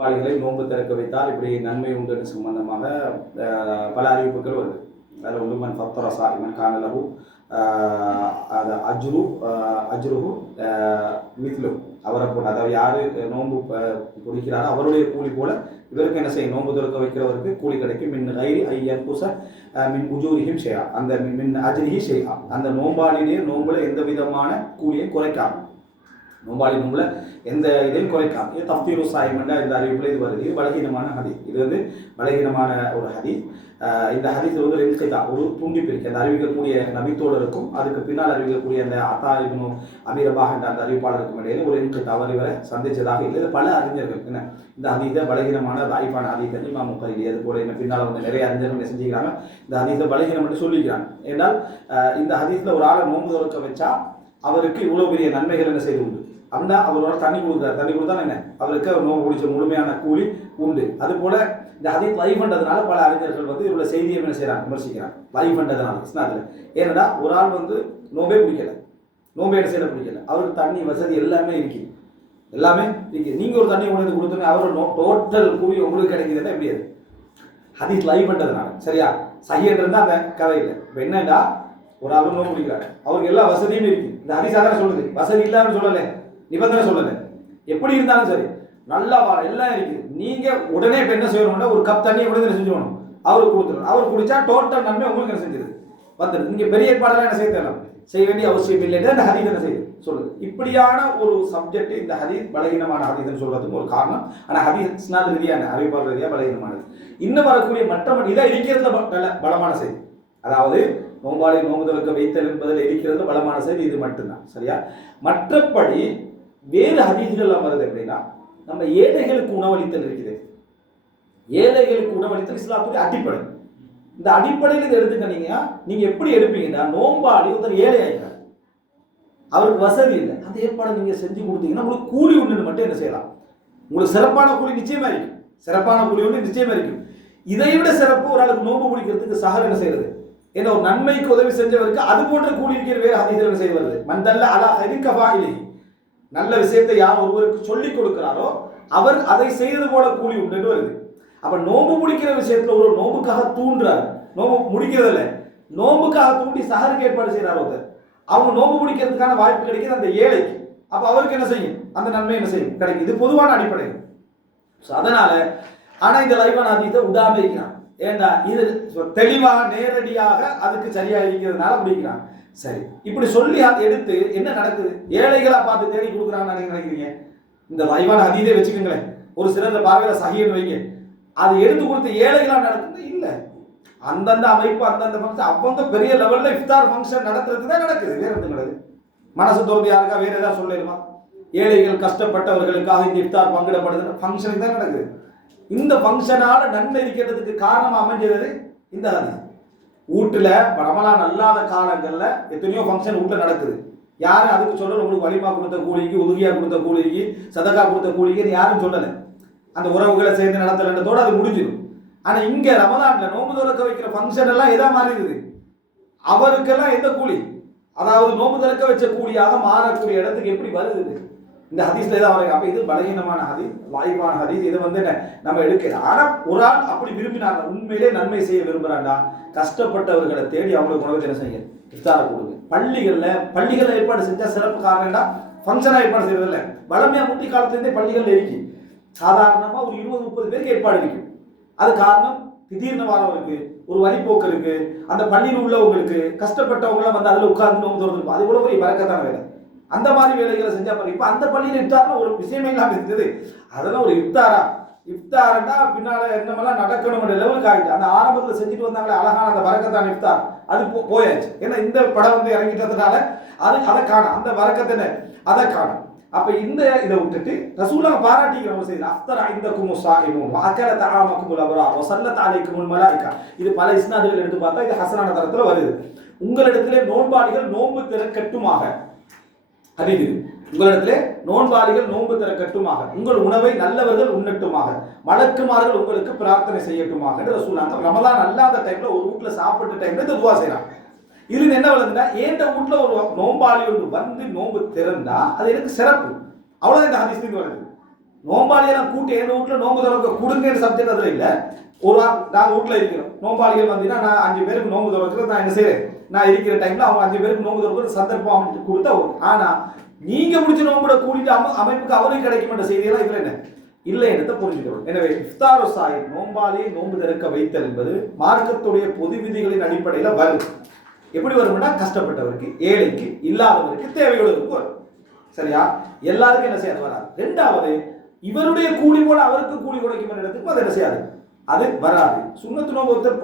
பாலிகளை நோன்பு திறக்க வைத்தால் இப்படி நன்மை உண்டு சம்பந்தமாக பல அறிவிப்புகள் வருது. அதில் உலுமன் ஃபத்தர சாயிமன் கானலகு அஜ்ரு அஜ்ருஹு மித்லு அவரை போல, அதாவது யார் நோன்பு பிடிக்கிறாரோ அவருடைய கூலி போல இவருக்கு என்ன செய்யும், நோன்பு திறக்க வைக்கிறவருக்கு கூலி கிடைக்கும். மின் கைரி ஐயன் புச மின் உஜூரிஹிம் ஷேயா, அந்த மின் அஜ்ரிஹி ஷேயா, அந்த நோம்பாளிலேயே நோன்புல எந்த விதமான கூலியை குறைக்காம, நோம்பாளி நோம்புல எந்த இதையும் குறைக்காம. இது தஃப்தீரு சாயிமண்டா இந்த அறிவிப்பில் இது வருது. இது பலகீனமான ஹதீஸ், இது வந்து பலகீனமான ஒரு ஹதீஸ். இந்த ஹதீஸ் வந்து ரெண்டு ஒரு துண்டிப்பிருக்கு. அந்த அறிவிக்கக்கூடிய நபித்தோழருக்கும் அதுக்கு பின்னால் அறிவிக்கக்கூடிய அந்த அத்தா இப்னு அபி ரபாஹ் என்ற அந்த அறிவிப்பாளருக்கும் இடையில ஒரு இன்கிதா அவர் இவரை சந்திச்சதாக இல்லை. பல அறிஞர்கள் என்ன இந்த ஹதீஸை பலகீனமான தாய்ப்பான ஹதீஸ் இமாம் முகரிலி அது போல என்ன பின்னால் வந்து நிறைய அறிஞர்கள் செஞ்சுக்கிறாங்க, இந்த ஹதீஸை பலகீனம் என்று சொல்லிக்கிறாங்க. ஏன்னால் இந்த ஹதீஸில் ஒரு ஆளை நோன்பு துறக்க வச்சா அவருக்கு இவ்வளோ பெரிய நன்மைகள் என்ன செய்து உண்டு அப்படின்னா, அவரோட தண்ணி கொடுக்குறாரு, தண்ணி கொடுத்தா என்ன அவருக்கு அவர் நோன்பு குடிச்ச முழுமையான கூலி உண்டு. அது போல இந்த ஹதீஸ் லைவ் பண்ணுறதுனால பல அறிஞர்கள் வந்து இவரோட செய்தியை என்ன செய்யறாங்க, விமர்சிக்கிறாங்க. லைவ் பண்ணுறதுனால இஸ்லாத்தில் ஏன்னா ஒரு ஆள் வந்து நோம்பே பிடிக்கல, நோம்பே என்ன செய்ய பிடிக்கல, அவருக்கு தண்ணி வசதி எல்லாமே இருக்குது, எல்லாமே இருக்குது. நீங்கள் ஒரு தண்ணி கொண்டு கொடுத்தோன்னே அவரோட டோட்டல் கூலி உங்களுக்கு கிடைக்குதுன்னா எப்படி அது ஹதீஸ் லைவ் பண்ணுறதுனால சரியா சஹீஹ் இருந்தால் அந்த கதை இல்லை. இப்போ என்னன்னா ஒரு ஆள் நோம்பு பிடிக்கிறாரு, அவருக்கு எல்லா வசதியுமே இருக்குது. இந்த ஹதீஸ் அதான் சொல்லுது, வசதி இல்லாமல் சொல்லலை, நிபந்தனை சொல்லலை, எப்படி இருந்தாலும் சரி நல்லா எல்லாம் இருக்குது. நீங்க உடனே இப்போ என்ன செய்யணும்னா ஒரு கப் தண்ணியை உடனே செஞ்சுக்கணும், அவருக்கு கொடுத்துடணும். அவர் குடிச்சா டோட்டல் நன்மை உங்களுக்கு என்ன செஞ்சது வந்துடுது. நீங்க பெரிய ஏற்பாடெல்லாம் என்ன செய்ய தேவையில்லை, செய்ய வேண்டிய அவசியம் இல்லைன்னு அந்த ஹதீஸ் என்ன செய்யுது சொல்லுது. இப்படியான ஒரு சப்ஜெக்ட் இந்த ஹதீஸ் பலகீனமான ஹதீஸ்ன்னு சொல்றதுக்கு ஒரு காரணம். ஆனால் ஹதீஸ் இஸ்னாத் ரீதியான அறிவிப்பாளர் ரீதியாக பலகீனமானது. இன்னும் வரக்கூடிய மற்ற இதை இருக்கிறதுல பலமான செய்தி, அதாவது நோம்பாளி நோம்பு திறக்க வைத்தல் என்பதில் இருக்கிறது பலமான செய்தி இது மட்டும்தான் சரியா. மற்றபடி வேறு ஹதீஸ்கள் வருது எப்படின்னா, நம்ம ஏழைகளுக்கு உணவளித்தல் இருக்குது. ஏழைகளுக்கு உணவளித்தல் இஸ்லாத்துடைய அடிப்படை. இந்த அடிப்படையில் இதை எடுத்துக்கிட்டீங்கன்னா நீங்க எப்படி எடுப்பீங்கன்னா, நோம்பாளி ஒருத்தர் ஏழை ஆயிட்டார், அவருக்கு வசதி இல்லை, அந்த ஏற்பாடு நீங்க செஞ்சு கொடுத்தீங்கன்னா உங்களுக்கு கூலி ஒன்று மட்டும் என்ன செய்யலாம், உங்களுக்கு சிறப்பான கூலி நிச்சயமா இருக்கும், சிறப்பான கூலி ஒன்று நிச்சயமா இருக்கும். இதை விட சிறப்பு ஒரு ஆளுக்கு நோம்பு பிடிக்கிறதுக்கு சஹர் என்ன செய்யறது, ஏன்னா ஒரு நன்மைக்கு உதவி செஞ்சவருக்கு அது போன்ற கூலி இருக்கிற வேறு ஹதீஸ்கள் என்ன செய்து வருது. மந்தல்ல அலா ஹைரின் கஃபாயிலி, நல்ல விஷயத்தை யார் ஒருவருக்கு சொல்லிக் கொடுக்கிறாரோ அவர் அதை செய்தது போல கூலி உண்டு வருது. அப்ப நோம்பு முடிக்கிற விஷயத்துல ஒரு நோம்புக்காக தூண்டுறாரு, நோம்பு முடிக்கிறதில்ல, நோம்புக்காக தூண்டி சஹருக்கு ஏற்பாடு செய்யறாரு ஒருத்தர், அவங்க நோம்பு முடிக்கிறதுக்கான வாய்ப்பு கிடைக்குது அந்த ஏழைக்கு. அப்ப அவருக்கு என்ன செய்யும், அந்த நன்மை என்ன செய்யும் கிடைக்கும். இது பொதுவான அடிப்படை. அதனால ஆனா இந்த லைவான ஹதீஸை உதாரணம் ஏண்டா இது தெளிவாக நேரடியாக அதுக்கு சரியா இருக்கிறதுனால பிடிக்கிறான். சரி, இப்படி சொல்லி எடுத்து என்ன நடக்குது, ஏழைகளா பார்த்து தேடி கொடுக்குறாங்கன்னு நினைக்கிறீங்க. இந்த லைவான ஹதீஸை வச்சுக்கோங்களேன், ஒரு சிலர் பார்வையில சஹீஹ்னு வைங்க, அது எடுத்து கொடுத்து ஏழைகளா நடக்குது இல்லை. அந்தந்த அமைப்பு அந்தந்த ஃபங்க்ஷன் அவங்க பெரிய லெவல்ல இஃப்தார் ஃபங்க்ஷன் நடத்துறது தான் நடக்குது, வேற எதுவும் கிடையாது. மனசு தோல்வி யாருக்கா வேற ஏதாவது சொல்லணுமா, ஏழைகள் கஷ்டப்பட்டவர்களுக்காக இந்த இஃப்தார் பங்கிடப்படுது ஃபங்க்ஷனுக்கு தான் நடக்குது. இந்த ஃபங்க்ஷனால நன்மை இருக்கிறதுக்கு காரணம் அமைஞ்சது இந்த ஹதீஸ். வீட்டுல ரமலான் அல்லாத காலங்கள்ல எத்தனையோ ஃபங்க்ஷன் வீட்டுல நடக்குது, யாரும் அதுக்கு சொல்லல உங்களுக்கு வலிமா கொடுத்த கூலிக்கு, உதுகியா கொடுத்த கூலிக்கு, சதகா கொடுத்த கூலிக்கு யாரும் சொல்லலை. அந்த உறவுகளை சேர்ந்து நடத்துறதோடு அது முடிஞ்சிடும். ஆனா இங்க ரமலான்ல நோம்பு திறக்க வைக்கிற ஃபங்க்ஷன் எல்லாம் எதா மாறிடுது, அவருக்கெல்லாம் எந்த கூலி, அதாவது நோம்பு திறக்க வச்ச கூலியாக மாறக்கூடிய இடத்துக்கு எப்படி வருது இந்த ஹதீஸ்ல ஏதாவது வரைக்கும். அப்ப இது பலகீனமான ஹதீஸ், வாய்ப்பான ஹதீஸ். இதை வந்து நம்ம எடுக்கலாம். ஆனா ஒரு ஆள் அப்படி விரும்பினாங்க, உண்மையிலே நன்மை செய்ய விரும்புறாண்டா, கஷ்டப்பட்டவர்களை தேடி அவங்களுக்கு உணவு என்ன செய்ய இஃப்தாரை கொடுங்க. பள்ளிகள்ல ஏற்பாடு செஞ்சா சிறப்பு காரணம்டா, ஃபங்க்ஷனா ஏற்பாடு செய்யறது இல்லை. வளமையா முந்தி காலத்துலேருந்தே பள்ளிகள்ல இருக்கு, சாதாரணமா ஒரு 20-30 பேருக்கு ஏற்பாடு இருக்கு. அது காரணம் திடீர்னு வரவங்களுக்கு, ஒரு வழிபோக்கருக்கு, அந்த பள்ளியில் உள்ளவங்களுக்கு, கஷ்டப்பட்டவங்களாம் வந்து அதுல உட்கார்ந்து நோம்பு திறந்து அது போல ஒரு பறக்கத்தான வேலை. அந்த மாதிரி வேலைகளை செஞ்சா பாருங்க. இப்ப அந்த பள்ளியில இஃப்தார்னா ஒரு விஷயமே இல்லாம இருந்தது, அதெல்லாம் ஒரு இஃப்தாரா பின்னால என்னமெல்லாம் நடக்கணும் லெவலுக்கு ஆகிட்டு. அந்த ஆரம்பத்தில் செஞ்சுட்டு வந்தாங்களே அழகான அந்த வரக்கத்தான இஃப்தார் அது போயாச்சு. ஏன்னா இந்த படம் வந்து இறங்கிட்டதுனால அதை காணும், அந்த வரக்கத்தின அதை காணும். அப்ப இந்த இதை விட்டுட்டு ரசூலுல்லாஹ் பாராட்டிக்கிறவங்க செய்யலாம். அஃப்தர் ஐந்தக்கும் ஸாயிமுன் வ அகல தஆமக்குமுல் அப்ரார் வ ஸல்லத் அலைக்குமுல் மலாயிகா. இது பல இஸ்னாதுகள் எடுத்து பார்த்தா இது ஹஸனான தரத்துல வருது. உங்களிடத்திலே நோன்பாளிகள் நோன்பு திறக்கட்டுமாக, அறிவு உங்களிடத்திலே நோன்பாளிகள் நோன்பு திறக்கட்டுமாக, உங்கள் உணவை நல்லவர்கள் உண்ணட்டுமாக, மலக்குமார்கள் உங்களுக்கு பிரார்த்தனை செய்யட்டுமாக என்று ரசூலுல்லாஹ் ரமலான் அல்லாத டைம்ல ஒரு வீட்டுல சாப்பிட்ட டைம்ல இந்த துஆ செய்றாங்க. இதுல என்ன வருதுன்னா, ஏண்ட வீட்டுல ஒரு நோம்பாளி ஒன்று வந்து நோன்பு திறந்தா அது எனக்கு சிறப்பு, அவ்வளவுதான் இந்த ஹதீஸ்ல வருது. நோம்பாளியெல்லாம் கூட்டி என் வீட்டில் நோம்பு திறக்க கொடுங்கன்னு சப்ஜெக்ட் அதில் இல்லை. ஒரு நாங்கள் வீட்டில் இருக்கிறோம், நோம்பாளிகள் வந்தீங்கன்னா நான் 5 பேருக்கு நோம்பு திறக்கிறது நான் என்ன செய்கிறேன், நான் இருக்கிற டைமில் அவங்க 5 பேருக்கு நோம்பு திறக்கிற சந்தர்ப்பம் அமைச்சு கொடுத்தா. ஆனால் நீங்கள் முடிச்ச நோம்புட கூட்டிட்டு அமைப்புக்கு அவருக்கு கிடைக்கும் என்ற செய்தியெல்லாம் இதில் என்ன இல்லை என்றதை புரிஞ்சுக்கிறோம். எனவே இஃப்தாரு சாஹிப் நோம்பாளியை நோம்பு திறக்க வைத்தல் என்பது மார்க்கத்துடைய பொது விதிகளின் அடிப்படையில் வருது. எப்படி வரும்னா கஷ்டப்பட்டவருக்கு, ஏழைக்கு, இல்லாதவருக்கு, தேவையுள்ளவருக்கு வரும். சரியா? எல்லாருக்கும் என்ன செய்யாது, வராது. ரெண்டாவது, இவருடைய கூலி போல அவருக்கு கூலி கொடுக்கும் இடத்துக்கும் அது என்ன செய்யாது, அது வராது. சுண்ணத்து நோம்பு ஒருத்தர்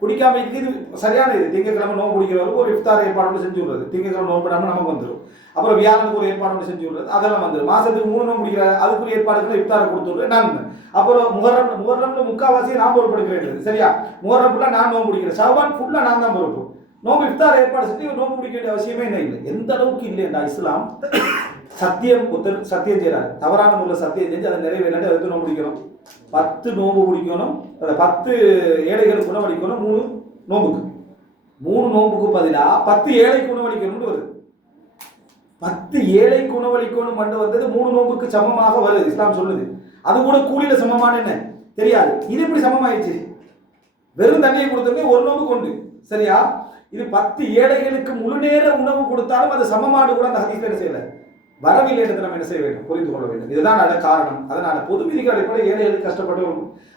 பிடிக்காம இது சரியான இது. திங்கக்கிழமை நோம்பு பிடிக்கிறவருக்கு ஒரு இஃப்தார் ஏற்பாடு செஞ்சு விடுறது, திங்கக்கிழமை நோம்பு பண்ணாமல் நமக்கு வந்துடும். அப்புறம் வியாழனுக்கு ஒரு ஏற்பாடு செஞ்சு விடுறது, அதெல்லாம் வந்துடும். மாசத்துக்கு 3 நோம்பு பிடிக்கிற அதுக்குரிய ஏற்பாடுகளை இஃப்தாரை கொடுத்துருவேன் நான். அப்புறம் முஹர்ரம்ல முக்காவாசியை நான் பொறுப்படுக்கிறேன். சரியா? முஹர்ரம் ஃபுல்லாக நான் நோம்பு பிடிக்கிறேன், ஷஅபான் ஃபுல்லாக நான் தான் பொறுப்பு. நோம்பு இஃப்தார் ஏற்பாடு செஞ்சு நோம்பு பிடிக்க வேண்டிய அவசியமே என்ன இல்லை. எந்த அளவுக்கு இல்லையா இஸ்லாம் சத்தியம் ஒருத்தர் சத்தியம் செய்யறாரு, தவறான முறையில் சத்தியம் செஞ்சு அதை நிறைவேறாட்டி அதை நோம்பு பிடிக்கணும், 10 நோம்பு பிடிக்கணும், 10 ஏழைகளுக்கு உணவளிக்கணும், 3 நோம்புக்கு 3 நோம்புக்கு பதிலாக 10 ஏழைக்கு உணவளிக்கணும்னு வருது. 10 ஏழைக்கு உணவளிக்கணும் வந்தது 3 நோம்புக்கு சமமாக வருது இஸ்லாம் சொல்லுது. அது கூட கூலியில சமமான என்ன தெரியாது. இது எப்படி சமமாயிடுச்சு? வெறும் தண்ணியை கொடுத்தோமே ஒரு நோம்பு கொண்டு. சரியா? இது 10 ஏழைகளுக்கு முழு நேர உணவு கொடுத்தாலும் அது சமமாடு கூட அந்த ஹதீஸ்ல என்ன செய்யல, வரவில்லை என்று நம்ம என்ன செய்ய வேண்டும், புரிந்து கொள்ள வேண்டும். இதுதான் அந்த காரணம். அதனால பொது விதிகள் அடிப்படையில் ஏழைகளுக்கு கஷ்டப்பட்டு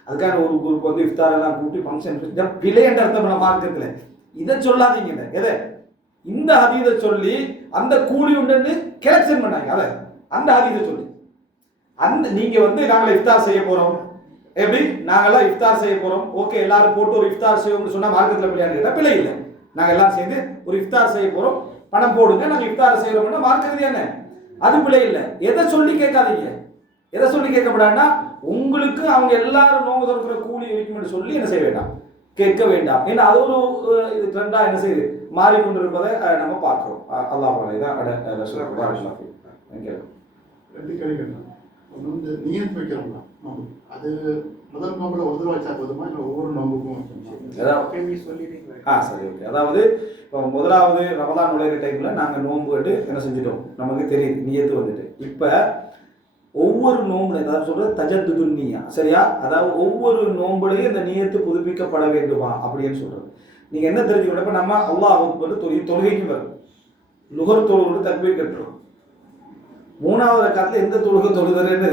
அதுக்கான ஒரு குரூப் வந்து இஃப்தார் எல்லாம் கூட்டி ஃபங்க்ஷன் பிழை என்ற அர்த்தம் மார்க்கத்தில் இதை சொல்லாதீங்க. எதை இந்த ஹதீஸை சொல்லி அந்த கூலி உண்டு கலெக்ஷன் பண்ணாங்க. அதை அந்த ஹதீஸை சொல்லி அந்த நீங்க வந்து நாங்கள் இஃப்தார் செய்ய போறோம், எப்படி நாங்கெல்லாம் இஃப்தார் செய்ய போறோம், ஓகே எல்லாரும் போட்டு ஒரு இஃப்தார் செய்வோம்னு சொன்னா மார்க்கத்தில் பிள்ளையான்னு கேட்டால் பிழை இல்லை. நாங்கள் எல்லாம் சேர்ந்து ஒரு இஃப்தார் செய்ய போறோம், பணம் போடுங்க, நாங்கள் இஃப்தார் செய்யறோம்னா மார்க்கத்தில் என்ன அது பிழை இல்லை. எதை சொல்லி கேட்காதீங்க, எதை சொல்லி கேட்கப்படாதுன்னா உங்களுக்கு அவங்க எல்லாரும் நோம்பு திறக்கிற கூலி இருக்கும்னு சொல்லி என்ன செய்ய வேண்டாம், கேட்க வேண்டாம். ஏன்னா அது ஒரு இது ட்ரெண்டா என்ன செய்யுது மாறிக்கொண்டிருப்பதை நம்ம பார்க்கிறோம். அல்லாஹ் நியத் வைக்கிறோம்னா அது முதல் நோம்புல ஒரு தடவை வச்சா போதுமா இல்லை ஒவ்வொரு நோம்புக்கும்? சரி, ஓகே. அதாவது இப்போ முதலாவது ரமலான் நுழைகிற டைம்ல நாங்கள் நோன்பு கேட்டு என்ன செஞ்சிட்டோம், நமக்கு தெரியுது நியத்து வந்துட்டு. இப்போ ஒவ்வொரு நோம்புல ஏதாவது சொல்றது தஜத்துது நியா, சரியா? அதாவது ஒவ்வொரு நோம்புலையும் இந்த நியத்து புதுப்பிக்கப்பட வேண்டுமா அப்படின்னு சொல்றது. நீங்க என்ன தெரிஞ்சுக்கணும், இப்போ நம்ம அல்லாஹ் அக்பர் தொழுகைக்கு வரும், லுஹர் தொழுகை தக்பீர் கட்டுறோம். 3வது ரக்காத்துல எந்த தொழுகை தொழுகிறேன்னு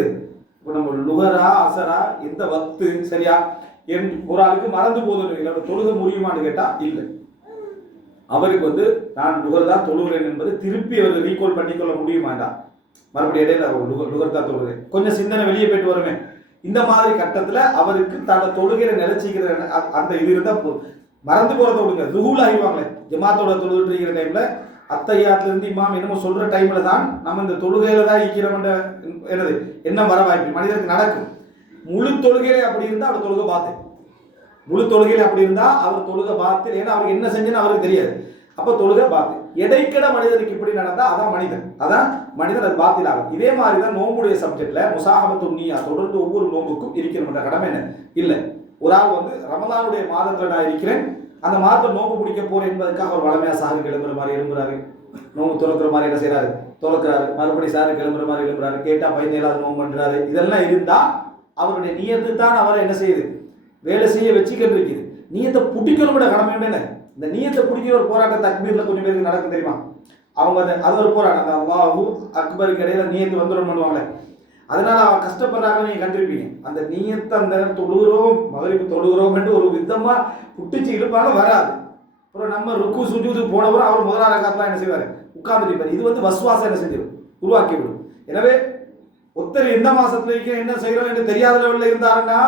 இப்போ நம்ம லுஹரா அசரா எந்த வக்து, சரியா? ஒரு ஆளுக்கு மறந்து போதும் இல்லை தொழுகை முடியுமான்னு கேட்டா இல்லை. அவருக்கு வந்து நான் லுகர் தான் தொழுகிறேன் என்பது திருப்பி அவர் ரீகால் பண்ணிக்கொள்ள முடியுமாண்டா, மறுபடியும் இடையில லுகர் தான் தொழுகிறேன் கொஞ்சம் சிந்தனை வெளியே போயிட்டு வருமே, இந்த மாதிரி கட்டத்துல அவருக்கு தன்னோட தொழுகையில நிலைச்சிக்கிற அந்த இது இருந்தா மறந்து போறத விடுங்க. துஹூல் ஆகிடுவாங்களே ஜமாத்தோட தொழுதுட்டு இருக்கிற டைம்ல அத்தையாத்துல இருந்து இமாம் என்னமோ சொல்ற டைம்ல தான் நம்ம இந்த தொழுகையில தான் இருக்கிறோம்ன்ற என்னது என்ன வர வாய்ப்பு மனிதருக்கு நடக்கும். முழு தொழுகையில அப்படி இருந்தா அவர் தொழுகை பார்த்து, முழு தொழுகையில அப்படி இருந்தா அவர் தொழுகை பார்த்து, ஏன்னா அவருக்கு என்ன செஞ்சுன்னு அவருக்கு தெரியாது. அப்ப தொழுகை பார்த்து எடைக்கிட மனிதருக்கு இப்படி நடந்தா அதான் மனிதன் அது பாத்தில் ஆகும். இதே மாதிரி தான் நோம்புடைய சப்ஜெக்ட்ல முசாஹபத்து நிய்யா தொடர்ந்து ஒவ்வொரு நோம்புக்கும் இருக்கணும்ன்ற கடமை என்ன இல்லை. ஒரு ஆள் வந்து ரமலானுடைய மாதத்துல நான் இருக்கிறேன், அந்த மாதத்தில் நோம்பு பிடிக்க போறேன் என்பதற்காக அவர் வளமையா சாரு கிளம்புற மாதிரி எழும்புறாரு, நோம்பு துறக்கிற மாதிரி என்ன செய்யறாரு துறக்கிறாரு, மறுபடியும் சாரு கிளம்புற மாதிரி எழும்புறாரு, கேட்டா 17வது நோம்பு பண்றாரு. இதெல்லாம் இருந்தா அவருடைய நியத்து தான் அவரை என்ன செய்யுது வேலை செய்ய வச்சுக்கிட்டு இருக்குது. நியத்தை பிடிக்கணும் கடமை என்ன, இந்த நியத்தை பிடிக்கிற ஒரு போராட்டம் தக்பீர்ல கொஞ்சம் பேருக்கு நடக்கும் தெரியுமா? அவங்க அது ஒரு போராட்டம், அந்த அல்லாஹு அக்பருக்கு இடையில நியத்து வந்துடும் பண்ணுவாங்களே, அதனால அவன் கஷ்டப்படுறாங்கன்னு நீங்க கண்டிருப்பீங்க. அந்த நியத்தை அந்த தொழுகிறோம் மகரிப்பு தொழுகிறோம் என்று ஒரு விதமா புட்டிச்சு இழுப்பாங்க வராது. அப்புறம் நம்ம ருக்கு சுஜூது போனவரும் அவர் முதலாள காலத்துல என்ன செய்வாரு உட்கார்ந்து இருப்பார். இது வந்து வசுவாசம் என்ன செஞ்சிடும் உருவாக்கி விடும். எனவே ஒருத்தர் எந்த மாசத்துல இருக்க என்ன செய்யறோம் என்று தெரியாத லெவலில் இருந்தாருன்னா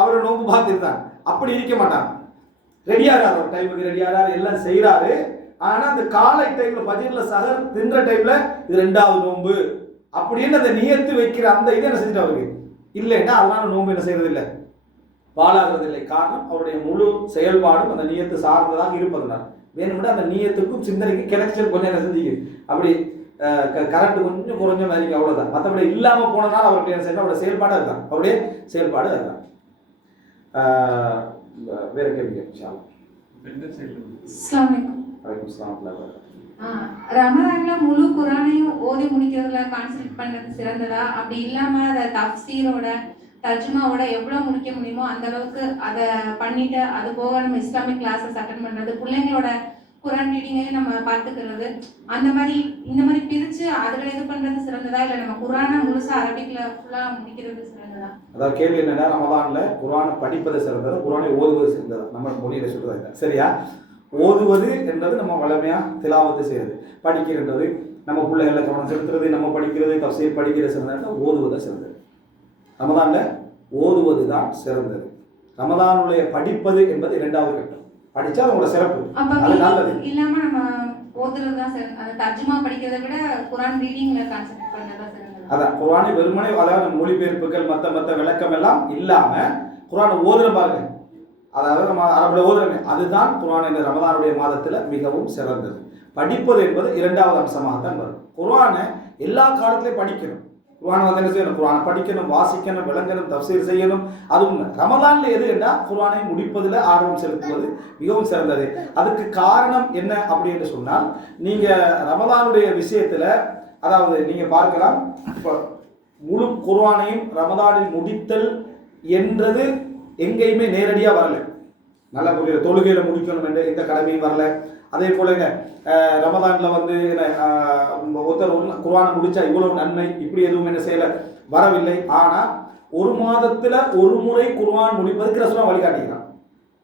அவரை நோம்பு பார்த்துருந்தாங்க. அப்படி இருக்க மாட்டாங்க, ரெடியாகிறார், ஒரு டைமுக்கு ரெடியாகிறாரு, எல்லாம் செய்யறாரு. ஆனா அந்த காலை டைம்ல பஜ்ர்ல சஹர் தின்ற டைம்ல இது 2வது நோம்பு அப்படின்னு அந்த நியத்து வைக்கிற அந்த இதை என்ன செஞ்சுட்டு அவருக்கு இல்லைன்னா அதனால நோம்பு என்ன செய்யறது இல்லை, பாழாகிறது இல்லை. காரணம் அவருடைய முழு செயல்பாடும் அந்த நியத்து சார்ந்ததாக இருப்பதுனால. வேணும்னா அந்த நியத்துக்கும் சிந்தனைக்கு கனெக்ஷன் கொஞ்சம் என்ன செஞ்சு அப்படி கரண்ட் கொஞ்சம் குறைஞ்ச மாதிரி அவ்வளவுதான். மற்றபடி இல்லாம போனனால அவருடைய என்ன செய்யணும், அவருடைய செயல்பாடு அதுதான், அவருடைய செயல்பாடு அதுதான். வேற கேள்வி? அஸ்ஸலாமு அலைக்கும். வலைக்கும் ஸலாம். ரமதான்ல முழு குரானையும் ஓதி முடிக்கிறதுல கான்சென்ட்ரேட் பண்றது சிறந்ததா, அப்படி இல்லாம அதை தஃப்சீரோட தர்ஜுமாவோட எவ்வளவு முடிக்க முடியுமோ அந்த அளவுக்கு அதை பண்ணிட்டு அது போக நம்ம இஸ்லாமிக் கிளாஸஸ் அட்டன் பண்றது, பிள்ளைங்களோட குரான் ரீடிங்கையும் நம்ம பார்த்துக்கிறது, அந்த மாதிரி இந்த மாதிரி பிரிச்சு அதுல இது பண்றது சிறந்ததா, இல்லை நம்ம குரானை முழுசா அரபிக்ல ஃபுல்லா முடிக்கிறது சிறந்ததா? அதாவது கேள்வி என்னன்னா, ரமதான்ல குரானை படிப்பது சிறந்ததா, குரானை ஓதுவது சிறந்ததா? நம்ம மொழியில சொல்றதா இல்லை, சரியா? ஓதுவது என்றது நம்ம வளமையா திலாவத்து செய்யறது, படிக்கிறன்றது நம்ம பிள்ளைகளை கவனம் செலுத்துறது, நம்ம படிக்கிறது, தஃசீர் படிக்கிற சிறந்தது, ஓதுவதை சிறந்தது. ரமதான்ல ஓதுவது தான் சிறந்தது. ரமதானுடைய படிப்பது என்பது இரண்டாவது கட்டம். படிச்சா அதோட சிறப்பு, அது நல்லது. இல்லாம நம்ம ஓதுறது தான் சிறந்தது, அந்த தர்ஜுமா படிக்கிறதை விட குரான் ரீடிங்ல கான்சென்ட்ரேட் பண்றதா சிறந்தது. அதான் குரானை வெறுமனே, அதாவது மொழிபெயர்ப்புகள் மற்ற விளக்கம் எல்லாம் இல்லாம குரானை ஓதுற பாருங்க, அதாவது நம்ம அரபுல ஓதுறமே, அதுதான் குர்ஆன் இந்த ரமதானுடைய மாதத்துல மிகவும் சிறந்தது. படிப்பது என்பது இரண்டாவது அம்சமாகத்தான் வரும். குர்ஆனை எல்லா காலத்திலையும் படிக்கணும். குர்ஆனை என்ன செய்யணும்? குர்ஆனை படிக்கணும், வாசிக்கணும், விளங்கணும், தஃசீர் செய்யணும். அது உண்மை. ரமதான்ல எது என்றால் குர்ஆனை முடிப்பதில் ஆர்வம் செலுத்துவது மிகவும் சிறந்தது. அதுக்கு காரணம் என்ன அப்படின்னு சொன்னால், நீங்க ரமதானுடைய விஷயத்துல, அதாவது நீங்க பார்க்கலாம், முழு குர்ஆனையும் ரமதானில் முடித்தல் என்றது எங்கேயுமே நேரடியா வரல. நல்ல புரியல, தொழுகையில முடிக்கணும் என்ற இந்த கடமையும் வரல. அதே போல ரமதான்ல வந்து ஒருத்தர் குர்ஆனை முடிச்சா இவ்வளவு நன்மை, இப்படி எதுவும் என்ன செய்யல, வரவில்லை. ஆனா ஒரு மாதத்துல ஒரு முறை குர்ஆன் முடிப்பதுக்கு ரசூலுல்லாஹ் வழிகாட்டுகிறான்.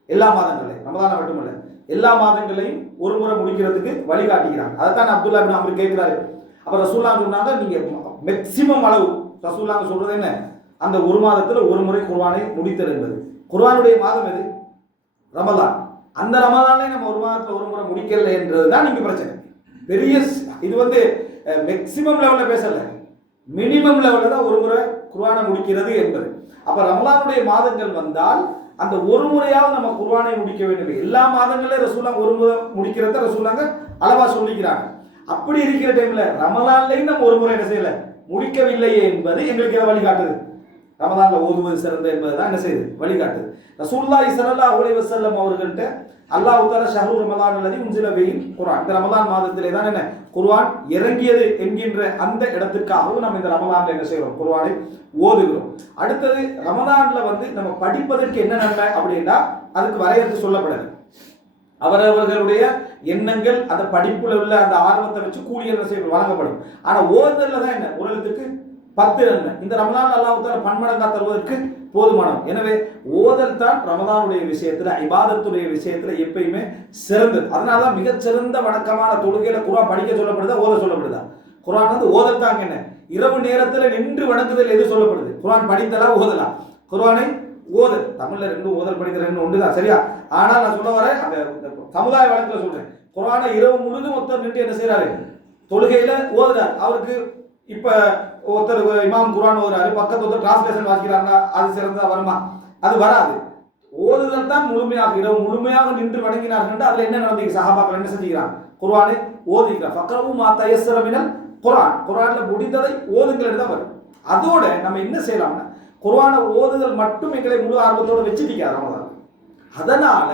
எல்லா மாதங்களையும், ரமதான மட்டுமல்ல, எல்லா மாதங்களையும் ஒரு முறை முடிக்கிறதுக்கு வழிகாட்டுகிறான். அதைத்தான் அப்துல்லா பின் அம்ர் கேட்கிறாரு. அப்ப ரசூலுல்லாஹ் சொன்னாங்க, நீங்க மேக்சிமம் அளவு, ரசூலுல்லாஹ் சொல்றது என்ன, அந்த ஒரு மாதத்துல ஒரு முறை குர்ஆனை முடித்தல் என்பது. குர்ஆனுடைய மாதம் எது? ரமதான். அந்த ரமதானே நம்ம ஒரு மாதத்துல ஒரு முறை முடிக்கல என்றதுதான் நீங்க பிரச்சனை. பெரிய இது வந்து மேக்சிமம் லெவல்ல பேசல, மினிமம் லெவல்ல தான் ஒரு முறை குர்ஆனை முடிக்கிறது என்பது. அப்ப ரமலானுடைய மாதங்கள் வந்தால் அந்த ஒரு முறையாவது நம்ம குர்ஆனை முடிக்க வேண்டும். எல்லா மாதங்களையும் ரசூலுல்லாஹ் ஒரு முறை முடிக்கிறத ரசூலுல்லாஹ் அளவா சொல்லிக்கிறாங்க. அப்படி இருக்கிற டைம்ல ரமலான்லையும் நம்ம ஒரு முறை என்ன செய்யல, முடிக்கவில்லையே என்பது எங்களுக்கு எதை வழிகாட்டுது? ரமதான்ல ஓதுவது சிறந்த என்பதுதான் என்ன செய்யுது, வழிகாட்டுது. ரசூலுல்லாஹி ஸல்லல்லாஹு அலைஹி வஸல்லம் அவர்கள்ட்ட அல்லாஹ் தஆலா ஷஹ்ரு ரமலான் அல்லதி உன்சில ஃபீஹி குர்ஆன், இந்த ரமலான் மாதத்திலே தான் என்ன குர்ஆன் இறங்கியது என்கின்ற அந்த இடத்துக்காகவும் நம்ம இந்த ரமலான்ல என்ன செய்யறோம், குர்ஆனை ஓதுகிறோம். அடுத்தது ரமலான்ல வந்து நம்ம படிப்பதற்கு என்ன நன்மை அப்படின்னா அதுக்கு வரையறுத்து சொல்லப்படாது. அவரவர்களுடைய எண்ணங்கள், அந்த படிப்புல உள்ள அந்த ஆர்வத்தை வச்சு கூலி என்ன செய்ய வழங்கப்படும். ஆனா ஓதுதல்ல தான் என்ன, ஒரு எழுத்துக்கு 10 நன்மை. இந்த ரமலான் அல்லாஹ் தஆலா பன்மடங்கா தருவதற்கு போதுமானது. எனவே ஓதல் தான் ரமதானுடைய விஷயத்துல, இபாதத்துடைய விஷயத்துல எப்பயுமே சிறந்தது. அதனாலதான் மிகச்சிறந்த வணக்கமான தொழுகையில குர்ஆன் படிக்க சொல்லப்படுதா, ஓத சொல்லப்படுதா? குர்ஆன் வந்து ஓதல் தாங்க. என்ன இரவு நேரத்துல நின்று வணங்குதல் எது சொல்லப்படுது? குர்ஆன் படித்தலா ஓதலாம்? குர்ஆனை ஓதல், தமிழ்ல ரெண்டு ஓதல் படித்தல் ரெண்டு ஒன்றுதான், சரியா? ஆனால் நான் சொல்ல வரேன், அந்த சமுதாய வழக்குல சொல்றேன், குர்ஆனை இரவு முழுதும் ஒருத்தர் நின்று என்ன செய்யறாரு, தொழுகையில ஓதுறாரு. அவருக்கு இப்ப ஒருத்தர் இமாம் குர்ஆன் ஓதுறாரு, பக்கத்து ஒருத்தர் டிரான்ஸ்லேஷன் வாசிக்கிறாருன்னா அது சிறந்ததா வருமா? அது வராது. ஓதுதல் தான் முழுமையாக, இரவு முழுமையாக நின்று வணங்கினார்கள். அதுல என்ன நடந்தீங்க? சஹாபாக்கள் என்ன செஞ்சுக்கிறாங்க? குர்ஆனை ஓதுகிறார். ஃபக்ரவு மா தயஸ்ஸர மினல் குர்ஆன், குர்ஆன்ல முடிந்ததை ஓதுங்கள் தான் வரும். அதோட நம்ம என்ன செய்யலாம்னா, குர்ஆனை ஓதுதல் மட்டும் எங்களை முழு ஆர்வத்தோடு வச்சுட்டிக்காது ரமதான். அதனால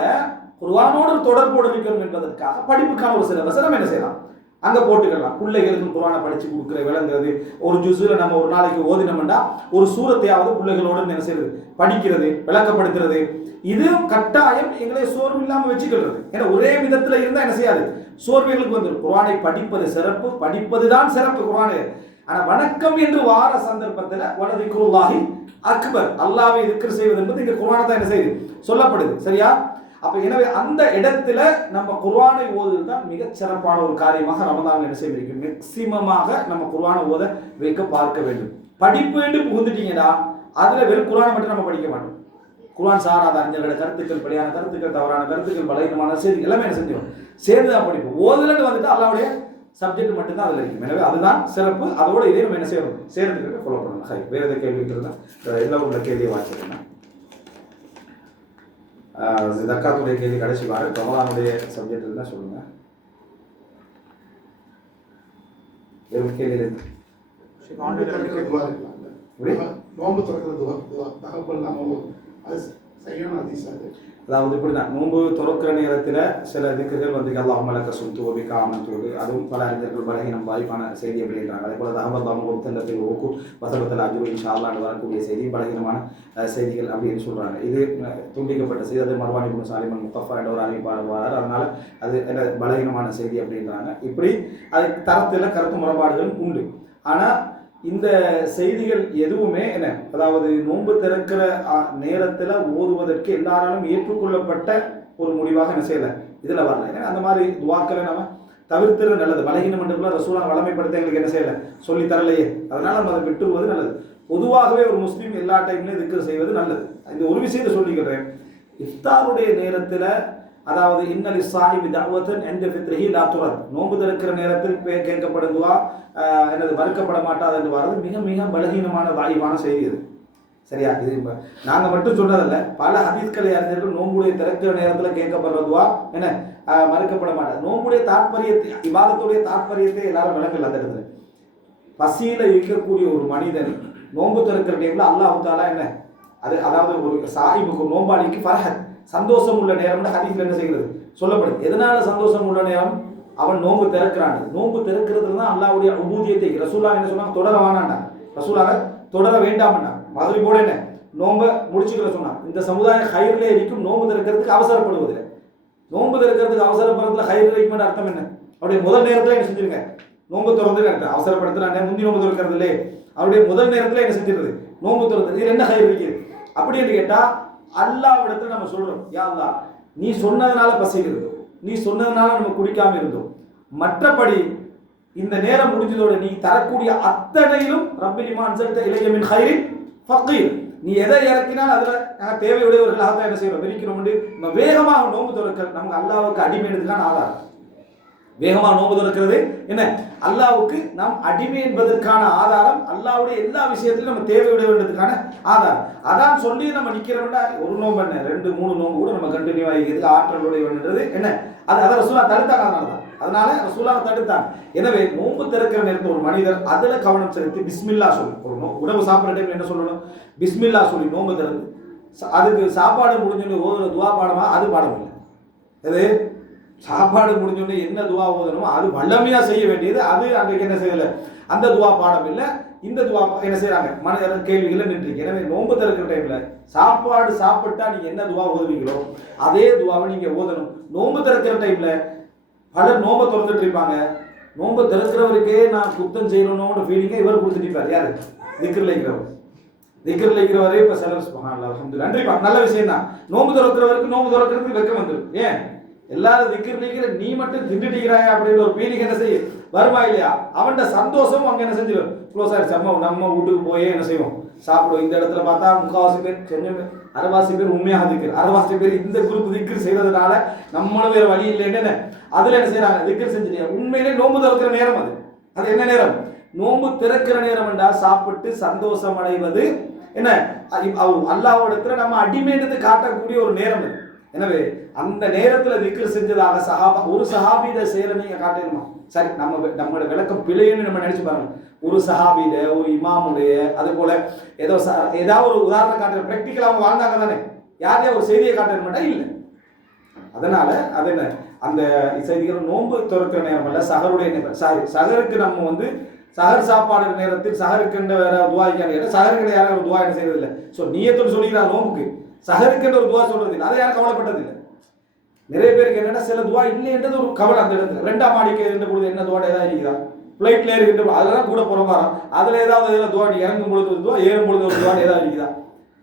குர்ஆனோடு தொடர்போடு இருக்கணும் என்பதற்காக படிப்புக்கான ஒரு சில வசனம் என்ன செய்யலாம், அங்க போட்டுக்கலாம். பிள்ளைகளுக்கு குர்ஆனை படிச்சு கொடுக்குற விளங்குறது, ஒரு ஜுஸ்ல நம்ம ஒரு நாளைக்கு ஓதினோம்னா ஒரு சூரத்தையாவது பிள்ளைகளோடு என்ன செய்யறது, படிக்கிறது, விளக்கப்படுத்துறது. இது கட்டாயம் எங்களை சோர்வு இல்லாம வச்சுக்கிறது. ஏன்னா ஒரே விதத்துல இருந்தா என்ன செய்யாது, சோர்வு எங்களுக்கு வந்துடும். குர்ஆனை படிப்பது சிறப்பு, படிப்பதுதான் சிறப்பு குர்ஆனு. ஆனா வணக்கம் என்று வார சந்தர்ப்பத்துல வலதிக்ருல்லாஹி அக்பர், அல்லாஹ்வை திக்ர் செய்வது என்பது இங்க குர்ஆனை தான் என்ன செய்யுது, சொல்லப்படுது, சரியா? அப்ப எனவே அந்த இடத்துல நம்ம குர்ஆனை ஓதுதல் தான் மிக சிறப்பான ஒரு காரியமாக ரமதான் என்ன செய்ய வேண்டும். மேக்சிமமாக நம்ம குர்ஆனை ஓத வைக்க பார்க்க வேண்டும். படிப்பு என்று புகுந்துட்டீங்கன்னா அதுல வெறும் குர்ஆனை மட்டும் நம்ம படிக்க மாட்டோம். குர்ஆன் சாராத அறிஞர்களோட கருத்துக்கள், பலியான கருத்துக்கள், தவறான கருத்துக்கள், பலவீனமான செய்தி எல்லாமே என்ன செஞ்சிடும், சேர்ந்துதான் படிப்போம். ஓதுலன்னு வந்துட்டு அல்லாஹ்வுடைய சப்ஜெக்ட் மட்டும்தான் அதுல இருக்கும். எனவே அதுதான் சிறப்பு. அதோட இதே நம்ம என்ன செய்யணும், சேர்ந்துக்கிட்டு ஃபாலோ பண்ணணும். ஹை, வேற எதாவது கேள்வி இருக்கிறதா? எல்லா உள்ள கேள்வியை வாசிக்கிறேன். ஜக்காத்துடைய கேள்வி கடைசி வாரம், ரமலானுடைய சப்ஜெக்ட் இருந்தால் சொல்லுங்க. கேள்வி நோம்பு திறக்கிறது தகவல் சரியான ஹதீஸ் அது. அதாவது இப்படிதான் நோன்பு துறக்கிற நேரத்தில் சில திக்குகள் வந்து அல்லாஹ் மலக்க சுத்து ஓபிக்கா அமன்றது அதுவும் பல அறிஞர்கள் பலகீனம் வாய்ப்பான செய்தி அப்படின்றாங்க. அதே போல அகமதாம ஒருத்தண்டத்தில் ஓக்கு வசபத்தில் அஜுவை ஷாலான்னு வரக்கூடிய செய்தி பலகீனமான செய்திகள் அப்படின்னு சொல்கிறாங்க. இது துண்டிக்கப்பட்ட செய்தி. அது மர்வானி குண சாலிமன் முகஃபா என்ற ஒரு அறிவிப்பாளர் வரார். அதனால அது பலகீனமான செய்தி அப்படின்றாங்க. இப்படி அது தரத்தில் கருத்து முரண்பாடுகளும் உண்டு. ஆனால் இந்த செய்திகள் எதுவுமே என்ன, அதாவது நோன்பு திறக்கிற நேரத்தில் ஓதுவதற்கு எல்லாராலும் ஏற்றுக்கொள்ளப்பட்ட ஒரு முடிவாக என்ன செய்யலை இதில் வரல. ஏன்னா அந்த மாதிரி துவாக்களை நம்ம தவிர்த்துறது நல்லது. பலகீனம் என்றுக்குள்ள ரசூலா வளமைப்படுத்த எங்களுக்கு என்ன செய்யலை சொல்லி தரலையே, அதனால நம்ம அதை விட்டுருவது நல்லது. பொதுவாகவே ஒரு முஸ்லீம் எல்லா டைம்லையும் திக்ர் செய்வது நல்லது. இந்த ஒரு விஷயத்தை சொல்லிக்கிறேன். இஃப்தாருடைய நேரத்தில் அதாவது இன்னலி சாஹிபி தஅவத்தன் எந்த ஃபித்ரிஹி லா துரத், நோன்பு திறக்கிற நேரத்தில் கேட்கப்படும் துவா என்னது மறுக்கப்பட மாட்டாது என்று வரது மிக மிக பலகீனமான வாய்வான செய்தி அது. சரியா? இது நாங்கள் மட்டும் சொன்னதில்லை, பல ஹதீஸ்களை அறிஞர்கள் நோன்புடைய திறக்கிற நேரத்தில் கேட்கப்படுற துவா என்ன மறுக்கப்பட மாட்டாது. நோன்புடைய தாற்பயத்தை, இபாதத்துடைய தாற்பயத்தை எல்லாரும் விளங்கல. அந்த இடத்துல பசியில் இருக்கக்கூடிய ஒரு மனிதன் நோன்பு திறக்கிற டைமில் அல்லாஹ் தஆலா என்ன அது, அதாவது ஒரு சாஹிபுக்கு நோம்பாளிக்கு ஃபர்ஹத் சந்தோஷம் உள்ள நேரம்னு ஹதீஸ்ல என்ன செய்கிறது சொல்லப்படுது. எதனால சந்தோஷம் உள்ள நேரம்? அவன் நோன்பு திறக்கிறான். நோன்பு திறக்கிறதுல தான் அல்லாஹ்வுடைய உபூதியத்தை ரசூலா என்ன சொன்னாங்க, தொடர வேணாண்டா, ரசூலாக தொடர வேண்டாம்னா மாதிரி போல என்ன நோன்பை முடிச்சுக்கிற சொன்னாங்க. இந்த சமுதாயம் ஹைர்ல இருக்கும் நோன்பு திறக்கிறதுக்கு அவசரப்படுவதில்லை. நோன்பு திறக்கிறதுக்கு அவசரப்படுறதுல ஹைர்ல இருக்கும் அர்த்தம் என்ன? அவருடைய முதல் நேரத்தில் என்ன செஞ்சிருங்க, நோன்பு திறந்து அவசரப்படுத்துறாங்க. முந்தி நோன்பு திறக்கிறது இல்லையே, அவருடைய முதல் நேரத்தில் என்ன செஞ்சிருது நோன்பு திறக்கிறது. இது என்ன ஹைர் இருக்குது அப்படின்னு கேட்டா அல்லாஹ்விடத்துல நம்ம சொல்றோம், யா அல்லாஹ் நீ சொன்னதுனால பசியில் இருந்தோம், நீ சொன்னதுனால நம்ம குடிக்காம இருந்தோம், மற்றபடி இந்த நேரம் முடிஞ்சதோட நீ தரக்கூடிய அத்தனையிலும் ரப்பில் மா அன்ஸல்த இலைய மின் ஹைரின் ஃபகீர், நீ எதை இறக்கினால் அதுல நாங்கள் தேவையுடையவர்களாக தான் என்ன செய்யறோம் விரிக்கிறோம். நம்ம வேகமாக நோன்பு திறக்க நமக்கு அல்லாஹ்வுக்கு அடிமைன்றதுக்கான ஆதாரம். வேகமாக நோன்பு திறக்கிறது என்ன, அல்லாஹ்வுக்கு நாம் அடிமை என்பதற்கான ஆதாரம். அல்லாஹ்வுடைய எல்லா விஷயத்திலும் நம்ம தேவையுடையவர்களுக்கான ஆதாரம். அதான் சொல்லி நம்ம நிக்கிறோம்னா ஒரு நோம்பு என்ன 2-3 நோம்பு கூட நம்ம கண்டினியூ ஆகிக்கிறதுக்கு ஆற்றலுடையவன்றது என்ன, அதை ரசூலா தடுத்தாங்க. அதனால ரசூலா தடுத்தாங்க. எனவே நோன்பு திறக்கிற நேரத்தில் ஒரு மனிதர் அதுல கவனம் செலுத்தி பிஸ்மில்லா சொல்லி, ஒரு உணவு சாப்பிட்ற டைம்ல என்ன சொல்லணும், பிஸ்மில்லா சொல்லி நோன்பு திறந்து அதுக்கு சாப்பாடு முடிஞ்சோன்னு ஓதுற துவா பாடமா அது பாடம் இல்லை. அது சாப்பாடு முடிஞ்சோடனே என்ன துவா ஓதணுமோ அது வல்லமையா செய்ய வேண்டியது. அது அன்றைக்கு என்ன செய்யல, அந்த துவா பாடம் இல்லை. இந்த துவா என்ன செய்யறாங்க மனிதர் கேள்விகளை நின்றுருக்கு. எனவே நோன்பு திறக்கிற டைம்ல சாப்பாடு சாப்பிட்டா நீங்க என்ன துவா ஓதுவீங்களோ அதே துவாவை நீங்க ஓதணும். நோன்பு திறக்கிற டைம்ல பலர் நோன்பை திறந்துட்டு இருப்பாங்க. நோன்பு திறக்கிறவருக்கே நான் குத்தம் செய்யணும்னு ஃபீலிங்கை இவர் கொடுத்துட்டு இருப்பார். யாரு? திக்ரில் இருக்கிறவர். திக்ரில் இருக்கிறவரே இப்போ சிலர் சுப்ஹானல்லாஹ் அல்ஹம்துலில்லாஹ் நன்றிப்பா, நல்ல விஷயம் தான். நோன்பு திறக்கிறவருக்கு நோன்பு திறக்கிறதுக்கு வெக்கம் வந்துடும். ஏன் எல்லாரும் திக்ர் நீ மட்டும் திண்டுட்டிக்கிறாயா அப்படின்ற ஒரு ஃபீலிங் என்ன செய்யும் வருமா இல்லையா? அவன்கிட்ட சந்தோஷம் அங்கே என்ன செஞ்சிடும் க்ளோஸ் ஆயிடுச்சு. நம்ம வீட்டுக்கு போயே என்ன செய்வோம் சாப்பிடுவோம். இந்த இடத்துல பார்த்தா 3/4 பேர் கொஞ்சம் 60 பேர் உண்மையாக திக்ர், 60 பேர் இந்த குரூப் திக்ர் செய்யறதுனால நம்மளும் வேற வழி இல்லைன்னு அதுல என்ன செய்யறாங்க திக்ர் செஞ்சுட்டு. உண்மையிலே நோன்பு திறக்கிற நேரம் அது. அது என்ன நேரம்? நோன்பு திறக்கிற நேரம் என்றா சாப்பிட்டு சந்தோஷம் அடைவது என்ன, அல்லாஹ்விடத்துல நம்ம அடிமைன்றது காட்டக்கூடிய ஒரு நேரம் அது. எனவே அந்த நேரத்தில் திக்ர் செஞ்சதாக சஹாபா, ஒரு சஹாபியிட செயலை நீங்க காட்டணுமா? சரி, நம்மளோட விளக்கம் பிழைன்னு நம்ம நினைச்சு பாருங்க. ஒரு சஹாபியிட, ஒரு இமாமுடைய, அது போல ஏதாவது ஒரு உதாரணம் காட்டுற பிராக்டிக்கல் அவங்க வாழ்ந்தாங்க தானே, யாரையா ஒரு செய்தியை காட்டணுமாட்டா இல்லை. அதனால அது என்ன, அந்த செய்திகள் நோன்பு திறக்கிற நேரம் அல்ல, சஹருடைய நேரம். சஹருக்கு நம்ம வந்து சஹர் சாப்பாடு நேரத்தில் சஹருக்குன்ற வேற துவாய்க்கான சஹருக்கு யாரும் துவா என்ன செய்யறதில்லை. ஸோ நீயத்தோடு சொல்லிக்கிறாங்க நோம்புக்கு, சஹருக்குன்ற ஒரு துவா சொல்றது இல்லை. அதை யாரும் கவலைப்பட்டது இல்லை. நிறைய பேருக்கு என்னன்னா சில துவா இல்லைன்றது ஒரு கவலை. அந்த இடத்துல 2ஆம் மாடிக்கு இருந்த பொழுது என்ன துவா ஏதாவது இருக்குதா, ஃப்ளைட்ல இருக்கின்ற அதெல்லாம் கூட புறமாறும். அதுல ஏதாவது துவா இறங்கும் பொழுது ஒரு துவா, ஏறும் பொழுது ஒரு துவா ஏதாவது இருக்குதா,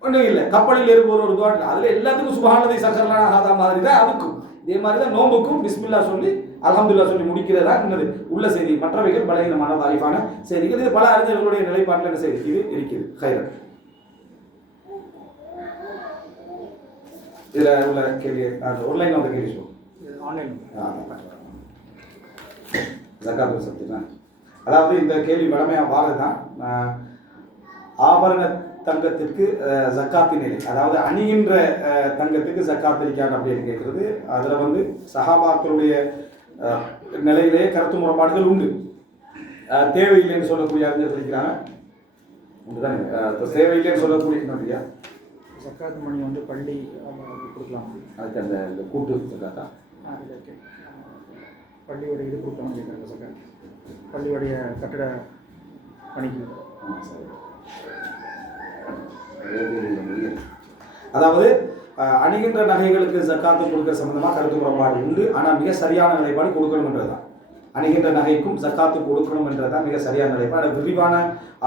ஒன்றும் இல்லை. கப்பலில் இருக்கும்போது ஒரு துவா, அதுல எல்லாத்துக்கும் சுபஹானல்லாஹி சக்கரலான ஆகாத மாதிரி தான் அதுக்கும் இதே மாதிரி தான் நோம்புக்கும் பிஸ்மில்லா சொல்லி அல்ஹம்துலில்லாஹ் சொல்லி முடிக்கிறதா என்னது உள்ள செய்தி. மற்றவைகள் பலகீனமான தாயிஃபான செய்திகள். இது பல அறிஞர்களுடைய நிலைப்பாட்டில் என்ன செய்தி இது இருக்குது. ஹைரன் இதுல உள்ள கேள்வி ஆன்லைன்ல வந்த கேள்வி சொல்லுங்க. ஆன்லைன் ஜகாத் சப்தி தான். அதாவது இந்த கேள்வி வளமையாக வாரதுதான். ஆபரண தங்கத்திற்கு ஜக்காத்தின் நிலை, அதாவது அணிகின்ற தங்கத்துக்கு ஜக்காத் இருக்காது அப்படின்னு கேட்கறது. அதில் வந்து சஹாபாக்களுடைய நிலையிலேயே கருத்து முறைப்பாடுகள் உண்டு. தேவையில்லைன்னு சொல்லக்கூடிய அறிஞர்கள் இருக்கிறாங்க. தேவையில்லைன்னு சொல்லக்கூடிய ஜக்காத் மணி வந்து பள்ளி கொடுக்கலாம். அதுக்கு அந்த கூட்டு ஜக்காத்தா? இது ஓகே. பள்ளியோட இது கொடுக்கணும்னு கேட்குறாங்க ஜக்காத். பள்ளியோடைய கட்டட பணிக்கு. அதாவது அணிகின்ற நகைகளுக்கு ஜக்காத்து கொடுக்குற சம்பந்தமாக கருத்து முரண்பாடு உண்டு. ஆனால் மிக சரியான நிலைப்பாடு கொடுக்கணும்ன்றதுதான். அணிகின்ற நகைக்கும் ஜக்காத்து கொடுக்கணும் என்றதான் மிக சரியான நிலைப்பாடு. விரிவான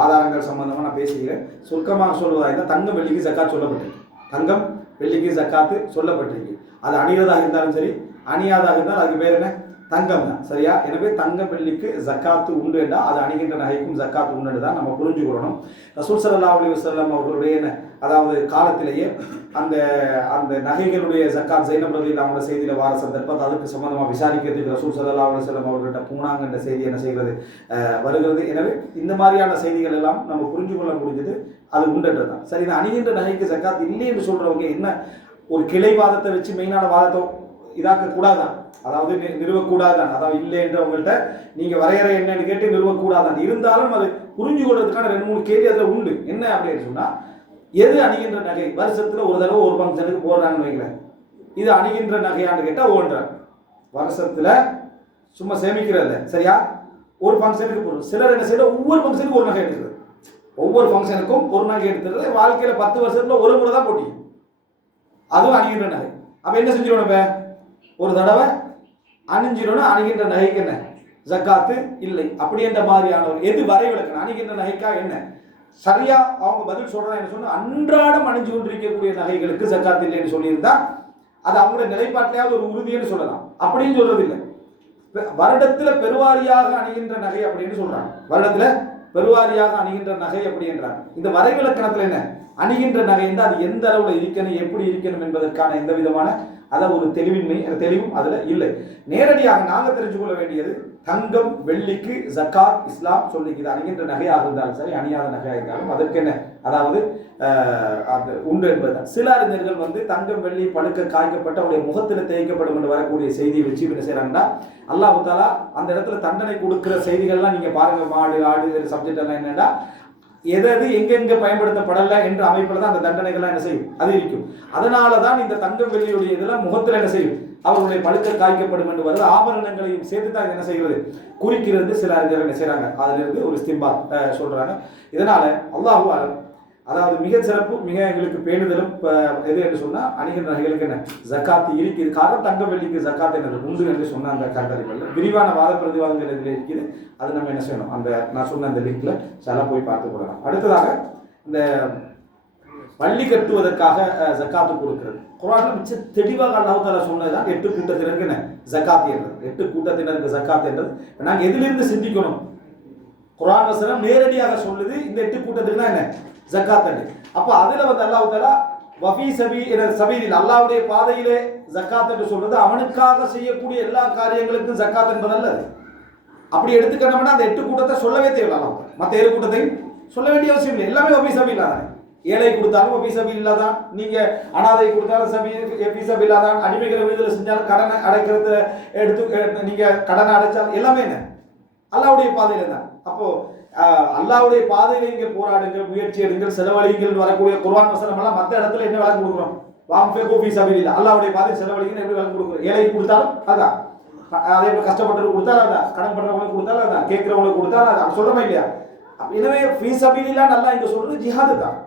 ஆதாரங்கள் சம்பந்தமாக நான் பேசுகிறேன். சுருக்கமாக சொல்வதாக இருந்தால் தங்கம் வெள்ளிக்கு ஜக்காத் சொல்லப்பட்டிருக்கு. தங்கம் வெள்ளிக்கு ஜக்காத்து சொல்லப்பட்டிருக்கு. அது அணிகிறதாக இருந்தாலும் சரி, அணியாதாக இருந்தால் அதுக்கு பேர் என்ன? தங்கம் தான். சரியா? எனவே தங்கம் வெள்ளிக்கு ஜக்காத்து உண்டு என்றால் அது அணிகின்ற நகைக்கும் ஜக்காத்து உண்டு தான் நம்ம புரிஞ்சுக்கணும். ரசூல் ஸல்லல்லாஹு அலைஹி வஸல்லம் அவர்களுடைய அதாவது காலத்திலேயே அந்த அந்த நகைகளுடைய ஜக்காத் ஸைனப் ரலியல்லாஹு அன்ஹா செய்தியில் வார சந்தர்ப்பம் அதுக்கு சம்பந்தமாக விசாரிக்கிறதுக்கு ரசூல் ஸல்லல்லாஹு அலைஹி வஸல்லம் அவர்கிட்ட பூனாங்க என்ற செய்தி என்ன செய்கிறது வருகிறது. எனவே இந்த மாதிரியான செய்திகள் எல்லாம் நம்ம புரிஞ்சு கொள்ள முடிஞ்சது அது உண்டுன்றது தான். சரி, இந்த அணிகின்ற நகைக்கு ஜக்காத் இல்லை என்று சொல்றவங்க என்ன ஒரு கிளைவாதத்தை வச்சு மெயினான வாதத்தை இதாக்க கூடாதான், அதாவது நிறுவக்கூடாதான். அதாவது இல்லை என்று அவங்கள்ட்ட நீங்க வரையறை என்னன்னு கேட்டு நிறுவக்கூடாதான். இருந்தாலும் அது புரிஞ்சு கொள்றதுக்கான 2-3 கேள்வி அதில் உண்டு. என்ன அப்படின்னு சொன்னா, எது அணிகின்ற நகை? வருஷத்துல ஒரு தடவை ஒரு ஃபங்க்ஷனுக்கு போடுறாங்கன்னு வைக்கிறேன், இது அணிகின்ற நகையான்னு கேட்டா ஓன்றாங்க. வருஷத்துல சும்மா சேமிக்கிறதில்ல, சரியா? ஒரு ஃபங்க்ஷனுக்கு போடுறோம். சிலர் என்ன செய்யற, ஒவ்வொரு ஃபங்க்ஷனுக்கும் ஒரு நகை எடுக்கிறது. ஒவ்வொரு ஃபங்க்ஷனுக்கும் ஒரு நகை எடுத்துறது. வாழ்க்கையில 10 வருஷத்துல ஒரு முறை தான் போட்டி. அதுவும் அணிகின்ற நகை. அப்ப என்ன செஞ்சிடணும்? ஒரு தடவை அணிஞ்சிடணும். அணிகின்ற நகைக்கு என்ன ஜக்காத்து இல்லை. அப்படி என்ற மாதிரியானவர் எது வரை விளக்கணும்? அணிகின்ற நகைக்கா என்ன சரியா அவங்க பதில் சொல்றாங்க. என்ன சொன்னா, அன்றாடம் அணிஞ்சு கொண்டிருக்கக்கூடிய நகைகளுக்கு ஜக்காத்து இல்லைன்னு சொல்லியிருந்தா அது அவங்களுடைய நிலைப்பாட்டிலேயாவது ஒரு உறுதின்னு சொல்லலாம். அப்படின்னு சொல்றது இல்லை. வருடத்துல பெருவாரியாக அணிகின்ற நகை அப்படின்னு சொல்றாங்க. வருடத்துல பெருவாரியாக அணிகின்ற நகை அப்படி என்றாங்க. இந்த வரைவிலக்கணத்துல என்ன அணிகின்ற நகை என்றால் அது எந்த அளவுல இருக்கணும், எப்படி இருக்கணும் என்பதற்கான எந்த விதமான அதான் ஒரு தெளிவும் அதுல இல்லை. நேரடியாக நாங்க தெரிஞ்சு கொள்ள வேண்டியது, தங்கம் வெள்ளிக்கு ஜக்காத் இஸ்லாம் சொல்லிக்குது. அணிகின்ற நகையாக இருந்தாலும் சரி, அணியாத நகையாக இருந்தாலும் அதற்கு என்ன அதாவது அது உண்டு என்பதுதான். சில அறிஞர்கள் தங்கம் வெள்ளி பழுக்க காய்க்கப்பட்ட அவருடைய முகத்தில் தேய்க்கப்படும் என்று வரக்கூடிய செய்தியை வச்சு என்ன செய்யறாங்கன்னா, அல்லாஹ் தஆலா அந்த இடத்துல தண்டனை கொடுக்கிற செய்திகள்லாம் நீங்க பாருங்க. மாடு ஆடு சப்ஜெக்ட் எல்லாம் என்னன்னா, எது எங்கெங்க பயன்படுத்தப்படலை என்ற அமைப்பில் தான் அந்த தண்டனைகள்லாம் என்ன செய்யும், அது இருக்கும். அதனால தான் இந்த தங்கம் வெள்ளியுடைய இதெல்லாம் முகத்தில் என்ன செய்யும், அவர்களுடைய பழுக்க காய்க்கப்படும் என்று வருது. ஆபரணங்களையும் சேர்த்து தான் என்ன செய்கிறது, குறிக்கிறது. சில அறிஞர்கள் என்ன செய்யறாங்க, அதுல இருந்து ஒரு ஸ்திம்பாத் சொல்றாங்க. இதனால அல்லாஹு அலம், அதாவது மிக சிறப்பு, மிக எங்களுக்கு பேணுதலும் எது என்று சொன்னா, அணிகின்ற நகைகளுக்கு என்ன ஜக்காத்து இருக்குது. காரணம் தங்கம் வெள்ளிக்கு ஜக்காத்து என்ன உண்டு என்று சொன்ன அந்த கருத்தறிவுகள் விரிவான வாத பிரதிவாதங்கள் இதில் இருக்குது. அது நம்ம என்ன செய்யணும், அந்த நான் சொன்ன அந்த லிங்க்ல சில போய் பார்த்து கொள்ளலாம். அடுத்ததாக இந்த பள்ளி கட்டுவதற்காக ஜக்காத்து கொடுக்கிறது. குர்ஆன்ல மிச்ச தெளிவாக அல்லாஹ் தஆலா சொன்னதுதான் 8 கூட்டத்தினருக்கு என்ன ஜக்காத் என்றது. 8 கூட்டத்தினருக்கு ஜக்காத் என்றது நாங்க எதிலிருந்து சிந்திக்கணும்? குர்ஆன் வசனம் நேரடியாக சொல்லுது இந்த 8 கூட்டத்துக்கு தான் என்ன ஜக்காத். அப்ப அதுல அல்லாஹ் தஆலா வஃபீ சபீலில் அல்லாஹ்வுடைய பாதையிலே ஜக்காத் என்று சொல்றது அவனுக்காக செய்யக்கூடிய எல்லா காரியங்களுக்கும் ஜக்காத் என்பதல்ல. அப்படி எடுத்துக்கணும்னா அந்த 8 கூட்டத்தை சொல்லவே தேவையில்லை. அல்லாஹ் மற்ற 7 கூட்டத்தையும் சொல்ல வேண்டிய அவசியம் இல்லை. எல்லாமே வஃபீ சபீலில் தான். ஏழை கொடுத்தாலும் வஃபீ சபீலில் தான். நீங்க அனாதை கொடுத்தாலும் வஃபீ சபீலில் தான். அடிமைகளை விடுதலை செஞ்சாலும் கடனை அடைக்கிறது எடுத்து நீங்க கடனை அடைச்சாலும் எல்லாமே என்ன அல்லாஹ்வுடைய பாதையில தான். அப்போ அல்லாஹ்வுடைய பாதையில இங்க போராடுங்கள், முயற்சி எடுங்கள், செலவழிங்கள் வரக்கூடிய குர்ஆன் வசனம் எல்லாம் மற்ற இடத்துல என்ன விளக்கம் கொடுக்குறோம்? வாம்ஃபிகு ஃபீ சபீலில்லாஹ், அல்லாஹ்வுடைய பாதையில் செலவழிங்க எப்படி விளக்கம் கொடுக்குறோம்? ஏழைக்கு கொடுத்தாலும் அதான், அதே போல கஷ்டப்பட்டவங்களுக்கு கொடுத்தாலும் அதான், கடன் பண்றவங்களுக்கு கொடுத்தாலும் அதான், கேட்கிறவங்களுக்கு கொடுத்தாலும் அதான், சொல்றமே இல்லையா? எனவே ஃபீ சபீலில்லாஹ் நல்லா இங்க சொல்றது ஜிஹாது தான்.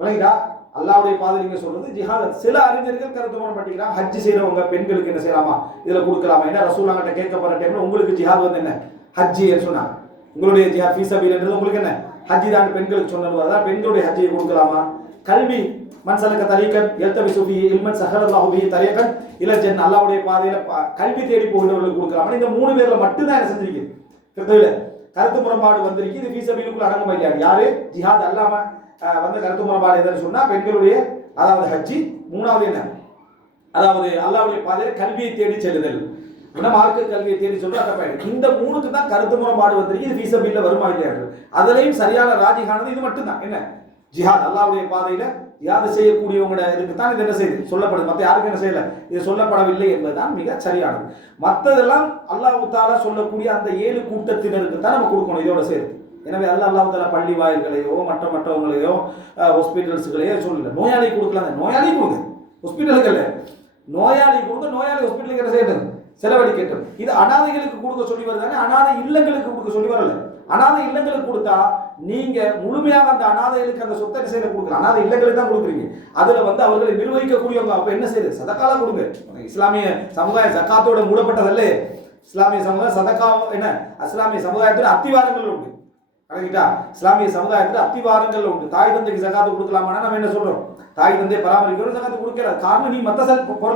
விளங்கிட்டா? அல்லாஹ்வுடைய பாதையில் இங்க சொல்றது ஜிஹாத். சில அறிஞர்கள் கருத்து மாறுபட்டிருக்கிறாங்க. ஹஜ் செய்யறவங்க பெண்களுக்கு என்ன செய்யலாமா, இதுல கொடுக்கலாமா? ஏன்னா ரசூலுல்லாஹ் கிட்ட கேட்கப்படுற டைம்ல உங்களுக்கு ஜிஹாத் என்ன ஹஜ் என்று சொன்னாங்க. உங்களுடைய ஜிஹாத் ஃபீ சபீலில்லாஹ் உங்களுக்கு என்ன ஹஜ் தான் பெண்களுக்கு சொன்னது. அதான் பெண்களுடைய ஹஜ்ஜை கொடுக்கலாமா? கல்வி மன்சலக தரீகன் யல்தமிசு ஃபீஹி இல்மன் ஸஹலல்லாஹு பிஹி தரீகன் இலா ஜன்னah, அல்லாஹ்வுடைய பாதையில கல்வி தேடி போகிறவர்களுக்கு கொடுக்கலாமா? இந்த 3 பேர்ல மட்டும் தான் என்ன செஞ்சிருக்கு ஃபிக்ஹ்ல கருத்து முரண்பாடு வந்திருக்கு. இது ஃபீ சபீலுக்குள்ள அடங்குமா இல்லையா? யாரு ஜிஹாத் அல்லாம கருத்து முரண்பாடு எதுன்னு சொன்னா பெண்களுடைய அதாவது ஹஜ்ஜி, மூணாவது என்ன அதாவது அல்லாஹ்வுடைய பாதையில கல்வியை தேடி செல்லுதல். மார்க்க கல்வியை தேடி சொல்றாங்க. இந்த 3க்கு தான் கருத்து முரண்பாடு வந்திருக்கு. இது ஃபீ சபீலில் வருமா இல்லையா? அதுலயும் சரியான ராஜிகானது இது மட்டும் தான். என்ன ஜிஹாத் அல்லாஹ்வுடைய பாதையில ஜிஹாத் செய்யக்கூடியவங்க இதுக்கு தான் இது என்ன செய்யுது சொல்லப்படுது. மற்ற யாருக்கும் என்ன செய்யல, இது சொல்லப்படவில்லை என்பதுதான் மிக சரியானது. மற்றதெல்லாம் அல்லாஹ் தஆலா சொல்லக்கூடிய அந்த 7 கூட்டத்தினருக்கு தான் நம்ம கொடுக்கணும். இதோட சேர்த்து எனவே அதில் அல்லாஹ் தஆலா பள்ளி வாயில்களையோ மற்றவங்களையோ ஹாஸ்பிட்டல்ஸுகளையோ சொல்லல. நோயாளி கொடுக்கலாம், நோயாளி கொடுங்க, ஹாஸ்பிட்டலுக்கு இல்லை, நோயாளி கொடுங்க, நோயாளி ஹாஸ்பிட்டலுக்கு என்ன செய்யட்டும், செலவழிக்கட்டும். இது அனாதைகளுக்கு கொடுக்க சொல்லி வருதானே, அனாதை இல்லங்களுக்கு கொடுக்க சொல்லி வரல. அனாதை இல்லங்களுக்கு கொடுத்தா நீங்க முழுமையாக அந்த அனாதைகளுக்கு அந்த சொத்தை செய்ய கொடுக்கலாம், அனாதை இல்லங்களுக்கு தான் கொடுக்குறீங்க. அதுல வந்து அவர்களை நிர்வகிக்கக்கூடியவங்க அப்ப என்ன செய்யுது, சதக்கால கொடுங்க. இஸ்லாமிய சமுதாயம் ஜக்காத்தோட மூடப்பட்டதல்ல, இஸ்லாமிய சமுதாயம் சதக்கா என்ன, இஸ்லாமிய சமுதாயத்தில் அத்திவாரங்கள் உண்டு. கரெக்டா, இஸ்லாமிய சமுதாயத்தில் அத்திவாரங்கள் உண்டு. தாய் தந்தைக்கு ஜக்காத்து கொடுக்கலாமான்னா நம்ம என்ன சொல்றோம், தாய் தந்தையை பராமரிக்கிறோம், ஜக்காத்து கொடுக்கல. காரணம் நீ மற்ற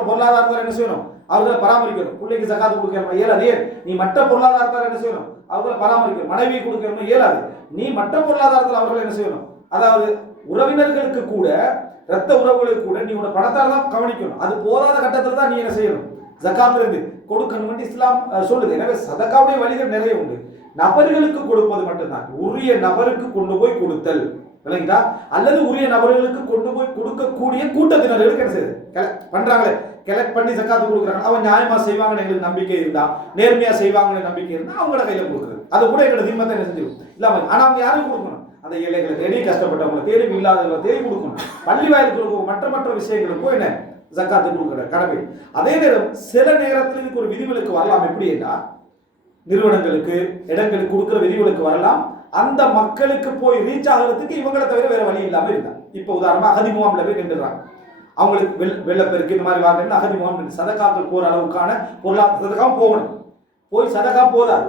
பொருளாதாரத்தில் என்ன செய்யணும், அவர்களை பராமரிக்கணும். பிள்ளைக்கு ஜக்காத்து கொடுக்கணும் இயலாது, நீ மற்ற பொருளாதாரத்தில் என்ன செய்யணும், அவர்களை பராமரிக்கணும். மனைவியை கொடுக்கணும் இயலாது, நீ மற்ற பொருளாதாரத்தில் அவர்களை என்ன செய்யணும். அதாவது உறவினர்களுக்கு கூட, இரத்த உறவுகளுக்கு கூட நீ உன பணத்தால் தான் கவனிக்கணும். அது போதாத கட்டத்தில் தான் நீ என்ன செய்யணும், ஜக்காத் இருந்து கொடுக்கணும் இஸ்லாம் சொல்லுது. எனவே சதக்காவுடைய வழிகள் நிறைய உண்டு. நபர்களுக்கு கொடுப்பது மட்டும்தான், உரிய நபருக்கு கொண்டு போய் கொடுத்தல், விளங்கிட்டா, அல்லது உரிய நபர்களுக்கு கொண்டு போய் கொடுக்கக்கூடிய கூட்டத்தினர்களுக்கு என்ன செய்யுது பண்றாங்களே, கலெக்ட் பண்ணி ஜக்காத்து கொடுக்குறாங்க. அவன் நியாயமா செய்வாங்கன்னு எங்களுக்கு நம்பிக்கை இருந்தா, நேர்மையா செய்வாங்கன்னு நம்பிக்கை இருந்தா அவங்களோட கையில கொடுக்குறது, அது கூட எங்களோட திம்மத்தை என்ன செஞ்சிடும் இல்லாம. ஆனா அவங்க யாரும் கொடுக்கணும், அந்த ஏழைகளை தேடி, கஷ்டப்பட்டவங்களை தேடி, இல்லாதவங்களை தேடி கொடுக்கணும். பள்ளி வாயிலுக்கு மற்ற விஷயங்களுக்கும் என்ன ஜக்காத்து கொடுக்குற கடமை. அதே நேரம் சில நேரத்தில் இதுக்கு ஒரு விதிவிலக்கு வரலாம். எப்படி என்றால், நிறுவனங்களுக்கு இடங்களுக்கு கொடுக்குற விதிவிலக்கு வரலாம். அந்த மக்களுக்கு போய் ரீச் ஆகிறதுக்கு இவங்களை தவிர வேற வழி இல்லாம இருந்தாங்க. இப்போ உதாரணமா அகதி முகாம்ல போய் நின்றுறாங்க, அவங்களுக்கு வெள்ளப்பெருக்கு இந்த மாதிரி வாங்க அகதி முகாம் சதக்காக்கள் போற அளவுக்கான பொருளாதார சதக்காவும் போகணும். போய் சதக்கா போதாது,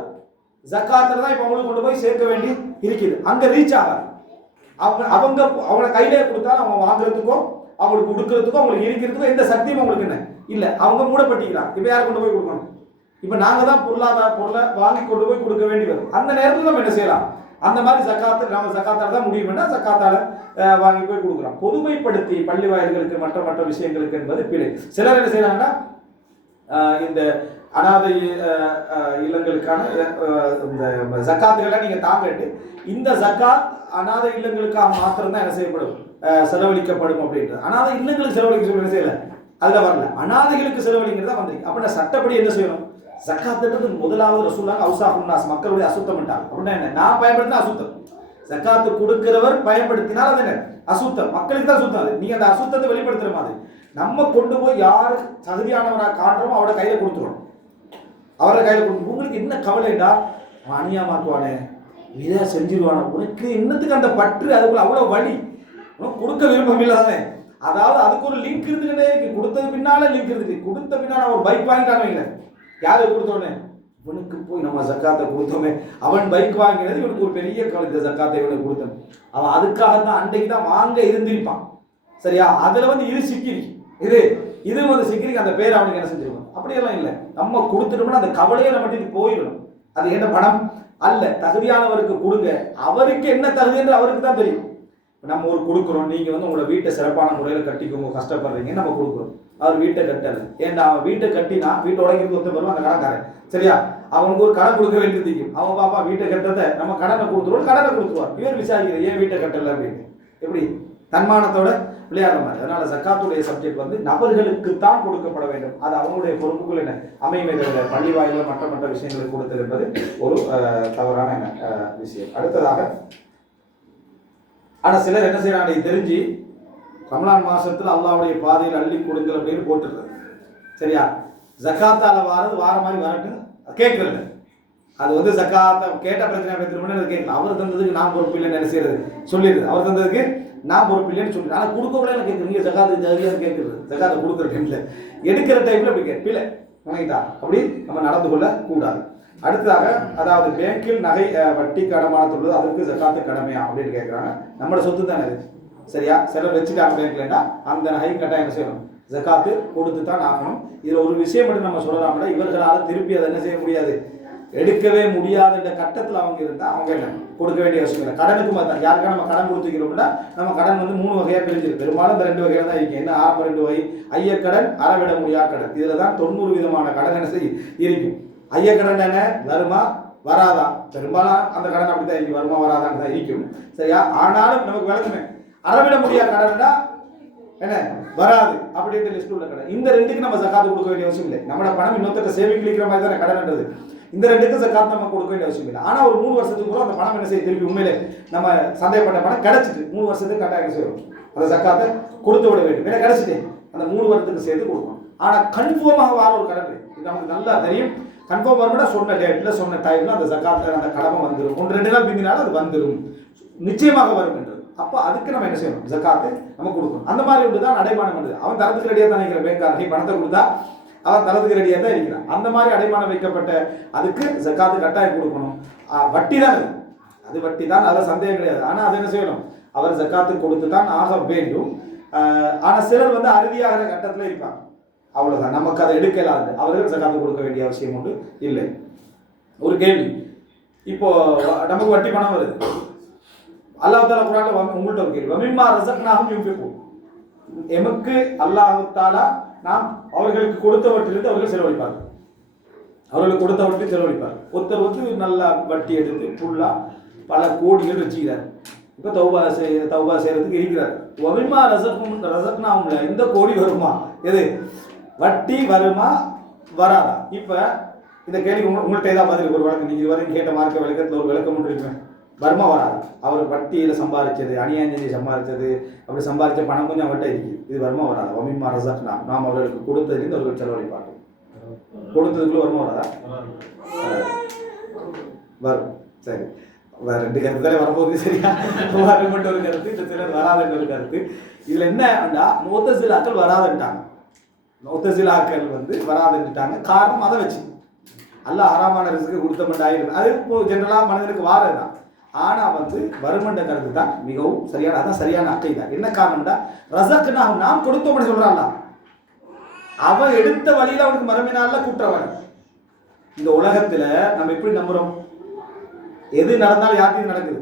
ஜக்காத்துல தான் இப்போ அவங்களுக்கு கொண்டு போய் சேர்க்க வேண்டி இருக்குது. அங்க ரீச் ஆகாது. அவங்க கையிலே கொடுத்தாலும் அவங்க வாங்குறதுக்கோ அவங்களுக்கு கொடுக்கறதுக்கோ அவங்களுக்கு இருக்கிறதுக்கோ எந்த சக்தியும் அவங்களுக்கு என்ன இல்லை, அவங்க மூடப்பட்டிக்கிறாங்க. இப்போ யார் கொண்டு போய் கொடுக்கணும், இப்போ நாங்கள் தான் பொருளாதார பொருளை வாங்கி கொண்டு போய் கொடுக்க வேண்டி வரும். அந்த நேரத்தில் நம்ம என்ன செய்யலாம், அந்த மாதிரி ஜக்காத்து நம்ம ஜக்காத்தால தான் முடியும் வேண்டாம், ஜக்காத்தால வாங்கி போய் கொடுக்குறோம். பொதுமைப்படுத்தி பள்ளி வாயில்களுக்கு மற்ற விஷயங்களுக்கு என்பது பிழை. சிலர் என்ன செய்யறாங்கன்னா, இந்த அனாதை இல்லங்களுக்கான இந்த ஜக்காத்துகளை நீங்க தாங்கிட்டு இந்த ஜக்காத் அனாதை இல்லங்களுக்காக மாத்திரம் தான் என்ன செய்யப்படும், செலவழிக்கப்படும் அப்படின்றது. அனாதை இல்லங்களுக்கு செலவழிக்க சொல்லி என்ன செய்யல, அதுல வரல, அனாதைகளுக்கு செலவழிங்கிறதா வந்திருக்கு. அப்படின்னா சட்டப்படி என்ன செய்யணும், ஜக்காத்துன்றது முதலாவது ரசூலுல்லாஹ் அவுசாஹுன் நாஸ், மக்களுடைய அசுத்தம் என்றால். அப்படின்னா என்ன, நான் பயன்படுத்தின அசுத்தம், ஜக்காத்து கொடுக்கிறவர் பயன்படுத்தினால் அது என்ன அசுத்தம், மக்களுக்கு தான் சுத்தம். அது நீங்க அந்த அசுத்தத்தை வெளிப்படுத்துற மாதிரி நம்ம கொண்டு போய் யாரு தகுதியானவராக காட்டுறோமோ அவரோட கையில கொடுத்துருவோம், அவரை கையில கொடுத்து. உங்களுக்கு என்ன கவலைடா, அணியா மாத்துவானே, இதை செஞ்சிருவானே, உனக்கு என்னத்துக்கு அந்த பற்று, அதுக்குள்ள அவ்வளவு வழி, கொடுக்க விருப்பம் இல்லாதானே. அதாவது அதுக்கு ஒரு லிங்க் இருக்குன்னே, கொடுத்தது பின்னால லிங்க் இருக்கு. கொடுத்த பின்னால ஒரு பைக் வாங்கிட்டானே, இல்லை யாரு கொடுத்தோன்னே இவனுக்கு போய் நம்ம ஜக்காத்தை கொடுத்தோமே, அவன் பைக் வாங்கினது இவனுக்கு ஒரு பெரிய கவலை, இந்த ஜக்காத்தை இவனுக்கு கொடுத்தோம். அவன் அதுக்காக தான் அன்றைக்கு தான் வாங்க இருந்திருப்பான், சரியா. அதுல வந்து இது சிக்கிரி, இது வந்து சிக்கிரிக்கு அந்த பேர் அவனுக்கு என்ன செஞ்சிருவான். அப்படியெல்லாம் இல்லை, நம்ம கொடுத்துட்டோம்னா அந்த கவலையை நம்ம போயிடணும். அது என்ன பணம் அல்ல, தகுதியானவருக்கு கொடுங்க, அவருக்கு என்ன தகுதி என்று அவருக்கு தான் தெரியும். நம்ம ஒரு கொடுக்குறோம், நீங்க வந்து உங்களோட வீட்டை சிறப்பான முறையில் கட்டிக்கோங்க, கஷ்டப்படுறீங்க, நம்ம கொடுக்குறோம். அவர் வீட்டை கட்டல, ஏன்டா அவன் வீட்டை கட்டினா வீட்டை உடைக்கிறது ஒருத்தர் வருவான், அந்த கடைக்காரன், சரியா. அவனுக்கு ஒரு கடன் கொடுக்க வேண்டியது, அவன் பாப்பா வீட்டை கட்டுறதை நம்ம கடனை கொடுத்துருவோம், கடனை கொடுத்துருவார். இவர் விசாரிக்கிற ஏன் வீட்டை கட்டல அப்படின்னு, எப்படி தன்மானத்தோட விளையாடுற மாதிரி. அதனால ஜக்காத்துடைய சப்ஜெக்ட் வந்து நபர்களுக்கு தான் கொடுக்கப்பட வேண்டும், அது அவங்களுடைய பொறுப்புகள் என்ன அமைமை தவிர பள்ளி வாயில மற்ற விஷயங்களுக்கு கொடுத்தது என்பது ஒரு தவறான விஷயம். அடுத்ததாக, ஆனா சிலர் என்ன செய்யறாங்க தெரிஞ்சு, ரமலான் மாசத்துல அல்லாஹ்வுடைய பாதையில் அள்ளி கொடுங்கள் அப்படின்னு போட்டுருது, சரியா. ஜக்காத்தால வாரது வார மாதிரி வரட்டும் கேட்கறது, அது வந்து ஜக்காத்தை கேட்ட பிரச்சனை திரும்ப கேட்கலாம். அவர் தந்ததுக்கு நான் பொறுப்பு இல்லைன்னு என்ன செய்யறது சொல்லிடுது, அவர் தந்ததுக்கு நான் பொறுப்பு இல்லைன்னு சொல்லிடு. ஆனால் கொடுக்கக்கூட கேட்குறது, நீங்கள் ஜக்காத்து ஜாதியாக கேட்குறது, ஜக்காத்தை கொடுக்குற டைம்ல எடுக்கிற டைம்ல அப்படி கேட்பில்லை, நினைக்கிட்டா அப்படி நம்ம நடந்து கொள்ள கூடாது. அடுத்ததாக, அதாவது பேங்கில் நகை வட்டிக்கு அடமானத்துள்ளது, அதற்கு ஜக்காத்து கடமையா அப்படின்னு கேட்குறாங்க. நம்மளோட சொத்து தானே அது, சரியா. சிலர் வச்சுட்டாங்க பேங்க்லன்னா அந்த நகை கட்டாயம் என்ன செய்யணும், ஜக்காத்து கொடுத்து தான் ஆகணும். இதில் ஒரு விஷயம் மட்டும் நம்ம சொல்லலாம்னா, இவர்களால் திருப்பி அதை என்ன செய்ய முடியாது, எடுக்கவே முடியாத இந்த கட்டத்தில் அவங்க இருந்தால் அவங்க என்ன கொடுக்க வேண்டிய அவசியம் இல்லை. கடனுக்கும் தான், யாருக்கா நம்ம கடன் கொடுத்துக்கிறோம்னா நம்ம கடன் வந்து 3 வகையாக பிரிஞ்சிருக்கு. பெரும்பாலும் இந்த 2 வகையில தான் இருக்கு. என்ன ஆரம்ப 2 வகை, ஐயக்கடன், அறவிட முடியாத கடன். இதில் தான் 90 விதமான கடன் என்ன செய்ய இருக்கும். ஐயக்கடன் என்ன, வருமா வராதா, பெரும்பாலும் அந்த கடன் அப்படி தான் இருக்கும், வருமா வராதான்னு தான் இருக்கும், சரியா. ஆனாலும் நமக்கு விளக்குமே, அறவிட முடியாத கடன்னா என்ன வராது அப்படின்ற லிஸ்ட் உள்ள கடன். இந்த 2க்கு நம்ம ஜக்காத்து கொடுக்க வேண்டிய அவசியம் இல்லை. நம்மளோட பணம் இன்னொருத்த சேவிங் கழிக்கிற மாதிரி தானே கடன்ன்றது. இந்த ரெண்டுக்கும் ஜக்காத் நம்ம கொடுக்க வேண்டிய அவசியம் இல்லை. ஆனால் ஒரு 3 வருஷத்துக்கு கூட அந்த பணம் என்ன செய்ய திருப்பி உண்மையிலே நம்ம சந்தேகப்பட்ட பணம் கிடைச்சிட்டு 3 வருஷத்துக்கு கட்டாயம் செய்யணும் அந்த ஜக்காத்தை கொடுத்து விட வேண்டும். ஏன்னா கிடைச்சிட்டு அந்த 3 வருடத்துக்கு சேர்த்து கொடுக்கணும். ஆனால் கன்ஃபார்மாக வர ஒரு கடமை இது நமக்கு நல்லா தெரியும். கன்ஃபார்ம் வரணும்னா சொன்ன டேட்டில் சொன்ன டைமில் அந்த ஜக்காத்தில் அந்த கடமை வந்துடும். 1-2 நாள் பிந்தினாலும் அது வந்துடும், நிச்சயமாக வரும் என்றது. அப்போ அதுக்கு நம்ம என்ன செய்யணும், ஜக்காத்து நம்ம கொடுக்கணும். அந்த மாதிரி ஒன்று தான் அடைமானம் பண்ணுது. அவன் தரத்துக்கு ரெடியாக தான் நினைக்கிற பேங்கார், நீ பணத்தை கொடுத்தா அவன் தரத்துக்கு ரெடியாக தான் இருக்கிறான். அந்த மாதிரி அடைமானம் வைக்கப்பட்ட அதுக்கு ஜக்காத்து கட்டாயம் கொடுக்கணும். வட்டி தான் அது வட்டி தான், அதில் சந்தேகம் கிடையாது. ஆனால் அது என்ன செய்யணும், அவர் ஜக்காத்து கொடுத்து தான் ஆக வேண்டும். ஆனால் சிலர் வந்து அறுதியாகிற கட்டத்தில் இருப்பாங்க, அவ்வளோதான், நமக்கு அதை எடுக்கலாது, அவர்கள் ஜக்காத்து கொடுக்க வேண்டிய அவசியம் ஒன்று இல்லை. ஒரு கேள்வி, இப்போ நமக்கு வட்டி பணம் வருது, அல்லாஹ் தாலா குர்ஆன்ல உங்கள்ட்ட ஒரு கேள்வி, வமிம்மா ரஸக்னாஹும் யுன்ஃபிகூன், எமக்கு அல்லாஹ் தாலா நாம் அவர்களுக்கு கொடுத்தவற்றிலிருந்து அவர்கள் செலவழிப்பார்கள், அவர்களுக்கு கொடுத்தவற்றை செலவழிப்பார்கள். ஒருத்தர் வந்து நல்லா வட்டி எடுத்து ஃபுல்லாக பல கோடிகள் வச்சுக்கிறார். இப்போ தௌபா செய்யறதுக்கு இருக்கிறார். வமிம்மா ரஸக்னாஹும்ல இந்த கோடி வருமா, எது வட்டி வருமா வராதா? இப்போ இந்த கேள்வி உங்கள்கிட்ட ஏதாவது பதில் ஒரு வழக்கு, நீங்கள் வரைக்கும் கேட்ட மார்க்க விளக்கத்தில் ஒரு விளக்கம் ஒன்று இருக்குங்க, வருமா வராது? அவர் வட்டியில் சம்பாதிச்சது, அநியாயம் சம்பாதிச்சது, அப்படி சம்பாதிச்ச பணம் கொஞ்சம் அவர்கிட்ட இருக்குது, இது வருமா வராது? வமிம்மா ரஸக்னா, நாம் அவர்களுக்கு கொடுத்ததுலேருந்து அவர்கள் செலவழிப்பார்கள். கொடுத்ததுக்குள்ள வருமா வராதா? வரும். சரி, ரெண்டு கருத்து தானே வரப்போகுது. சரியா, வருமென்ற ஒரு கருத்து, இந்த சிலர் வராதுன்ற ஒரு கருத்து. இதில் என்னன்னா முத்தசிலாக்கள் வராதுன்ட்டாங்க. முத்தசிலாக்கள் வந்து வராதுன்ட்டாங்க. காரணம் அதை வச்சு அல்லாஹ் ஹராமான ரிஸ்க்கு கொடுத்த மாட்டாயிருக்கு. அது இப்போ ஜென்ரலாக மனிதனுக்கு வாரது தான். ஆனால் வந்து வருமண்ட கருத்து தான் மிகவும் சரியான, அதான் சரியான அக்கை தான். என்ன காரணம்னா ரஸக்கு நாம் கொடுத்தோம்னு சொல்கிறான்ல, அவன் எடுத்த வழியில் அவனுக்கு மறுமையினால கூட்டுறவன். இந்த உலகத்தில் நம்ம எப்படி நம்புகிறோம், எது நடந்தாலும் யார்கிட்டையும் நடக்குது,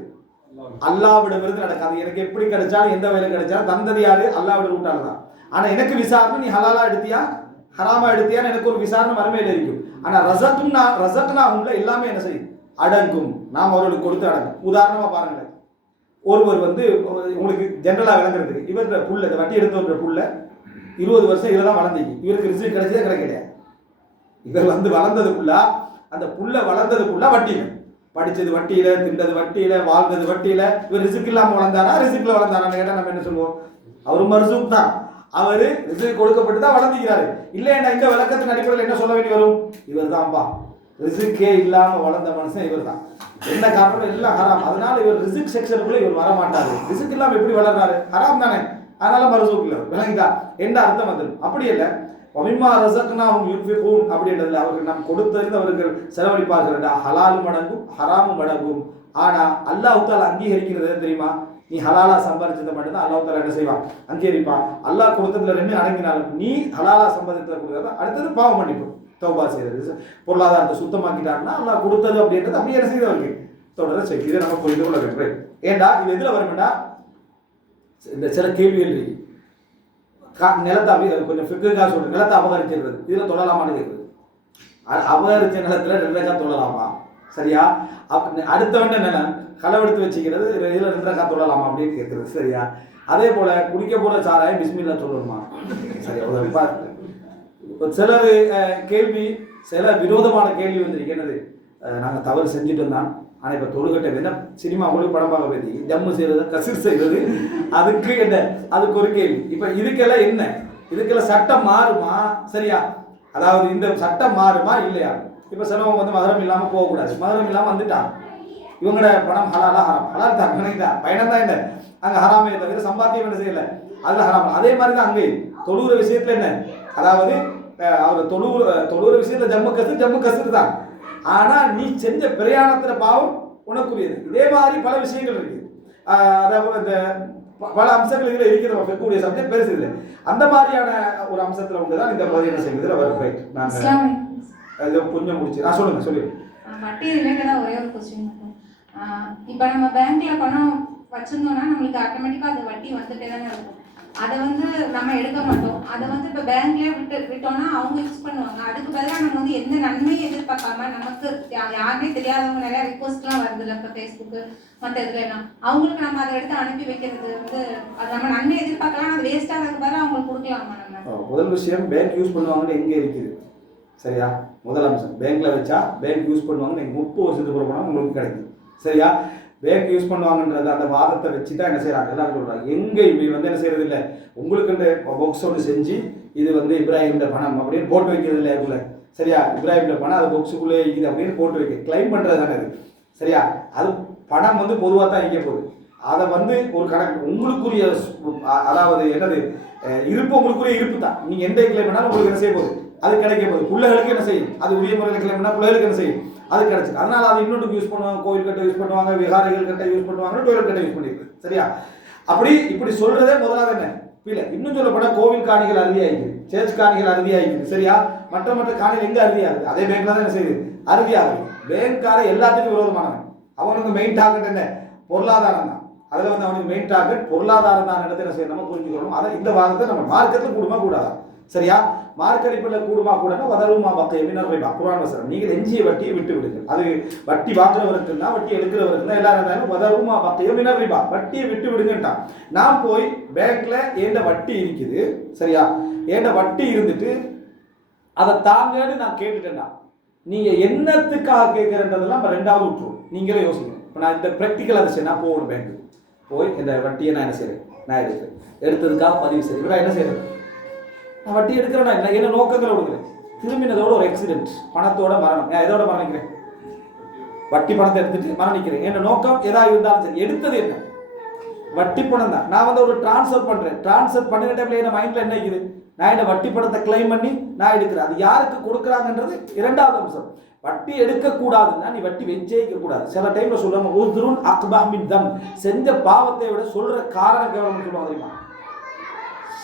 அல்லாஹ்விடமிருந்து நடக்காது. எனக்கு எப்படி கிடைச்சாலும் எந்த வேலை கிடைச்சாலும் தந்தது யாரு, அல்லாஹ்விட கூட்டால தான். ஆனால் எனக்கு விசாரணை நீ ஹலாலா எடுத்தியா ஹராமா எடுத்தியான்னு எனக்கு ஒரு விசாரணை மறுமையில் இருக்கும். ஆனால் ரஸக்னா உள்ள எல்லாமே என்ன செய்யும், அடங்கும், நாம் அவர்களுக்கு கொடுத்து அடங்கும். உதாரணமாக பாருங்களேன், ஒருவர் வந்து உங்களுக்கு ஜென்ரலாக விளங்குறதுக்கு, இவர்கிட்ட புள்ள, இந்த வட்டி எடுத்தவர்கிட்ட புள்ள 20 வருஷம் இதில் தான் வளர்ந்தீங்க, இவருக்கு ரிசல்ட் கிடைச்சதே கிடையாது. இவர் வந்து வளர்ந்ததுக்குள்ள, அந்த புள்ள வளர்ந்ததுக்குள்ள வட்டியில் படித்தது வட்டியில், திண்டது வட்டியில், வாழ்ந்தது வட்டியில். இவர் ரிஸ்க் இல்லாமல் வளர்ந்தாரா ரிஸ்கில் வளர்ந்தாரான்னு கேட்டால் நம்ம என்ன சொல்லுவோம், அவர் மர்சூக் தான், அவர் ரிஸ்க் கொடுக்கப்பட்டு தான் வளர்ந்துக்கிறாரு. இல்லைன்னா இந்த விளக்கத்தின் அடிப்படையில் என்ன சொல்ல வேண்டி வரும், இவர் தான்ப்பா ரிஸ்க்கே இல்லாமல் வளர்ந்த மனுஷன் இவர் தான். என்ன காரணம், எல்லாம் ஹராம். அதனால இவர் ரிஸ்க் செக்ஷனுக்குள்ள இவர் வர மாட்டாரு. ரிஸ்க் இல்லாமல் எப்படி வளர்றாரு, ஹராம் தானே, அதனால மர்சூக் இல்லை. விளங்கிட்டா என்ன அர்த்தம் வந்துடும். அப்படி இல்லை, வமிம்மா ரஸக்னாஹும் யுன்ஃபிகூன் அப்படின்றதுல அவர்கள் நாம் கொடுத்தது அவர்கள் செலவழிப்பார்கள். ஹலாலும் அடங்கும் ஹராமும் அடங்கும். ஆனால் அல்லாஹ் தாலா அங்கீகரிக்கிறது தெரியுமா, நீ ஹலாலா சம்பாதிச்சதை மட்டும்தான் அல்லாஹ் தாலா என்ன செய்வான், அங்கீகரிப்பான். அல்லாஹ் கொடுத்ததுல ரெண்டு அடங்கினாலும் நீ ஹலாலா சம்பாதித்ததை கொடுத்தா அடுத்தது பாவம் மன்னிப்பு, தௌபா செய்யறது, பொருளாதாரத்தை சுத்தமாக்கிட்டாருன்னா அல்லாஹ் கொடுத்தது அப்படின்றது அப்படியே என்ன செய்தவருக்கு தொடர செய்யும். இதை நம்ம புரிந்து கொள்ள வேண்டும். ஏண்டா இது எதில் வரும்னா, இந்த சில கேள்விகள் இருக்கு. நிலத்தை கொஞ்சம் ஃபிக்குக்காக சொல்றேன், நிலத்தை அபகரிச்சிடுறது இதில் தொடலாமான்னு கேட்குறது. அபகரிச்ச நிலத்தில் 2 ரக்கா தொடலாமா, சரியா? அடுத்தவன் நிலம் களவெடுத்து வச்சுக்கிறது இதில் 2 ரக்கா தொடலாமா அப்படின்னு கேட்குறது, சரியா? அதே போல குடிக்க போகிற சாராயம் பிஸ்மில்லா சொல்லணுமா, சரியா? சிலர் கேள்வி, சில விரோதமான கேள்வி வந்துருக்கிறது. நாங்கள் தவறு செஞ்சுட்டு தான், ஆனால் இப்போ தொழுகட்டை வேணா சினிமா மொழி படம் பார்க்க பற்றி ஜம்மு செய்கிறது, கசிர் செய்கிறது, அதுக்கு என்ன, அதுக்கு ஒரு கேள்வி. இப்போ இதுக்கெல்லாம் என்ன, இதுக்கெல்லாம் சட்டம் மாறுமா, சரியா? அதாவது இந்த சட்டம் மாறுமா இல்லையா? இப்போ சிலவங்க வந்து மகரம் இல்லாமல் போகக்கூடாது, மகரம் இல்லாமல் வந்துட்டாங்க, இவங்களோட பணம் ஹலாலா ஹராம், ஹலால் தான் நினைக்கிட்டா பயணம் தான் என்ன, அங்கே ஹராமே தவிர சம்பாத்தியம் என்ன செய்யலை, அதில் ஹராம். அதே மாதிரி தான் அங்கே தொழுகிற விஷயத்தில் என்ன, அதாவது அவர் தொழுகிற விஷயத்தில் ஜம்மு கசரு தான். ஆனால் நீ செஞ்ச பிரயாணத்தில் பாவம் உனக்குரியது. இதே மாதிரி பல விஷயங்கள் இருக்கு. அதாவது இந்த பல அம்சங்கள் இதில் இருக்கிற இருக்கக்கூடிய சப்ஜெக்ட் பெருசு இல்லை. அந்த மாதிரியான ஒரு அம்சத்தில் ஒன்று தான் இந்த மாதிரி என்ன செய்யுது வரும். நாங்கள் கொஞ்சம் முடிச்சு நான் சொல்லுங்க. வட்டி ரிலேட்டடாக ஒரே ஒரு கொஸ்டின் மட்டும். இப்போ நம்ம பேங்க்ல பணம் வச்சிருந்தோம்னா நம்மளுக்கு ஆட்டோமேட்டிக்காக அது வட்டி வந்துட்டே தானே இருக்கும். அதை வந்து நம்ம எடுக்க மாட்டோம். அதை வந்து இப்போ பேங்க்லேயே விட்டோம்னா அவங்க யூஸ் பண்ணுவாங்க. அதுக்கு பதிலாக நம்ம வந்து எந்த நன்மையும் எதிர்பார்க்காம, நமக்கு யாருமே தெரியாதவங்க நிறையா ரிக்வஸ்ட்லாம் வருது இல்லை, இப்போ ஃபேஸ்புக்கு மற்ற இதில் எல்லாம், அவங்களுக்கு நம்ம அதை எடுத்து அனுப்பி வைக்கிறது வந்து அது நம்ம நன்மை எதிர்பார்க்கலாம், அது வேஸ்ட்டாக அதுக்கு பதிலாக அவங்களுக்கு கொடுக்கலாமா? நம்ம முதல் விஷயம் பேங்க் யூஸ் பண்ணுவாங்கன்னு எங்கே இருக்குது, சரியா? முதல் அம்சம், பேங்க்கில் வச்சா பேங்க் யூஸ் பண்ணுவாங்க, நீங்கள் 30 வருஷத்துக்கு போனால் உங்களுக்கு கிடைக்கும். சரியா? பேங்க் யூஸ் பண்ணுவாங்கன்றது அந்த வாதத்தை வச்சு தான் என்ன செய்கிறாங்க எல்லாரும் சொல்கிறாங்க. எங்கேயுமே வந்து என்ன செய்கிறது இல்லை, உங்களுக்கு இந்த பாக்ஸ் ஒன்று செஞ்சு இது வந்து இப்ராஹிம்ட பணம் அப்படின்னு போட்டு வைக்கிறது இல்லை அதுக்குள்ளே. சரியா? இப்ராஹிம்ட பணம் அது பாக்ஸுக்குள்ளே இது அப்படின்னு போட்டு வைக்க கிளைம் பண்ணுறது தானே அது. சரியா? அது பணம் வந்து பொதுவாக தான் இங்கே போகுது. அதை வந்து ஒரு கணக்கு உங்களுக்குரிய அதாவது என்னது இருப்பு, உங்களுக்குரிய இருப்பு தான். நீங்கள் எந்த கிளைம் பண்ணாலும் உங்களுக்கு என்ன செய்ய போகுது, அது கிடைக்க போகுது. பிள்ளைகளுக்கு என்ன செய்யும், அது உரிய முறையில் கிளைம் பண்ணால் பிள்ளைகளுக்கு என்ன செய்யும், அது கிடைச்சிது. அதனால் அது இன்னொன்று யூஸ் பண்ணுவாங்க, கோயில் கட்ட யூஸ் பண்ணுவாங்க, விகாரிகள் கட்ட யூஸ் பண்ணுவாங்க, டொய்லெட் கட்ட யூஸ் பண்ணிருக்கு. சரியா? அப்படி இப்படி சொல்றதே முதலாவது என்ன இல்லை. இன்னும் சொல்லப்போனால் கோவில் காணிகள் அறுதியாகிக்குது, சேர்ச் காணிகள் அறுதியாகிக்குது. சரியா? மற்ற காணிகள் எங்கே அறுதியாகுது, அதே பேங்க்ல தான் என்ன செய்யுது, அறுதியாகுது. பேங்க்கார எல்லாத்துக்கும் விரோதமானவன். அவனுக்கு மெயின் டார்கெட் என்ன, பொருளாதாரம் தான். அதில் வந்து அவனுக்கு மெயின் டார்கெட் பொருளாதாரம் தான். என்ன செய்ய நம்ம புரிஞ்சுக்கணும். அதை இந்த வாதத்தை நம்ம மார்க்கெட்டில் கூடுமா கூடாதா? சரியா? மார்க் அடிப்படையில் கூடுமா கூடனா வதருமா பக்கை எமினர் ரிபா, குர்ஆன் வசனம். நீங்கள் எஞ்சிய வட்டியை விட்டு விடுங்க. அது வட்டி வாங்குறவருக்குன்னா வட்டி எடுக்கிறவருக்குன்னா எல்லாரும் இருந்தாலும் வதருமா பக்கை எமினர் ரிபா, வட்டியை விட்டு விடுங்கட்டான். நான் போய் பேங்க்ல ஏண்ட வட்டி இருக்குது. சரியா? ஏண்ட வட்டி இருந்துட்டு அதை தாங்கன்னு நான் கேட்டுட்டேன்டா, நீங்க என்னத்துக்காக கேட்கறன்றதெல்லாம் நம்ம ரெண்டாவது விட்டுருவோம். நீங்களே யோசிக்கணும். இப்போ நான் இந்த ப்ராக்டிக்கல் அதை செய்ய நான் போகணும், பேங்க்கு போய் இந்த வட்டியை நான் என்ன செய்யறேன், நான் எடுத்ததுக்காக பதிவு செய்ய நான் என்ன செய்யறேன், நான் வட்டி எடுக்கிறேன்னா என்ன நோக்கங்களை கொடுக்குறேன், திரும்பினதோட ஒரு ஆக்சிடென்ட், பணத்தோட மரணம், நான் எதோட மரணிக்கிறேன், வட்டி பணத்தை எடுத்துட்டு மரணிக்கிறேன். என்ன நோக்கம் எதா இருந்தாலும் சரி, எடுத்தது என்ன, வட்டி பணம் தான். நான் வந்து ஒரு டிரான்ஸ்ஃபர் பண்றேன், டிரான்ஸ்ஃபர் பண்ணின டைம்ல என்ன மைண்ட்ல என்ன இருக்குது, நான் என்ன வட்டி பணத்தை கிளைம் பண்ணி நான் எடுக்கிறேன். அது யாருக்கு கொடுக்குறாங்கன்றது இரண்டாவது அம்சம். வட்டி எடுக்கக்கூடாதுன்னா நீ வட்டி வச்சேக்க கூடாது. சில டைம்ல சொல்லுவாங்க உத்ருன் அக்பஹ் மின் தம், செஞ்ச பாவத்தை விட சொல்ற காரணம் கேவலம்னு சொல்லுவாங்க தெரியுமா.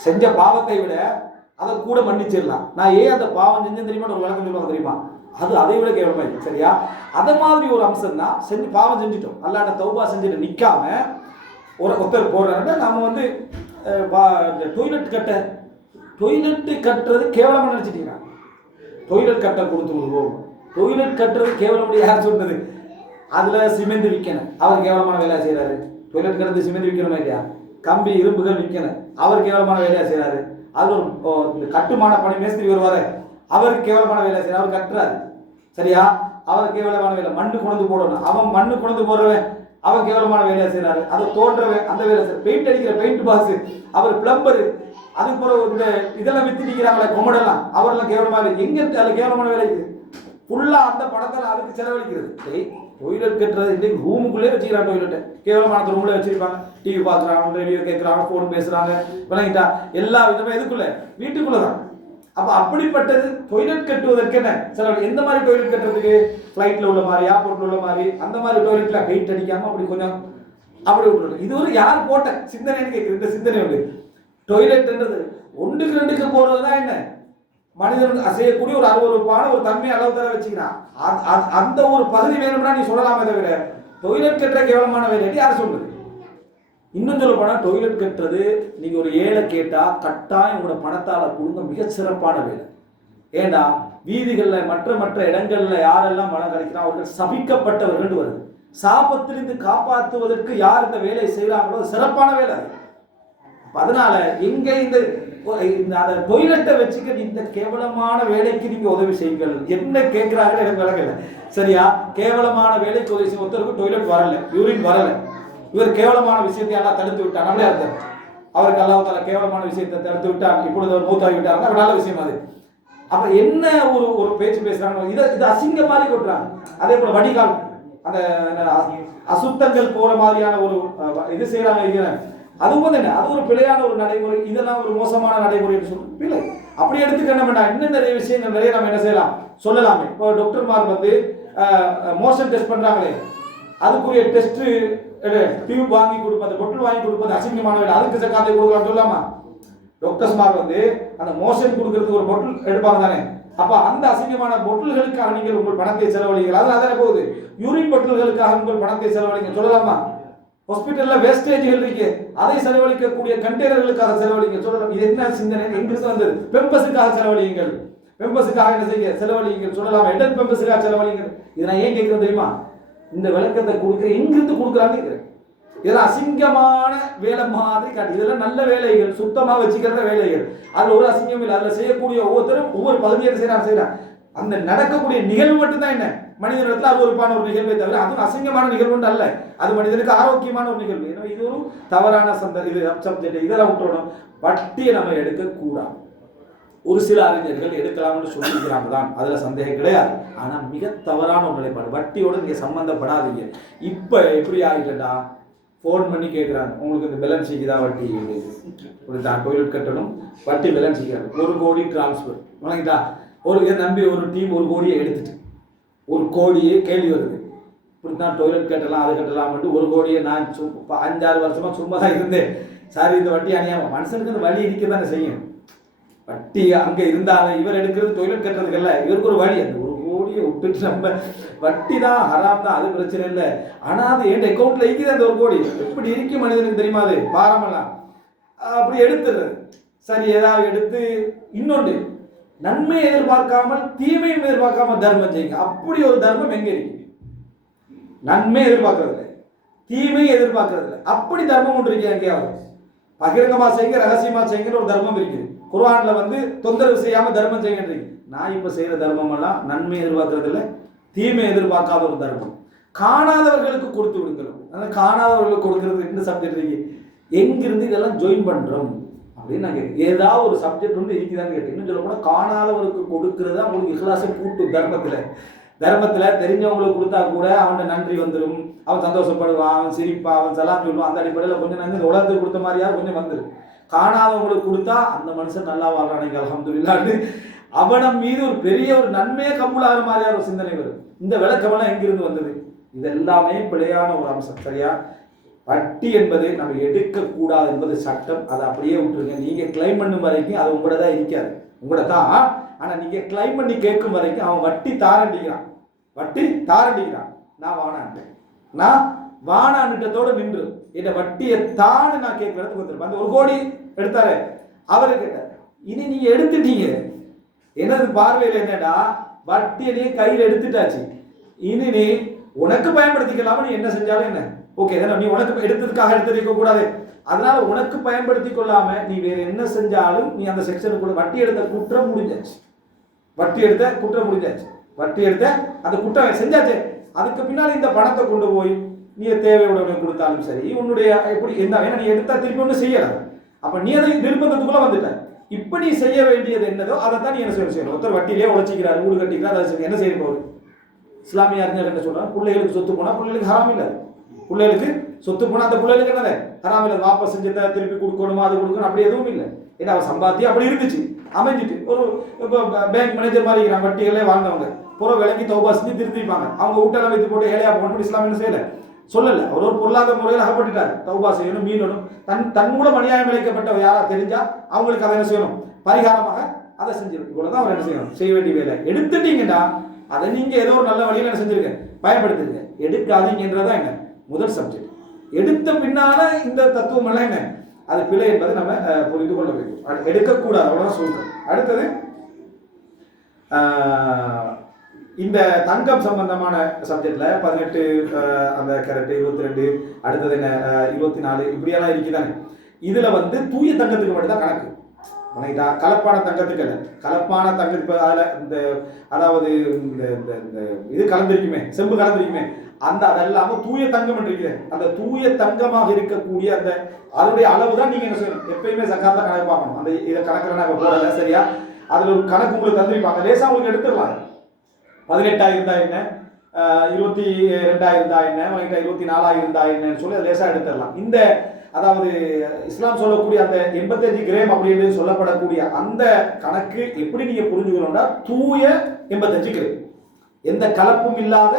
செஞ்ச பாவத்தை விட அதை கூட மன்னிச்சிடலாம். நான் ஏன் அந்த பாவம் செஞ்சேன் தெரியுமா ஒரு விளக்கம் சொல்லுவாங்க தெரியுமா, அது அதை விட கேவலமா இருக்கு. சரியா? அதை மாதிரி ஒரு அம்சம் தான். செஞ்சு பாவம் செஞ்சுட்டோம், அல்லாட்ட தௌபா செஞ்சுட்டு நிற்காம ஒருத்தர் போடுறாருன்னா நம்ம வந்து டொய்லெட் கட்டுறது கேவலமாக நினச்சிட்டீங்கன்னா, டொய்லெட் கட்ட கொடுத்து விடுவோம். டொய்லெட் கட்டுறது கேவலம் யார் சொன்னது, அதில் சிமெண்ட் விற்கணும், அவர் கேவலமான வேலையாக செய்கிறாரு. டொய்லெட் கட்டுறது சிமெண்ட் விற்கணுமா இல்லையா, கம்பி இரும்புகள் விற்கணும், அவர் கேவலமான வேலையாக செய்கிறாரு. அது ஒரு கட்டுமான பணி மேஸ்திரி வருவார், அவருக்கு கேவலமான வேலை செய்கிறார், அவர் கட்டுறாரு. சரியா? அவர் கேவலமான வேலை. மண்ணு கொண்டு போடணும், அவன் மண்ணு கொண்டு போடுறவன் அவன் கேவலமான வேலையை செய்கிறாரு. அதை தோன்றவன் அந்த வேலை செய்ய, பெயிண்ட் அடிக்கிற பெயிண்ட் பாஸ் அவர் பிளம்பரு, அதுக்கு பிறகு இந்த இதெல்லாம் வித்துட்டிக்கிறாங்களே கொமடெல்லாம், அவரெல்லாம் கேவலமாக எங்க அதில் கேவலமான வேலை இருக்குது. ஃபுல்லாக அந்த படத்தில் அதுக்கு செலவழிக்கிறது. டொய்லெட் கட்டுறது இன்னைக்கு ரூமுக்குள்ளே வச்சுக்கிறாங்க. டொய்லெட்டை கேவலமான ரூமில் வச்சிருப்பாங்க, டிவி பார்க்குறாங்க, ரேடியோ கேட்குறாங்க, ஃபோன் பேசுகிறாங்க, விளங்கிட்டா எல்லா விதமாக எதுக்குள்ளே, வீட்டுக்குள்ளே தான். அப்போ அப்படிப்பட்டது டொய்லெட் கட்டுவதற்கு என்ன செலவு. எந்த மாதிரி டொய்லெட் கட்டுறதுக்கு, ஃப்ளைட்டில் உள்ள மாதிரி, ஏர்போர்ட்டில் உள்ள மாதிரி, அந்த மாதிரி டொய்லெட்டில் பெயிண்ட் அடிக்காமல் அப்படி கொஞ்சம் அப்படி விட்டுருக்கு. இது ஒரு யார் போட்ட சிந்தனைன்னு கேட்குது. இந்த சிந்தனை உண்டு. டொய்லெட்ன்றது ஒன்றுக்கு ரெண்டுக்கு போகிறது தான் என்ன, மனிதனுக்கு செய்யக்கூடிய ஒரு அருவருப்பான ஒரு தன்மை அளவு தர வச்சுக்கிறான். அந்த ஒரு பகுதி வேணும்னா நீ சொல்லலாமே தவிர டொய்லெட் கட்டுற கேவலமான வேலை யார் சொல்றது. இன்னும் சொல்ல போனால் டொய்லெட் கட்டுறது நீங்கள் ஒரு ஏழை கேட்டால் கட்டாயம் உங்களோட பணத்தால் கொடுங்க, மிக சிறப்பான வேலை. ஏண்டா வீதிகளில் மற்ற இடங்களில் யாரெல்லாம் மனம் கழிக்கிறான் அவர்கள் சபிக்கப்பட்டவர்கள் வருது. சாபத்திலிருந்து காப்பாற்றுவதற்கு யார் இந்த வேலையை செய்கிறாங்களோ சிறப்பான வேலை. அதனால எங்க இந்த டொய்லெட்டை வச்சுக்க இந்த கேவலமான வேலைக்கு நீங்க உதவி செய்யுங்கள். என்ன கேட்கிறாங்க எனக்கு விளங்கல. சரியா? கேவலமான வேலைக்கு உதவி செய்ய, ஒருத்தருக்கு டொய்லெட் வரல, யூரின் வரல, இவர் கேவலமான விஷயத்தை எல்லாம் தடுத்து விட்டார், நம்மளே அர்த்தம் அவருக்கு அல்லாஹ் தஆலா கேவலமான விஷயத்தை தடுத்து விட்டார், இப்பொழுது அவர் மூத்தாகி விட்டார், நல்ல விஷயம் அது. அப்ப என்ன ஒரு பேச்சு பேசுறாங்க, இது அசிங்க மாதிரி கொட்டுறாங்க. அதே போல வடிகால் அந்த அசுத்தங்கள் போற மாதிரியான ஒரு இது செய்யறாங்க. அதுவும் வந்து என்ன, அது ஒரு பிழையான ஒரு நடைமுறை, இதெல்லாம் ஒரு மோசமான நடைமுறை சொல்லி பிழை. அப்படி எடுத்துக்க என்ன பண்ணா இன்னும் நிறைய விஷயங்கள் நிறைய நம்ம என்ன செய்யலாம் சொல்லலாமே. இப்போ டாக்டர்மார் வந்து மோஷன் டெஸ்ட் பண்றாங்களே, அதுக்குரிய டெஸ்ட் டியூப் வாங்கி கொடுப்பது, பொட்டில் வாங்கி கொடுப்பது அசிங்கமான வேலை, அதுக்கு சக்காத்தை கொடுக்கலாம் சொல்லாமா. டாக்டர்ஸ்மார் வந்து அந்த மோஷன் கொடுக்கறதுக்கு ஒரு பொட்டில் எடுப்பாங்க தானே, அப்ப அந்த அசிங்கமான பொட்டில்களுக்காக நீங்கள் உங்கள் பணத்தை செலவழிங்கள். அதனால போகுது யூரின் பொட்டில்களுக்காக உங்கள் பணத்தை செலவழிங்க சொல்லலாமா. ஹாஸ்பிட்டல்ல வேஸ்டேஜ்கள் இருக்கு, அதை செலவழிக்கக்கூடிய கண்டெய்னர்களுக்காக செலவழிங்க சொல்லலாம். இது என்ன சிந்தனை எங்கிருந்து வந்தது? பெம்பஸுக்காக செலவழியுங்கள், பெம்பஸுக்காக என்ன செய்ய செலவழியுங்கள் சொல்லலாம். எடன் பெம்பஸுக்காக செலவழியுங்கள். இதை நான் ஏன் கேட்கிறேன் தெரியுமா, இந்த விளக்கத்தை கொடுக்குற எங்கிருந்து கொடுக்குறான்னு. இதெல்லாம் அசிங்கமான வேலை மாதிரி காட்டி, இதெல்லாம் நல்ல வேலைகள், சுத்தமாக வச்சுக்கிற வேலைகள். அதில் ஒரு அசிங்கம் இல்லை. அதில் செய்யக்கூடிய ஒவ்வொருத்தரும் ஒவ்வொரு பகுதியை செய்யறாங்க. அந்த நடக்கக்கூடிய நிகழ்வு மட்டும்தான் என்ன மனிதனிடத்தில் அருவருப்பான ஒரு நிகழ்வை தவிர அதுவும் அசிங்கமான நிகழ்வு அல்ல. அது மனிதனுக்கு ஆரோக்கியமான ஒரு நிகழ்வு. எனவே இது ஒரு தவறான இது சப்ஜெக்ட். இதெல்லாம் விட்டுறணும். வட்டியை நம்ம எடுக்கக்கூடாது. ஒரு சில அறிஞர்கள் எடுக்கலாம்னு சொல்லிக்கிறாங்க தான், அதில் சந்தேகம் கிடையாது. ஆனால் மிக தவறான ஒரு நிலைப்பாடு. வட்டியோடு நீங்கள் சம்மந்தப்படாதீங்க. இப்போ எப்படி ஆகிட்டா ஃபோன் பண்ணி கேட்குறாங்க, உங்களுக்கு இந்த பேலன்ஸ் ஷீட் தான் வட்டி இப்படி தான் டொய்லெட் கட்டணும், வட்டி பேலன்ஸ் ஷீட் 1 கோடி டிரான்ஸ்ஃபர் வணங்கிட்டா. ஒரு இதை நம்பி ஒரு டீம் 1 கோடியை எடுத்துட்டு 1 கோடியே கேள்வி வருது, இப்படி தான் டொய்லெட் கட்டலாம் அது கட்டலாம்ட்டு 1 கோடியை நான் 5-6 வருஷமாக சும்மா தான் இருந்தேன். சார் இந்த வட்டி அணியாமல் மனுஷனுக்கு அந்த வழி இருக்க தானே செய்யும். வட்டி அங்கே இருந்தாலும் இவர் எடுக்கிறது டொய்லெட் கட்டுறதுக்கல்ல, இவருக்கு ஒரு வழி. அந்த 1 கோடியை விட்டுட்டு நம்ம வட்டி தான் ஹராம் தான், அது பிரச்சனை இல்லை. ஆனால் அது என் அக்கௌண்ட்டில் இருக்குது அந்த 1 கோடி. எப்படி இருக்கும் மனிதனுக்கு தெரியுமா? அது பாரமெல்லாம் அப்படி எடுத்துடுறது. சரி, ஏதாவது எடுத்து இன்னொன்று நன்மையை எதிர்பார்க்காமல் தீமையும் எதிர்பார்க்காமல் தர்மம் செய்யுங்க. அப்படி ஒரு தர்மம் எங்கே இருக்கு? நன்மை எதிர்பார்க்கறது இல்லை, தீமையை எதிர்பார்க்கறது இல்லை. அப்படி தர்மம் ஒன்று இருக்கு எங்கேயாவது? பகிரங்கமாக செய்யுங்க, ரகசியமாக செய்யுங்கிற ஒரு தர்மம் இருக்குது. குர்ஆன்ல தொந்தரவு செய்யாம தர்மம் செய்கின்றீங்க. நான் இப்ப செய்யற தர்மம் எல்லாம் நன்மை எதிர்பார்க்கறது இல்லை, தீமை எதிர்பார்க்காத ஒரு தர்மம். காணாதவர்களுக்கு கொடுத்து விடுங்கள். அதனால காணாதவர்களுக்கு கொடுக்கறது இந்த சப்ஜெக்ட் இருக்கு. எங்கிருந்து இதெல்லாம் ஜாயின் பண்றோம் அப்படின்னு நான் கேட்க, ஏதாவது ஒரு சப்ஜெக்ட் இருக்குதான்னு கேட்டேன். இன்னும் சொல்ல போனா காணாதவருக்கு கொடுக்கறது உங்களுக்கு இஹ்லாஸை கூட்டும். தர்மத்துல தெரிஞ்சவங்களுக்கு கொடுத்தா கூட அவன் நன்றி வந்துடும், அவன் சந்தோஷப்படுவான், அவன் சிரிப்பான், அவன் சலாம் சொல்லுவான். அந்த அடிப்படையில் கொஞ்சம் நன்றி உலகத்துக்கு கொடுத்த மாதிரியா கொஞ்சம் வந்துடும். காணாதவங்களுக்கு கொடுத்தா அந்த மனுஷன் நல்லா வாழ்றான் அல்ஹம்துலில்லாஹ்னு அவனம் மீது ஒரு பெரிய ஒரு நன்மையை கபூலாகிற மாதிரியான ஒரு சிந்தனை வரும். இந்த விளக்கமெல்லாம் எங்கிருந்து வந்தது? இது எல்லாமே பிழையான ஒரு அம்சம். சரியா? வட்டி என்பது நம்ம எடுக்கக்கூடாது என்பது சட்டம். அதை அப்படியே விட்டுருங்க. நீங்க கிளைம் பண்ணும் வரைக்கும் அது உங்களோட தான் இருக்காது, உங்களோட தான். ஆனா நீங்க கிளைம் பண்ணி கேட்கும் வரைக்கும் அவன் வட்டி தாரண்டிக்கிறான். நான் வானான்ட்டத்தோடு நின்று இந்த வட்டியை தானு நான் கேட்கறதுக்கு வந்துருப்பேன். அந்த 1 கோடி எடுத்தாரு, அவரு கேட்டார். இனி நீங்க எடுத்துட்டீங்க. எனது பார்வையில் என்னடா, வட்டியை நீ கையில் எடுத்துட்டாச்சு. இனி நீ உனக்கு பயன்படுத்திக்கலாம நீ என்ன செஞ்சாலும் என்ன ஓகே தானே. நீ உனக்கு எடுத்ததுக்காக எடுத்துக்க கூடாது. அதனால உனக்கு பயன்படுத்தி கொள்ளாம நீ வேற என்ன செஞ்சாலும் நீ அந்த செக்ஷனுக்குள்ள வட்டி எடுத்த குற்றம் முடிஞ்சாச்சு. வட்டி எடுத்த அந்த குற்றம் செஞ்சாச்சு. அதுக்கு பின்னாடி இந்த பணத்தை கொண்டு போய் நீ தேவையுடனே கொடுத்தாலும் சரி, உன்னுடைய எப்படி என்ன வேணா நீ எடுத்தா திருப்பி ஒன்று செய்யலாம். அப்ப நீ அதை நிர்பந்தத்துக்குள்ள வந்துட்ட. இப்ப நீ செய்ய வேண்டியது என்னதோ அதை தான் நீ என்ன செய்யணும். ஒருத்தர் வட்டியிலே உழைச்சிக்கிறார், வீடு கட்டிக்கிறார், அதை என்ன செய்ய போகுது? இஸ்லாமிய அறிஞர் என்ன சொல்றாங்க? பிள்ளைகளுக்கு சொத்து போனா பிள்ளைகளுக்கு ஹராம் இல்லை. பிள்ளைகளுக்கு சொத்து போனா அந்த பிள்ளைகளுக்கு என்னது ஹராம் இல்லை. வாபஸ் செஞ்சதை திருப்பி கொடுக்கணுமா, அது கொடுக்கணும் அப்படி எதுவும் இல்லை. ஏன்னா அவன் சம்பாத்தியம் அப்படி இருந்துச்சு, அமைஞ்சிட்டு. ஒரு இப்போ பேங்க் மேனேஜர் மாதிரி இருக்கிறாங்க, வட்டிகளே வாழ்ந்தவங்க புற விலங்கி தௌபா செஞ்சு திருத்திப்பாங்க. அவங்க வீட்டெல்லாம் வைத்து போட்டு ஏழையா போகணும் இஸ்லாம் என்ன செய்யலை, சொல்லலை. அவர் ஒரு பொருளாதார முறையில் அகப்பட்டுட்டார். தௌபா செய்யணும், மீளணும். தன் மூலம் அநியாயம் இழைக்கப்பட்ட யாரா தெரிஞ்சா அவங்களுக்கு அதை என்ன செய்யணும், பரிகாரமாக அதை செஞ்சிடும். இவ்வளவுதான் அவர் என்ன செய்யணும், செய்ய வேண்டிய வேலை. எடுத்துட்டீங்கன்னா அதை நீங்க ஏதோ ஒரு நல்ல வழியில் என்ன செஞ்சிருக்க, பயன்படுத்துங்க. எடுக்காதீங்கன்றதான் என்ன முதல் சப்ஜெக்ட். எடுத்த பின்னால இந்த தத்துவம் எல்லாம் என்ன, அது பிழை என்பதை நம்ம புரிந்து கொள்ள வேண்டும். எடுக்கக்கூடாது, அவ்வளவுதான் சொல்றோம். அடுத்தது இந்த தங்கம் சம்பந்தமான சப்ஜெக்ட்ல 18 அந்த கேரட் 22 அடுத்தது என்ன 24 இப்படியெல்லாம் இருக்குதானே. இதுல தூய தங்கத்துக்கு மட்டும் தான் கணக்கு. கலப்பான தங்கத்துக்கு அல்ல. கலப்பான தங்கத்துக்கு அதில் இந்த அதாவது இந்த இந்த இது கலந்திருக்குமே, செம்பு கலந்திருக்குமே, அதெல்லாம தூய தங்கம் இருக்கிற அந்த தூய தங்கமாக இருக்கக்கூடிய அந்த அதனுடைய அளவு தான் நீங்க என்ன செய்யணும், எப்பயுமே சக்காத்த கணக்கு பார்க்கணும். அந்த இதை கணக்கில் நாங்கள் போடல, சரியா? அதுல ஒரு கணக்கு உங்களுக்கு தந்திருப்பாங்க, லேசா உங்களுக்கு எடுத்துடலாம். 18 இருந்தா என்ன, 22 இருந்தா என்ன, 24 இருந்தா என்னன்னு சொல்லி அதை லேசா எடுத்துடலாம். இந்த அதாவது இஸ்லாம் சொல்லக்கூடிய அந்த 85 கிராம் அப்படின்னு சொல்லப்படக்கூடிய அந்த கணக்கு எப்படி நீங்க புரிஞ்சுக்கணும்னா, தூய 85 கிராம், எந்த கலப்பும் இல்லாத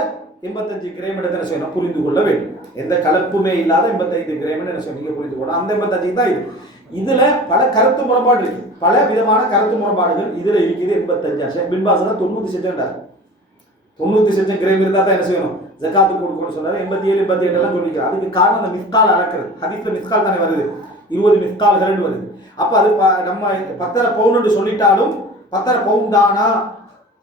85 கிராம் என்ன செய்யணும், புரிந்து கொள்ள வேண்டும். எந்த கலப்புமே இல்லாத 85 கிராம் என்ன செய்யணும், நீங்க புரிந்து கொள்ளணும். அந்த 85 தான் இது. இதுல பல கருத்து முரண்பாடு இருக்கு, பல விதமான கருத்து முரண்பாடுகள் இதுல இருக்குது. 85 பின்பாஸ் 90 கிராம் இருந்தா தான் என்ன செய்யணும், ஜகாத்து கொடுக்கணும்னு சொன்னாரு. 87 88 எல்லாம் சொல்லிக்கிறார். அதுக்கு காரணம் அந்த மிஸ்கால் அளக்கிறது. ஹதீஸ்ல மிஸ்கால் தானே வருது, 20 மிஸ்கால்கள் வருது. அப்ப அது நம்ம 10 பவுன் சொல்லிட்டாலும் 10 பவுன் தானா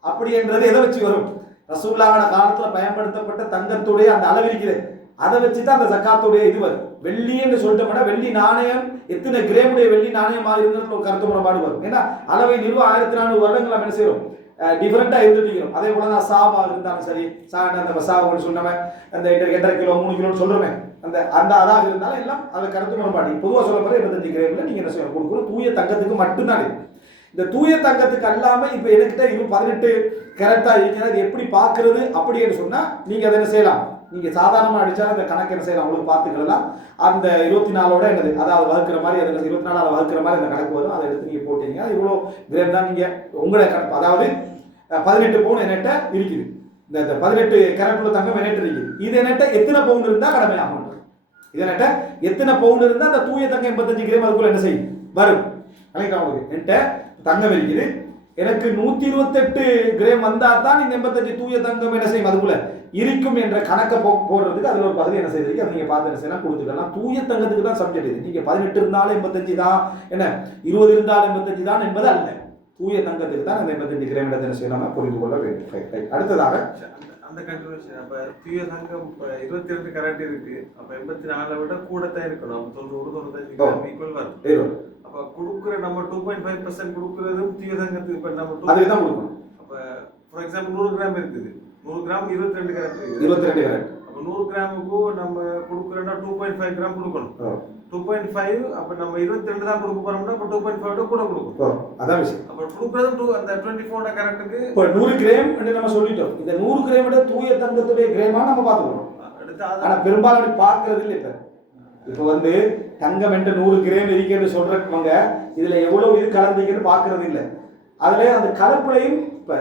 அப்படி என்றது எதை வச்சு வரும், ரசூலுல்லாஹ்வோட காலத்துல பயன்படுத்தப்பட்ட தங்கத்துடைய அந்த அளவு இருக்குது, அதை வச்சுதான் அந்த ஜகாத்துடைய இது வரும். வெள்ளின்னு சொல்லிட்டோம்னா வெள்ளி நாணயம் எத்தனை கிராமுடைய வெள்ளி நாணயமாக இருந்தது ஒரு கருத்து முறைப்பாடு வரும். ஏன்னா அளவை நிறுவ 1400 வருடங்கள் நம்ம என்ன செய்யறோம், டிஃப்ரெண்ட்டாக இருந்துட்டு அதே போல தான் சாவா இருந்தாலும் சரி அந்த சாவான்னு சொன்னவன் அந்த 8.5 கிலோ 3 கிலோன்னு சொல்கிறோமே அந்த அதாக இருந்தாலும் எல்லாம் அதை கருத்து முறைப்பாடு பொதுவாக சொல்ல போகிற 75 கிராமில் நீங்கள் என்ன செய்யணும் கொடுக்கணும் தூய தங்கத்துக்கு மட்டும்தான் இது. இந்த தூய தங்கத்துக்கு அல்லாமல் இப்போ என்கிட்ட இன்னும் 18 கேரட்டாக இருக்கிறது அது எப்படி பார்க்கறது அப்படின்னு சொன்னால் நீங்கள் அதை என்ன செய்யலாம், நீங்கள் சாதாரணமாக அடித்தாலும் அந்த கணக்கு என்ன செய்யலாம் உங்களுக்கு பார்த்துக்கலாம். அந்த 24ஓட என்னது அதாவது வகுக்கிற மாதிரி அதை 24 வகுக்கிற மாதிரி அந்த கணக்கு வரும். அதை எடுத்து நீங்கள் போட்டீங்க இவ்வளோ கிராம் தான் நீங்கள் உங்களோட கணக்கு. அதாவது 18 பவுன் என்கிட்ட இருக்குது. இந்த 18 கேரட் உள்ள தங்கம் என்கிட்ட இருக்குது. இது என்கிட்ட எத்தனை பவுன் இருந்தால் கடமையாகும், இது என்கிட்ட எத்தனை பவுன் இருந்தால் அந்த தூய தங்கம் 85 கிராம் அதுக்குள்ள என்ன செய்யும் வரும். உங்களுக்கு என்கிட்ட தங்கம் இருக்குது, எனக்கு 128 கிராம் வந்தால் தான் இந்த 85 தூய தங்கம் என்ன செய்யும் அதுக்குள்ள இருக்கும் என்ற கணக்கை போடுறதுக்கு அதில் ஒரு பகுதி என்ன செய்யுது அதை நீங்கள் பார்த்து என்ன செய்யலாம் கொடுத்துக்கலாம். தூய தங்கத்துக்கு தான் சப்ஜெக்ட் இது. நீங்கள் 18 இருந்தாலும் 85 தான், என்ன 20 இருந்தாலும் 85 தான் என்பது அல்ல. தூய தங்கத்துக்கு தான் அந்த 85 கிராம் என்ன செய்யலாம் புரிந்து கொள்ள வேண்டும். அடுத்ததாக அந்த கன்க்ளூஷன் அப்போ தூய தங்கம் 22 கேரட் இருக்கு, அப்போ 84 விட கூட தான் இருக்கணும். அப்போ 90 95 ஈக்குவல் வரும். அப்போ கொடுக்குற நம்ம 2.5% கொடுக்குறதும் தூய தங்கத்துக்கு இப்போ நம்ம அதுக்கு தான் கொடுக்கணும். அப்போ ஃபார் எக்ஸாம்பிள் 100 கிராம் இருக்குது, 100 கிராம் 22 கேரட் இருக்குது, 22 கேரட். அப்போ 100 கிராமுக்கு நம்ம கொடுக்குறோம்னா 2.5 கிராம் கொடுக்கணும். 2.5 அப்போ நம்ம 22 தான் கொடுக்க போறோம்னா அப்போ 2.5 கூட கொடுக்கணும். அதான் விஷயம். அப்போ கொடுக்குறதும் அந்த 24 கேரட்டுக்கு இப்போ 100 கிராம் நம்ம சொல்லிட்டோம். இந்த 100 கிராமோட தூய தங்கத்துடைய கிராமா நம்ம பார்த்துக்கணும். ஆனால் பெரும்பாலும் பார்க்கறது இல்லை. இப்போ வந்து தங்கம் என்ற 100 கிராம் இருக்குன்னு சொல்றவங்க இதுல எவ்வளவு இது கலந்துக்குன்னு பார்க்கறது இல்லை. அதுல அந்த கலப்புலையும் இப்போ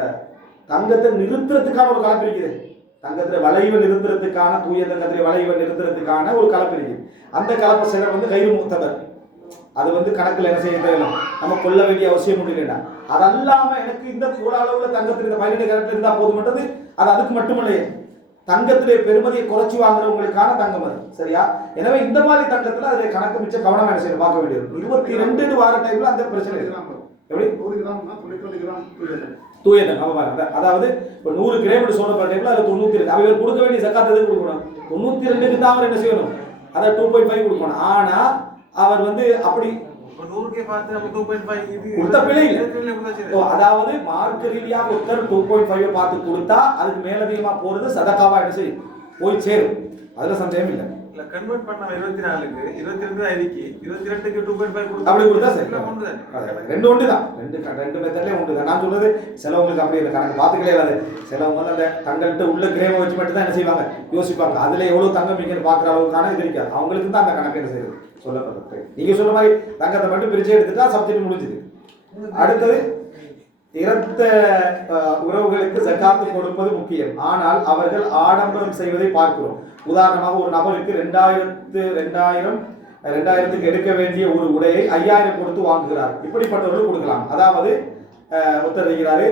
தங்கத்தை நிறுத்துறதுக்கான ஒரு கலப்பு இருக்குது. தங்கத்தில் வளைவை நிறுத்துறதுக்கான தூய தங்கத்தில் வளைவை நிறுத்துறதுக்கான ஒரு கலப்பு இருக்குது. அந்த கலப்பை சிலர் வந்து கைது முத்தவர் அது வந்து கணக்கில் என்ன செய்ய தேவையில்லை, நம்ம கொள்ள வேண்டிய அவசியம் ஒன்றும் இல்லைன்னா. அது அல்லாமல் எனக்கு இந்த இவ்வளோ அளவில் தங்கத்தில் இந்த 18 கேரட் இருந்தால் போதுமன்றது அது அதுக்கு மட்டுமில்லையே, தங்கத்திலே பெருமதியை குறைச்சி வாங்குறவங்களுக்கான தங்கம் அது சரியா. எனவே இந்த மாதிரி தங்கத்தில் அதை கணக்கு மிச்சம் கவனமாக என்ன செய்யணும் பார்க்க வேண்டியது. 22 வார டைம்ல அந்த பிரச்சனை இருக்கு. எப்படி 100 கிராம்னா 22 கிராம் தூய தங்கம். அதாவது இப்போ 100 கிராம் சொல்ற டைம்ல அது 92 அவர் கொடுக்க வேண்டிய சக்காத் எது கொடுக்கணும், 92க்கு தான் அவர் என்ன செய்யணும் அதை 2.5 கொடுக்கணும். ஆனா அவர் வந்து அப்படி 100க்கே பார்த்து நம்ம 2.5 இது கொடுத்த பிழை இல்லை. அதாவது மார்க்க ரீதியாக ஒருத்தர் 2.5 பார்த்து கொடுத்தா அதுக்கு மேலதிகமா போறது சதக்காவா என்ன செய்யும் போய் சேரும், அதுல சந்தேகம் இல்லை. இல்ல கன்வெர்ட் பண்ண 24க்கு 22 ஆயிருக்கு, 22க்கு 2.5 கொடுத்தா அப்படி கொடுத்தா சரி. ஒண்ணுதான், ரெண்டு ஒன்று தான், ரெண்டு மெத்தட்லேயே ஒன்று தான். நான் சொல்றது சிலவங்களுக்கு அப்படி இல்லை, கணக்கு பார்த்துக்கலே இல்லாது. சிலவங்க வந்து அந்த தங்கள்கிட்ட உள்ள கிரேமை வச்சு மட்டும் தான் என்ன செய்வாங்க யோசிப்பாங்க. அதுல எவ்வளவு தங்கம் இங்கன்னு பார்க்குற அளவுக்கான இது இருக்காது. அவங்களுக்கு தான் அந்த கணக்கு என்ன செய்யுது சொல்லப்படுறது. நீங்க சொல்ற மாதிரி தங்கத்தை மட்டும் பிரிச்சு எடுத்துட்டா சப்ஜெக்ட் முடிஞ்சுது. அடுத்தது இறந்த உறவுகளுக்கு ஜகாத்து கொடுப்பது முக்கியம், ஆனால் அவர்கள் ஆடம்பரம் செய்வதை பார்க்கிறோம். உதாரணமாக ஒரு நபருக்கு 2000க்கு எடுக்க வேண்டிய ஒரு உடையை 5000 கொடுத்து வாங்குகிறார். இப்படிப்பட்டவர்கள் கொடுக்கலாம். அதாவது ஒருத்தர் இருக்கிறாரு,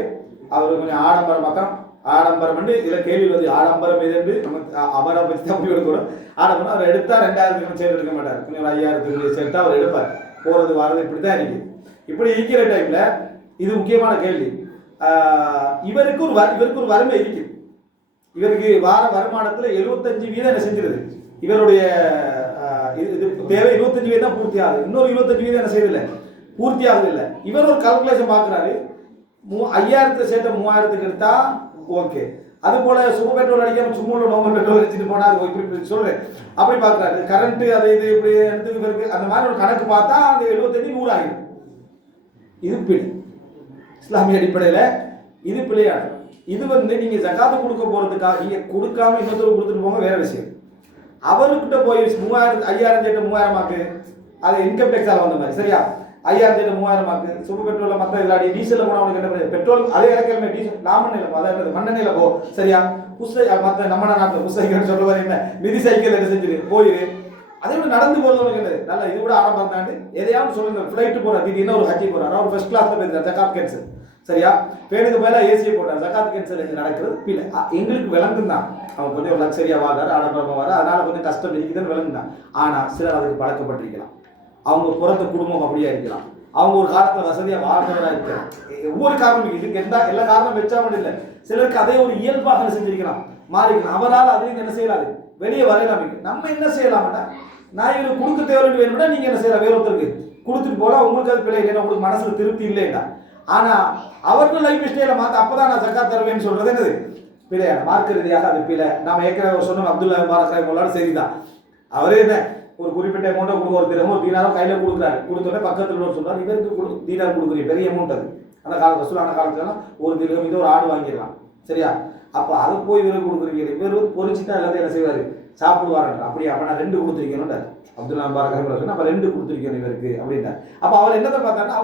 அவர் கொஞ்சம் ஆடம்பரம் இதுல கேள்வி வந்து ஆடம்பரம் எது நம்ம அவரை பற்றி தான் முடிவு எடுக்கணும். ஆடம்பரம் அவர் எடுத்தா 2000க்கு சேர்த்து எடுக்க மாட்டார், கொஞ்சம் 5000க்கு சேர்த்தா அவர் எடுப்பார். போறது வாரது இப்படித்தான் இருக்கு. இப்படி இருக்கிற டைம்ல இது முக்கியமான கேள்வி. இவருக்கு ஒரு வறுமை இருக்கு. இவருக்கு வார வருமானத்துல 75% என்ன செஞ்சிருது, இவருடைய இது தேவை 25% தான் பூர்த்தி ஆகுது. இன்னொரு 25% என்ன செய்யவில்லை, பூர்த்தி ஆகுது இல்லை. இவர் ஒரு கால்குலேஷன் பார்க்குறாரு, 5000 சேர்த்த 3000க்கு எடுத்தா ஓகே. அது போல சூப்பர் பெட்ரோல் அடிக்காம சும்மா நார்மல் பெட்ரோல் அடிச்சுட்டு போனா அது இப்படி சொல்றேன். அப்படி பார்க்குறாரு கரண்ட் அதை இது இப்படி எடுத்து இவருக்கு அந்த மாதிரி ஒரு கணக்கு பார்த்தா அந்த 75 100 ஆகிடும். இது பிழை, இஸ்லாமிய அடிப்படையில் இது பிழையாடு. இது வந்து நீங்க ஜகாத்து கொடுக்க போறதுக்காக நீங்க கொடுக்காம இன்னொருத்தர் கொடுத்துட்டு போங்க வேற விஷயம். அவர்கிட்ட போய் 5000 சேர்த்து 3000 ஆக்கு, அது இன்கம் டேக்ஸால வந்த மாதிரி சரியா. 5000 சேர்த்து 3000 ஆக்கு, சூப்பர் பெட்ரோல்ல மற்ற இல்லாடி டீசல்ல போனா உனக்கு என்ன பிரச்சனை, பெட்ரோல் அதே இறக்கலுமே டீசல் லாமண்ணில அதாவது மண்ணெண்ணில போ சரியா. புஷ் மற்ற நம்ம நாட்டில் புஷ் சைக்கிள் சொல்லுவாரு என்ன மிதி சைக்கிள் என்ன செஞ்சிரு போயிரு. அதே மாதிரி நடந்து போறது உனக்கு என்ன நல்லா இது கூட ஆடம்பரம் தாண்டு எதையாவது சொல்லுங்க. ஃபிளைட்டு போற திடீர்னு ஒரு ஹஜ்ஜி போறாரு, அவர் ஃபர்ஸ்ட் கிளாஸ்ல போயிருக்காரு, ஜகாத் கேன்சல் சரியா. பேனுக்கு மேல ஏசியை போட்டார், ஜகாத் கேன்சல் இது நடக்கிறது பிள்ளை. எங்களுக்கு விளங்கும் தான், அவன் கொஞ்சம் லக்ஸரியா வாங்குறாரு, ஆடம்பரமா வர, அதனால கொஞ்சம் கஷ்டம் இருக்குதுன்னு விளங்கும் தான். ஆனா சிலர் அதுக்கு பழக்கப்பட்டிருக்கலாம். அவங்க பிறந்த குடும்பம் அப்படியா இருக்கலாம், அவங்க ஒரு காலத்துல வசதியா வாழ்ந்தவராக இருக்கலாம். ஒவ்வொரு காரணம் இதுக்கு எல்லா காரணம் வச்சா மட்டும் இல்லை, சிலருக்கு அதே ஒரு இயல்பாக செஞ்சிருக்கலாம், மாறிக்கலாம். அவரால் அதுலேருந்து என்ன செய்யலாது வெளியே வரையலாம். நம்ம என்ன செய்யலாம்டா, நான் இவருக்கு கொடுக்க தேவைன்னு வேணும்னா நீங்க என்ன செய்யலாம், வேற ஒருத்தருக்கு கொடுத்துட்டு போல உங்களுக்கு அது பிள்ளை இல்லைன்னா உங்களுக்கு மனசுல திருப்தி இல்லைடா. ஆனா அவர்கள் லைஃப் ஸ்டைலை மாற்ற அப்பதான் நான் ஜக்காத் தருவேன்னு சொல்றது என்னது பிழையான மார்க்க ரீதியாக அது பிழை. நாம ஏற்கனவே சொன்னோம் அப்துல்லா முபாரக் சரிதான். அவரே என்ன ஒரு குறிப்பிட்ட அமௌண்ட்டை கொடுக்க ஒரு தினமும் தீனாரோ கையில கொடுக்குறாரு. கொடுத்தோடனே பக்கத்தில் ஒரு சொல்றாரு இவருக்கு தீனார் கொடுக்குறீங்க பெரிய அமௌண்ட் அது. அந்த கால ரசூலான காலத்துலாம் ஒரு தினம் இது ஒரு ஆடு வாங்கிடலாம் சரியா. அப்போ அதை போய் இவருக்கு கொடுக்குறீங்க இவர் பொறிச்சுட்டா எல்லாத்தையும் என்ன செய்வாரு சாப்பிடுவாருன்ற அப்படி அப்போ நான் 2 கொடுத்துருக்கேன்னு அப்துல்லா முபாரக் அப்போ 2 கொடுத்துருக்கேன் இவருக்கு அப்படின்ட்டார். அப்போ அவர் என்னத்தை பார்த்தாருன்னா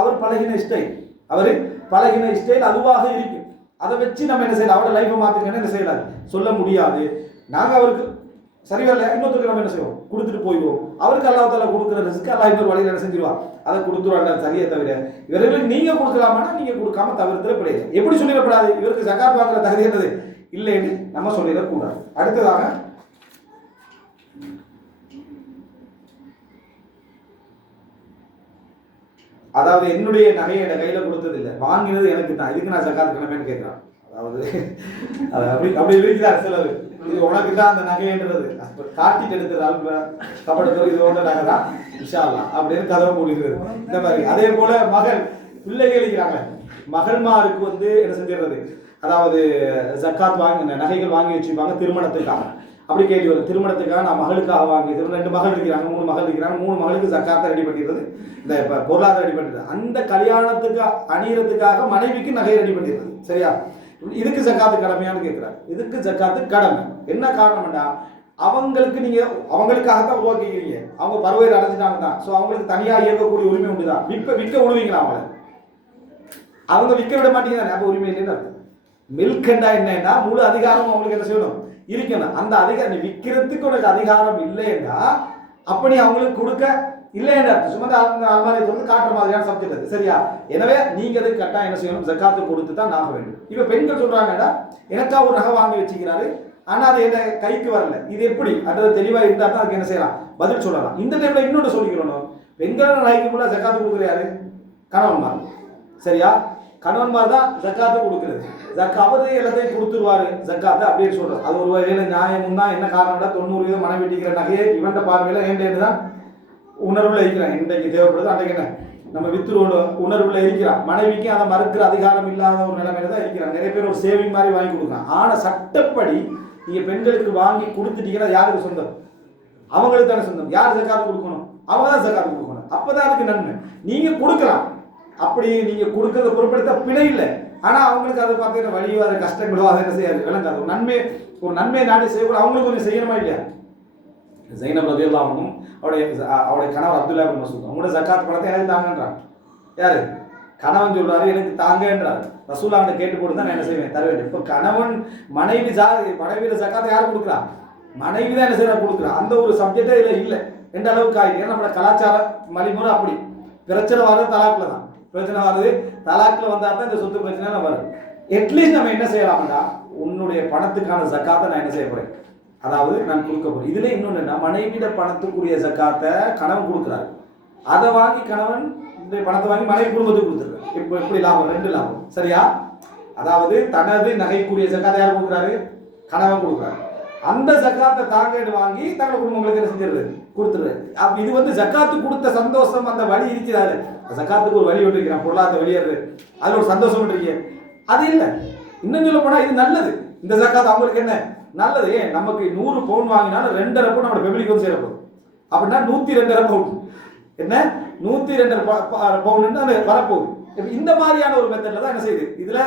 அவர் பழகின ஸ்டைல் அதுவாக இருக்கு. அதை வச்சு நம்ம என்ன செய்யலாம் அவரோட லைஃப்பை மாற்றிக்கணும் என்ன செய்யலாம் சொல்ல முடியாது. நாங்கள் அவருக்கு சரி வரல இன்னொருத்தருக்கு நம்ம என்ன செய்வோம் கொடுத்துட்டு போயிடுவோம். அவருக்கு அல்லாஹ் தஆலா கொடுக்குற ரிஸ்க் அல்லாஹ் இன்னொரு வழியில் என்ன செஞ்சிருவான் அதை கொடுத்துருவாங்க சரியே தவிர இவர்களுக்கு நீங்கள் கொடுக்கலாமான்னா நீங்கள் கொடுக்காம தவிர்த்துற பிழையாது. எப்படி சொல்லிடக்கூடாது இவருக்கு ஜகாத் வாங்குற தகுதி என்னது இல்லைன்னு நம்ம சொல்லிடக்கூடாது. அடுத்ததாக அதாவது என்னுடைய நகையை என் கையில கொடுத்தது இல்லை வாங்கினது எனக்கு தான் இதுக்கு நான் ஜகாத் கிளம்பேன்னு கேட்குறான். அதாவது அப்படி இருக்கிறார் சிலர் இது உனக்கு தான் அந்த நகைன்றது காட்டிட்டு எடுத்துறாங்க கபடுத்துறது இது ஒன்று நகை தான் இன்ஷா அல்லாஹ் அப்படின்னு கதவை மூடுகிறது. இந்த மாதிரி அதே போல பிள்ளைகள் இருக்கிறாங்க மகள்மாருக்கு என்ன செஞ்சிடுறது அதாவது ஜக்காத் வாங்கி நகைகள் வாங்கி வச்சுப்பாங்க திருமணத்துக்காக. அப்படி கேள்வி வரும் திருமணத்துக்காக நான் மகளுக்காக வாங்கி 2 மகள் இருக்கிறாங்க 3 மகள் இருக்கிறாங்க 3 மகளுக்கு ஜக்காத்தை ரெடி பண்ணிடுறது இந்த பொருளாதாரம் ரெடி பண்ணிடுறது அந்த கல்யாணத்துக்கு அணியறதுக்காக மனைவிக்கு நகை ரெடி பண்ணிடுறது சரியா. இதுக்கு ஜக்காத்து கடமையான்னு கேட்கிறாரு. இதுக்கு ஜக்காத்து கடமை. என்ன காரணம்டா அவங்களுக்கு நீங்க அவங்களுக்காகத்தான் உருவாக்கிக்கிறீங்க. அவங்க பருவத்தை அடைஞ்சிட்டாங்க தான். ஸோ அவங்களுக்கு தனியாக இயக்கக்கூடிய உரிமை உண்டு தான். விற்க விடுவீங்களா அவங்கள அவங்க விற்க விட மாட்டீங்க தானே அப்போ உரிமை இல்லைன்னு அர்த்தம். மில்கண்டா என்னன்னா முழு அதிகாரம் அவங்களுக்கு என்ன செய்யணும் இருக்கணும். அந்த அதிகாரம் நீ விற்கிறதுக்கு உனக்கு அதிகாரம் இல்லைன்னா அப்ப நீ அவங்களுக்கு கொடுக்க இல்லைன்னு அர்த்தம். சும்மா அல்மாரியை வந்து காட்டுற மாதிரியான சப்ஜெக்ட் அது சரியா. எனவே நீங்க அதுக்கு கட்டாயம் என்ன செய்யணும் ஜக்காத்து கொடுத்து தான் ஆக வேண்டும். இப்ப பெண்கள் சொல்றாங்கடா எனக்கா ஒரு நகை வாங்கி வச்சுக்கிறாரு ஆனா அது என்ன கைக்கு வரல இது எப்படி அது தெளிவா இருந்தா தான் அதுக்கு என்ன செய்யலாம் பதில் சொல்லலாம். இந்த டைம்ல இன்னொன்று சொல்லிக்கிறோம் பெண்கள் நகைக்கு கூட ஜக்காத்து கொடுக்குறாரு கணவன்மார் சரியா. கணவன்மார் தான் ஜக்காத்து கொடுக்குறது. அவரு எல்லாத்தையும் கொடுத்துருவாரு ஜக்காத்து அப்படின்னு சொல்றது அது ஒரு வகையில நியாயமும் தான். என்ன காரணம்னா 90% மனைவி வெட்டிக்கிற நகையை இவன்ட பார்வையில ஏண்டேன்னு தான் உணர்வுல இருக்கிறான். இன்றைக்கு தேவைப்படுது அன்றைக்கு என்ன நம்ம வித்துருவோட உணர்வுல இருக்கிறான். மனைவிக்கு அதை மறுக்கிற அதிகாரம் இல்லாத ஒரு நிலைமையில தான் இருக்கிறான். நிறைய பேர் ஒரு சேவிங் மாதிரி வாங்கி கொடுக்குறான். ஆனா சட்டப்படி நீங்க பெண்களுக்கு வாங்கி கொடுத்துட்டீங்கன்னா யாருக்கு சொந்தம் அவங்களுக்கு தானே சொந்தம். யார் ஜக்காத்து கொடுக்கணும் அவங்க தான் ஜக்காத்து கொடுக்கணும். அப்பதான் அதுக்கு நன்மை. நீங்க கொடுக்கலாம் அப்படி நீங்க கொடுக்கறத பொருட்படுத்த பிழை இல்லை. ஆனா அவங்களுக்கு அதை பார்த்தீங்கன்னா வழியோ அதை கஷ்டங்களோ அதை என்ன செய்யாது விளங்காது. ஒரு நன்மை நாடி செய்யக்கூட அவங்களுக்கு கொஞ்சம் செய்யணுமா இல்லையா. ஜைனப் ரலியல்லாஹு அன்ஹு அவருடைய கணவர் அப்துல்லா இப்னு மஸ்ஊத் அவங்களோட ஜக்காத் பணத்தை எனக்கு தாங்கன்றார். யாரு கணவன் சொல்றாரு எனக்கு தாங்கன்றார். ரசூலுல்லாஹ்கிட்ட கேட்டு போட்டு தான் நான் என்ன செய்வேன் தருவேன். இப்போ கணவன் மனைவியில ஜக்காத்தை யார் கொடுக்குறா மனைவி தான் என்ன செய்யறா கொடுக்குறா. அந்த ஒரு சப்ஜெக்டே இதுல இல்லை எந்த அளவுக்கு ஆயிடுச்சு. ஏன்னா நம்மளோட கலாச்சார வழிமுறை அப்படி பிரச்சனை வர்றது தலாக்ல தான். பிரச்சனை வருது தலாக்ல வந்தா தான் இந்த சொத்து பிரச்சனை வரும். அட்லீஸ்ட் நம்ம என்ன செய்யலாம்டா உன்னுடைய பணத்துக்கான ஜக்காத்தை நான் என்ன செய்ய போறேன் அதாவது நான் கொடுக்க போறேன். இதுல இன்னொன்னு என்ன மனைவிட பணத்துக்குரிய ஜக்காத்தை கணவன் கொடுக்குறாரு. அதை வாங்கி கணவன் இந்த பணத்தை வாங்கி மனைவி குடும்பத்துக்கு கொடுத்துருக்காரு. இப்போ எப்படி லாபம் 2 லாபம் சரியா. அதாவது தனது நகைக்குரிய ஜக்காத்தை யார் கொடுக்குறாரு கணவன் கொடுக்குறாரு. அந்த ஜக்காத்தை தாங்கன்னு வாங்கி தங்கள் குடும்பங்களுக்கு என்ன செஞ்சிருது கொடுத்துருது. அப்ப இது ஜக்காத்து கொடுத்த சந்தோஷம் அந்த வழி இருக்கிறாரு. ஜக்காத்துக்கு ஒரு வழி ஒன்று இருக்கிறான் பொருளாதார வெளியேறது அதுல ஒரு சந்தோஷம் இருக்கு அது இல்லை. இன்னும் சொல்ல போனா இது நல்லது. இந்த ஜக்காத்து அவங்களுக்கு என்ன நல்லது. நமக்கு 100 பவுன் வாங்கினாலும் 2.5 பவுன் நம்ம ஃபேமிலிக்கு சேரப்போகுது. அப்படின்னா 102.5 பவுன் என்ன 102 பவுன் வரப்போகுது. இந்த மாதிரியான ஒரு மெத்தட்ல தான் என்ன செய்யுது இதுல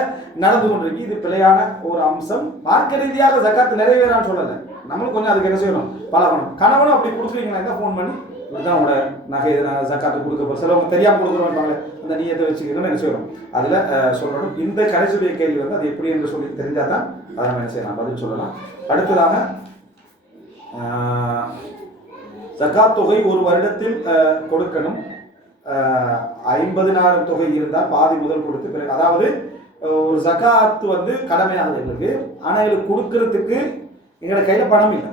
நடந்து கொண்டிருக்கு. இது பிழையான ஒரு அம்சம். மார்க்க ரீதியாக ஜக்காத்து நிறைவேறான்னு சொல்லல. நம்மளும் கொஞ்சம் அதுக்கு என்ன செய்யணும் பழகணும். கணவனும் அப்படி கொடுக்குறீங்கன்னா ஃபோன் பண்ணி இதுதான் உங்களோட நகை ஜக்காத்து கொடுக்க போகிற சிலவங்க தெரியாமல் கொடுக்குறோம் அந்த நீயத்தை வச்சுக்கணும் என்ன செய்யணும் அதில் சொல்லணும். இந்த கடைசியுடைய கேள்வி அது எப்படி என்று சொல்லி தெரிஞ்சால் தான் அதை நம்ம என்ன செய்யலாம் பதில் சொல்லலாம். அடுத்ததாக ஜக்காத் தொகை ஒரு வருடத்தில் கொடுக்கணும். 50,000 தொகை இருந்தால் பாதி முதல் கொடுத்து பிறகு அதாவது ஒரு ஜக்காத்து கடமையாகுது எங்களுக்கு. ஆனால் எங்களுக்கு கொடுக்கறதுக்கு எங்களோட கையில் பணம் இல்லை.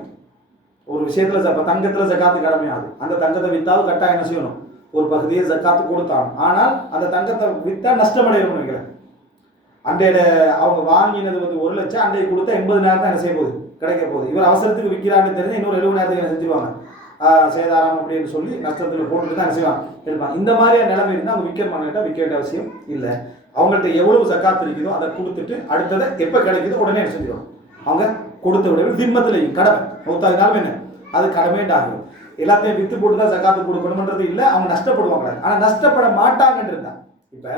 ஒரு விஷயத்துல தங்கத்துல ஜக்காத்து கடமையாகுது. அந்த தங்கத்தை வித்தாவது கட்டாயம் என்ன செய்யணும் ஒரு பகுதியை ஜக்காத்து கொடுத்தாங்க. ஆனால் அந்த தங்கத்தை வித்தா நஷ்டமடையணும் நினைக்கிறேன். அண்டையில அவங்க வாங்கினது 1 லட்சம் அண்டையை கொடுத்தா 80,000 தான் என்ன செய்ய போகுது கிடைக்க போகுது. இவர் அவசரத்துக்கு விற்கிறான்னு தெரிஞ்சு இன்னொரு 70,000 என்ன செஞ்சுருவாங்க சேதாரம் அப்படின்னு சொல்லி நஷ்டத்தில் போட்டுட்டு தான் என்ன செய்வான் எடுப்பான். இந்த மாதிரியான நிலைமை இருந்தால் அவங்க விற்கணுமான்னு விற்க வேண்டிய அவசியம் இல்லை. அவங்கள்ட்ட எவ்வளவு ஜக்காத் இருக்குதோ அதை கொடுத்துட்டு அடுத்ததை எப்போ கிடைக்குதோ உடனே என்ன செஞ்சிடும் அவங்க கொடுத்த விட திம்மத்தில் கடமை மௌத்தாகினாலும் என்ன அது கடமைண்டாகும். எல்லாத்தையும் வித்து போட்டு தான் ஜக்காத்து கொடுக்கணும்ன்றது இல்லை, அவங்க நஷ்டப்படுவாங்க. ஆனால் நஷ்டப்பட மாட்டாங்கன்னு இருந்தா இப்போ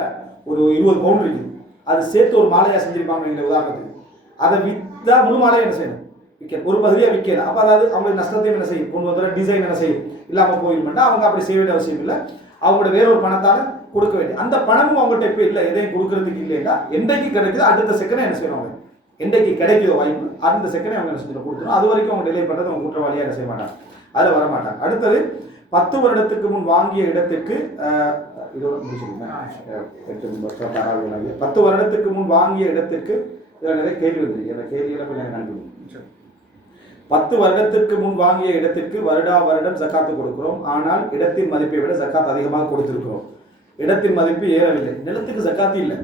ஒரு 20 பவுன் இருக்குது, அது சேர்த்து ஒரு மாலையாக செஞ்சிருப்பாங்க உதாரணத்துக்கு. அதை விற்றா முழு மாலையை என்ன செய்யணும் விற்க ஒரு பகுதியாக விற்கல. அப்போ அதாவது அவங்களுக்கு நஷ்டத்தையும் என்ன செய்யும் கொண்டு வந்த டிசைன் என்ன செய்யும் இல்லாமல் போயிருமெண்டா அவங்க அப்படி செய்ய வேண்டிய அவசியம் இல்லை. அவங்களோட வேறொரு பணத்தால் கொடுக்க வேண்டிய அந்த பணமும் அவங்கள்ட்ட இப்போ இல்லை, எதையும் கொடுக்கறதுக்கு இல்லைன்னா என்றைக்கு கிடைக்குதோ அடுத்த செகண்டே என்ன செய்யணும் அவங்க என்றைக்கு கிடைக்குதோ வாய்ப்பு அந்த செகண்டே அவங்க என்ன செஞ்சு கொடுத்துரும். அது வரைக்கும் அவங்க டிலே பண்ணுறது அவங்க குற்றவாளியாக என்ன செய்ய மாட்டாங்க, அதில் வரமாட்டாங்க. அடுத்தது 10 வருடத்துக்கு முன் வாங்கிய இடத்துக்கு இதோட முடிச்சுருங்க. 10 வருடத்துக்கு முன் வாங்கிய இடத்திற்கு இதில் நிறைய கேள்வி வந்துருக்கு. அந்த கேள்விகளை கொஞ்சம் கண்டுபிடிக்கும். 10 வருடத்திற்கு முன் வாங்கிய இடத்திற்கு வருடம் ஜக்காத்து கொடுக்கிறோம், ஆனால் இடத்தின் மதிப்பை விட ஜக்காத் அதிகமாக கொடுத்திருக்கிறோம். இடத்தின் மதிப்பு ஏறவில்லை, நிலத்துக்கு ஜக்காத்து இல்லை.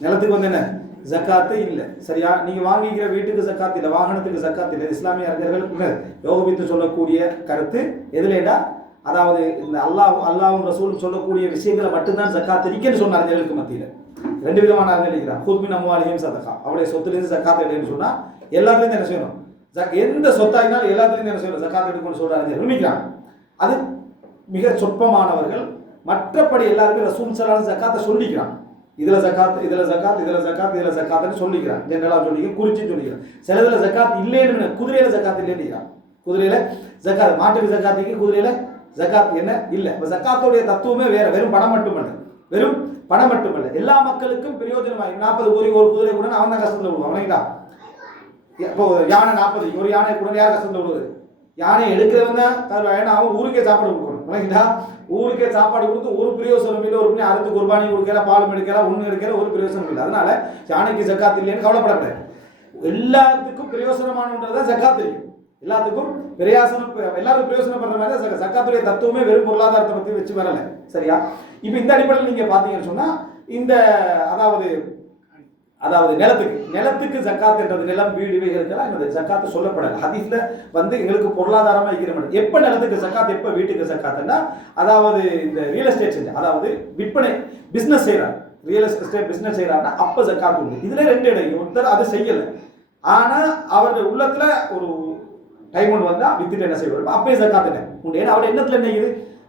நிலத்துக்கு வந்து என்ன ஜக்காத்து இல்லை, சரியா? நீங்க வாங்கிக்கிற வீட்டுக்கு ஜக்காத்து இல்லை, வாகனத்துக்கு ஜக்காத்து இல்லை. இஸ்லாமிய அறிஞர்கள் யோகபித்து சொல்லக்கூடிய கருத்து எதுலேடா, அதாவது இந்த அல்லாஹ்வும் ரசூலும் சொல்லக்கூடிய விஷயங்களை மட்டும்தான் ஜக்காத் இருக்குன்னு சொன்ன அறிஞர்களுக்கு மத்தியில் 2 விதமான அறிஞர்கள் இருக்கிறார். ஹுத்மின் அம்வாலிஹிம் சதகா, அவருடைய சொத்துலேருந்து ஜக்காத் எடுன்னு சொன்னா எல்லாத்துலேருந்து என்ன செய்யணும், எந்த சொத்தாயினாலும் எல்லாத்துலேருந்து என்ன செய்யணும் ஜக்காத் எடுக்கணும்னு சொல்ற அறிஞர்கள் நினைக்கிறாங்க. அது மிக சொற்பமானவர்கள். மற்றபடி எல்லாருமே ரசூல் ஸல்லல்லாஹு அலைஹி ஜக்காத்தை சொல்லிக்கிறாங்க. இதுல ஜக்காத் இதுல ஜக்காத் இதுல ஜக்காத் இதுல ஜக்காத்னு சொல்லிக்கிறான். ஜெனரலா சொல்லிக்க குறிச்சு சொல்லிக்கிறான். சிலதுல ஜக்காத் இல்லைன்னு, குதிரையில ஜக்காத் இல்லைன்னு, குதிரையில ஜக்காத், மாட்டுக்கு ஜக்காத்துக்கு குதிரையில ஜக்காத் என்ன இல்லை. இப்போ ஜக்காத்தோடைய தத்துவமே வேற, வெறும் பணம் மட்டுமல்ல, வெறும் பணம் மட்டுமல்ல, எல்லா மக்களுக்கும் பிரயோஜனமாய் 40 கோடி ஒரு குதிரை கூட அவன் தான் கஷ்டத்தில் விடுவான். அவனைங்களா இப்போ யானை 40 ஒரு யானை கூட யார் கஷ்டத்தில் விடுவது, யானை எடுக்கிறவங்க தருவாங்க. ஏன்னா அவன் ஊருக்கே சாப்பாடு கொடுக்கணும். இல்லைங்களா, ஊருக்கே சாப்பாடு கொடுத்து ஒரு பிரயோசனம் இல்லை. ஒரு மணி அறுத்து குர்பானி கொடுக்கல, பாலும் எடுக்கல, ஒன்று எடுக்கல, ஒரு பிரயோசனம் இல்லை. அதனால யானைக்கு ஜக்காத் இல்லைன்னு கவலைப்படக்கூடாது. எல்லாத்துக்கும் பிரயோசனமானதான் ஜக்காத் இருக்கு. எல்லாத்துக்கும் பிரயோசனம், எல்லாரும் பிரயோசனப்படுற மாதிரி தான் ஜக்காத்துடைய தத்துவமே வெறும் பொருளாதாரத்தை பற்றி வச்சு வரல, சரியா? இப்போ இந்த அடிப்படையில் நீங்க பாத்தீங்கன்னு சொன்னா இந்த அதாவது நிலத்துக்கு ஜக்காத் என்றது, நிலம் வீடு இவைகளுக்கெல்லாம் இந்த ஜக்காத்து சொல்லப்படல. ஹதீஸ்ல வந்து எங்களுக்கு பொருளாதாரமா இருக்கிற மாதிரி எப்ப நிலத்துக்கு ஜக்காத் எப்ப வீட்டுக்கு ஜக்காத்னா, அதாவது இந்த ரியல் எஸ்டேட் செஞ்சு, அதாவது விற்பனை பிசினஸ் செய்யறாங்க, ரியல் எஸ்டேட் பிசினஸ் செய்யறாங்கன்னா அப்ப ஜக்காத் உண்டு. இதுல 2 இடம், ஒருத்தர் அது செய்யல, ஆனா அவருடைய உள்ளத்துல ஒரு டைம் ஒன்று வந்தா வித்துட்டு என்ன செய்வார், அப்பயே ஜக்காத் என்ன உண்டு. ஏன்னா அவர் எண்ணத்துல என்ன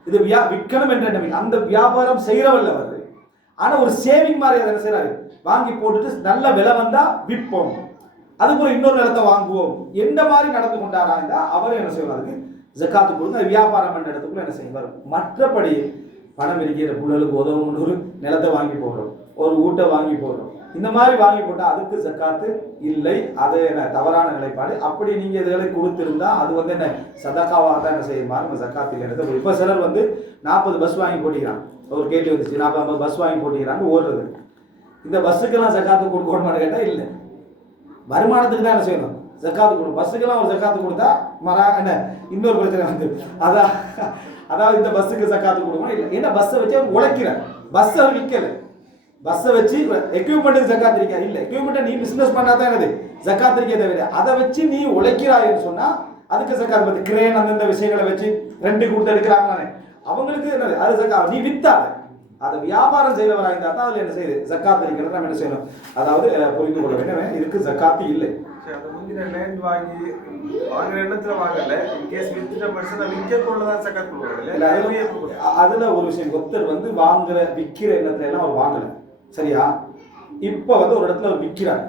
இது விற்கணும் என்ற எண்ணம், அந்த வியாபாரம் செய்யறவல்ல அவர். ஆனா ஒரு சேவிங் மாதிரி அதை என்ன செய்யறாரு, வாங்கி போட்டுட்டு நல்ல விலை வந்தா விற்போம், அதுபோல இன்னொரு நிலத்தை வாங்குவோம், எந்த மாதிரி நடந்து கொண்டாரா இருந்தா அவரும் என்ன செய்வாரு, ஜக்காத்து கொடுத்து வியாபாரம் பண்ண இடத்துக்குள்ள என்ன செய்வார். மற்றபடி பணம் இருக்கிற புள்ளலுக்கு உதவும் ஒரு நிலத்தை வாங்கி போடுறோம், ஒரு வீட்டை வாங்கி போடுறோம், இந்த மாதிரி வாங்கி போட்டா அதுக்கு ஜக்காத்து இல்லை. அது என்ன தவறான நிலைப்பாடு. அப்படி நீங்க இதுகளை கொடுத்திருந்தா அது வந்து என்ன சதகாவாக தான் என்ன செய்யுமா ஜக்காத்து இல்லை. இப்ப சிலர் வந்து 40 பஸ் வாங்கி போட்டிக்கிறான். ஒரு கேள்வி வந்துச்சு, 40-50 பஸ் வாங்கி போட்டிக்கிறாங்க ஓடுறது. இந்த பஸ்ஸுக்கெல்லாம் ஜக்காத்து கொடுக்கணுமான்னு கேட்டா இல்லை, வருமானத்துக்கு தான் என்ன செய்யணும் ஜக்காத்து கொடுக்கும். பஸ்ஸுக்கெல்லாம் ஒரு ஜக்காத்து கொடுத்தா என்ன இன்னொரு பிரச்சனை வந்து அதாவது இந்த பஸ்ஸுக்கு ஜக்காத்து கொடுக்கணும் இல்லை. ஏன்னா பஸ்ஸை வச்சு அவர் உழைக்கிறார், பஸ்ஸை அவர் விற்கல, பஸ்ஸை வச்சு எக்யூப்மெண்ட்டுக்கு ஜக்காத் இருக்கா இல்லை, எக்யூப்மெண்ட்டை நீ பிசினஸ் பண்ணாதான் என்னது ஜக்காத் இருக்கே தவிர அதை வச்சு நீ உழைக்கிறாய்ன்னு சொன்னா அதுக்கு ஜக்காத் பத்தி கிரேன் அந்த விஷயங்களை வச்சு ரெண்டு கொடுத்து எடுக்கிறாங்க அவங்களுக்கு என்னது அது ஜக்காத். நீ வித்தாத அதை வியாபாரம் செய்யறவராக இருந்தா தான் அதுல என்ன செய்யுது ஜக்காத் இருக்கிறது நம்ம என்ன செய்யணும், அதாவது புரிந்து கொள்ள வேண்டும். இதுக்கு ஜக்காத்து இல்லை. அந்த முந்தின லேண்ட் வாங்குற இடத்துல வாங்கல, இன்கேஸ் வித்துட்ட பர்சன் விற்க கொள்ளதான் ஜக்காத் கொடுக்கணும். அதுல ஒரு விஷயம், ஒருத்தர் வந்து வாங்குற விற்கிற எண்ணத்துல எல்லாம் அவர் வாங்கல, சரியா? இப்ப வந்து ஒரு இடத்துல அவர் விற்கிறார்,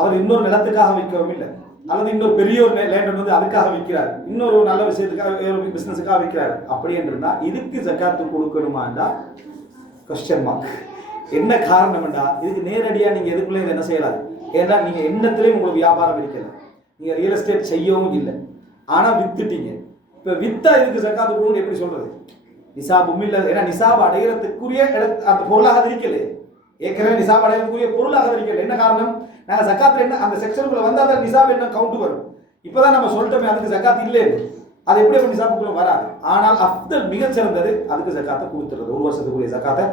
அவர் இன்னொரு நிலத்துக்காக விற்கவும் இல்லை, அல்லது இன்னொரு பெரிய ஒரு லேண்ட் வந்து அதுக்காக விற்கிறார், இன்னொரு நல்ல விஷயத்துக்காக பிசினஸுக்காக விற்கிறார். அப்படி என்றா இதுக்கு ஜக்காத்து கொடுக்கணுமாண்டா கொஸ்டின் மார்க். என்ன காரணம்டா, இதுக்கு நேரடியா நீங்க எதுக்குள்ளே என்ன செய்யலாது. ஏன்னா நீங்க எண்ணத்திலேயும் உங்களுக்கு வியாபாரம் இருக்கல, நீங்க ரியல் எஸ்டேட் செய்யவும் இல்லை, ஆனா வித்துட்டீங்க. இப்ப வித்தா இதுக்கு ஜக்காத்து கொடுக்கணும் எப்படி சொல்றது, நிசாபும் இல்லை. ஏன்னா நிசாப் அடைகிறதுக்குரிய அந்த பொருளாக இருக்கல, ஏற்கனவே நிசாப் அடைகிறதுக்குரிய பொருளாக இருக்கல. என்ன காரணம், நாங்க ஜக்காத் என்ன அந்த செக்ஷனுக்குள்ள வந்தா தான் நிசாப் என்ன கவுண்ட் வரும். இப்பதான் நம்ம சொல்லிட்டோமே அதுக்கு ஜக்காத் இல்லை, அது எப்படி நிசாபுக்குள்ள வராது. ஆனால் அஃதல் மிக சிறந்தது அதுக்கு ஜக்காத்தை கொடுத்துறது. ஒரு வருஷத்துக்குரிய ஜக்காத்தை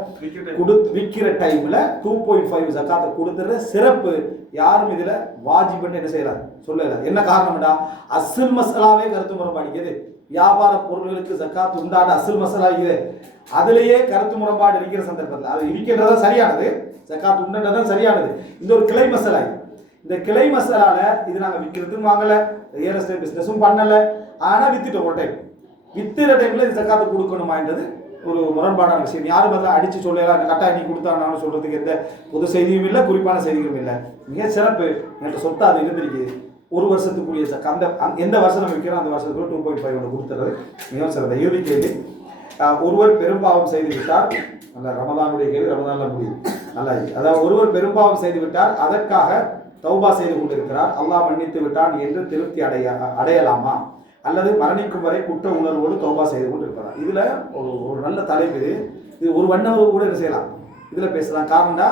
விற்கிற டைம்ல 2.5 ஜக்காத்தை கொடுத்துற சிறப்பு யாரும் இதுல வாஜிப்னு என்ன செய்யறாரு சொல்லல. என்ன காரணம்டா, அஸ்ல் மசாலாவே கருத்து முறைப்பாடிக்கிறது. வியாபார பொருள்களுக்கு ஜக்காத் உண்டான அசல் மசாலா இது அதிலேயே கருத்து முரண்பாடு இருக்கிற சந்தர்ப்பத்தில் அது இருக்கின்றதா சரியானது, ஜக்காத் உண்டதான் சரியானது. இந்த ஒரு கிளை மசாலா இது. இந்த கிளை மசாலால இது நாங்கள் விற்கிறதும் வாங்கலை, ரியல் எஸ்டேட் பிஸ்னஸும் பண்ணலை, ஆனால் வித்துட்டோம் ஒரு டைம். வித்துற டைமில் இது ஜக்காத்து கொடுக்கணுமான்றது ஒரு முரண்பாடான விஷயம். யாரும் அதில் அடித்து சொல்லலாம் கட்டாயம் நீ கொடுத்தான்னு சொல்கிறதுக்கு எந்த பொது செய்தியும் இல்லை, குறிப்பான செய்திகளும் இல்லை. மிக சிறப்பு என்ற சொத்து அது இருந்திருக்கு. ஒரு வருஷத்துக்குரிய அந்த எந்த வருஷம் நம்ம விற்கிறோம் அந்த வருஷத்துக்குள்ள 2.5 ஒன்று கொடுத்துறது மிகவும் சிறந்த. இறுதி கேள்வி, ஒருவர் பெரும்பாவம் செய்து விட்டார், நல்ல ரமதானுடைய கேள்வி, ரமதானில் முடியுது நல்லா. அதாவது ஒருவர் பெரும்பாவம் செய்து விட்டார், அதற்காக தௌபா செய்து கொண்டிருக்கிறார், அல்லாஹ் மன்னித்து விட்டான் என்று திருப்தி அடையலாமா, அல்லது மரணிக்கும் வரை குற்ற உணர்வோடு தௌபா செய்து கொண்டு இருப்பதா? இதுல ஒரு நல்ல தலைப்பு இது ஒரு வண்ணவர் கூட என்ன செய்யலாம், இதுல பேசலாம். காரணம்னா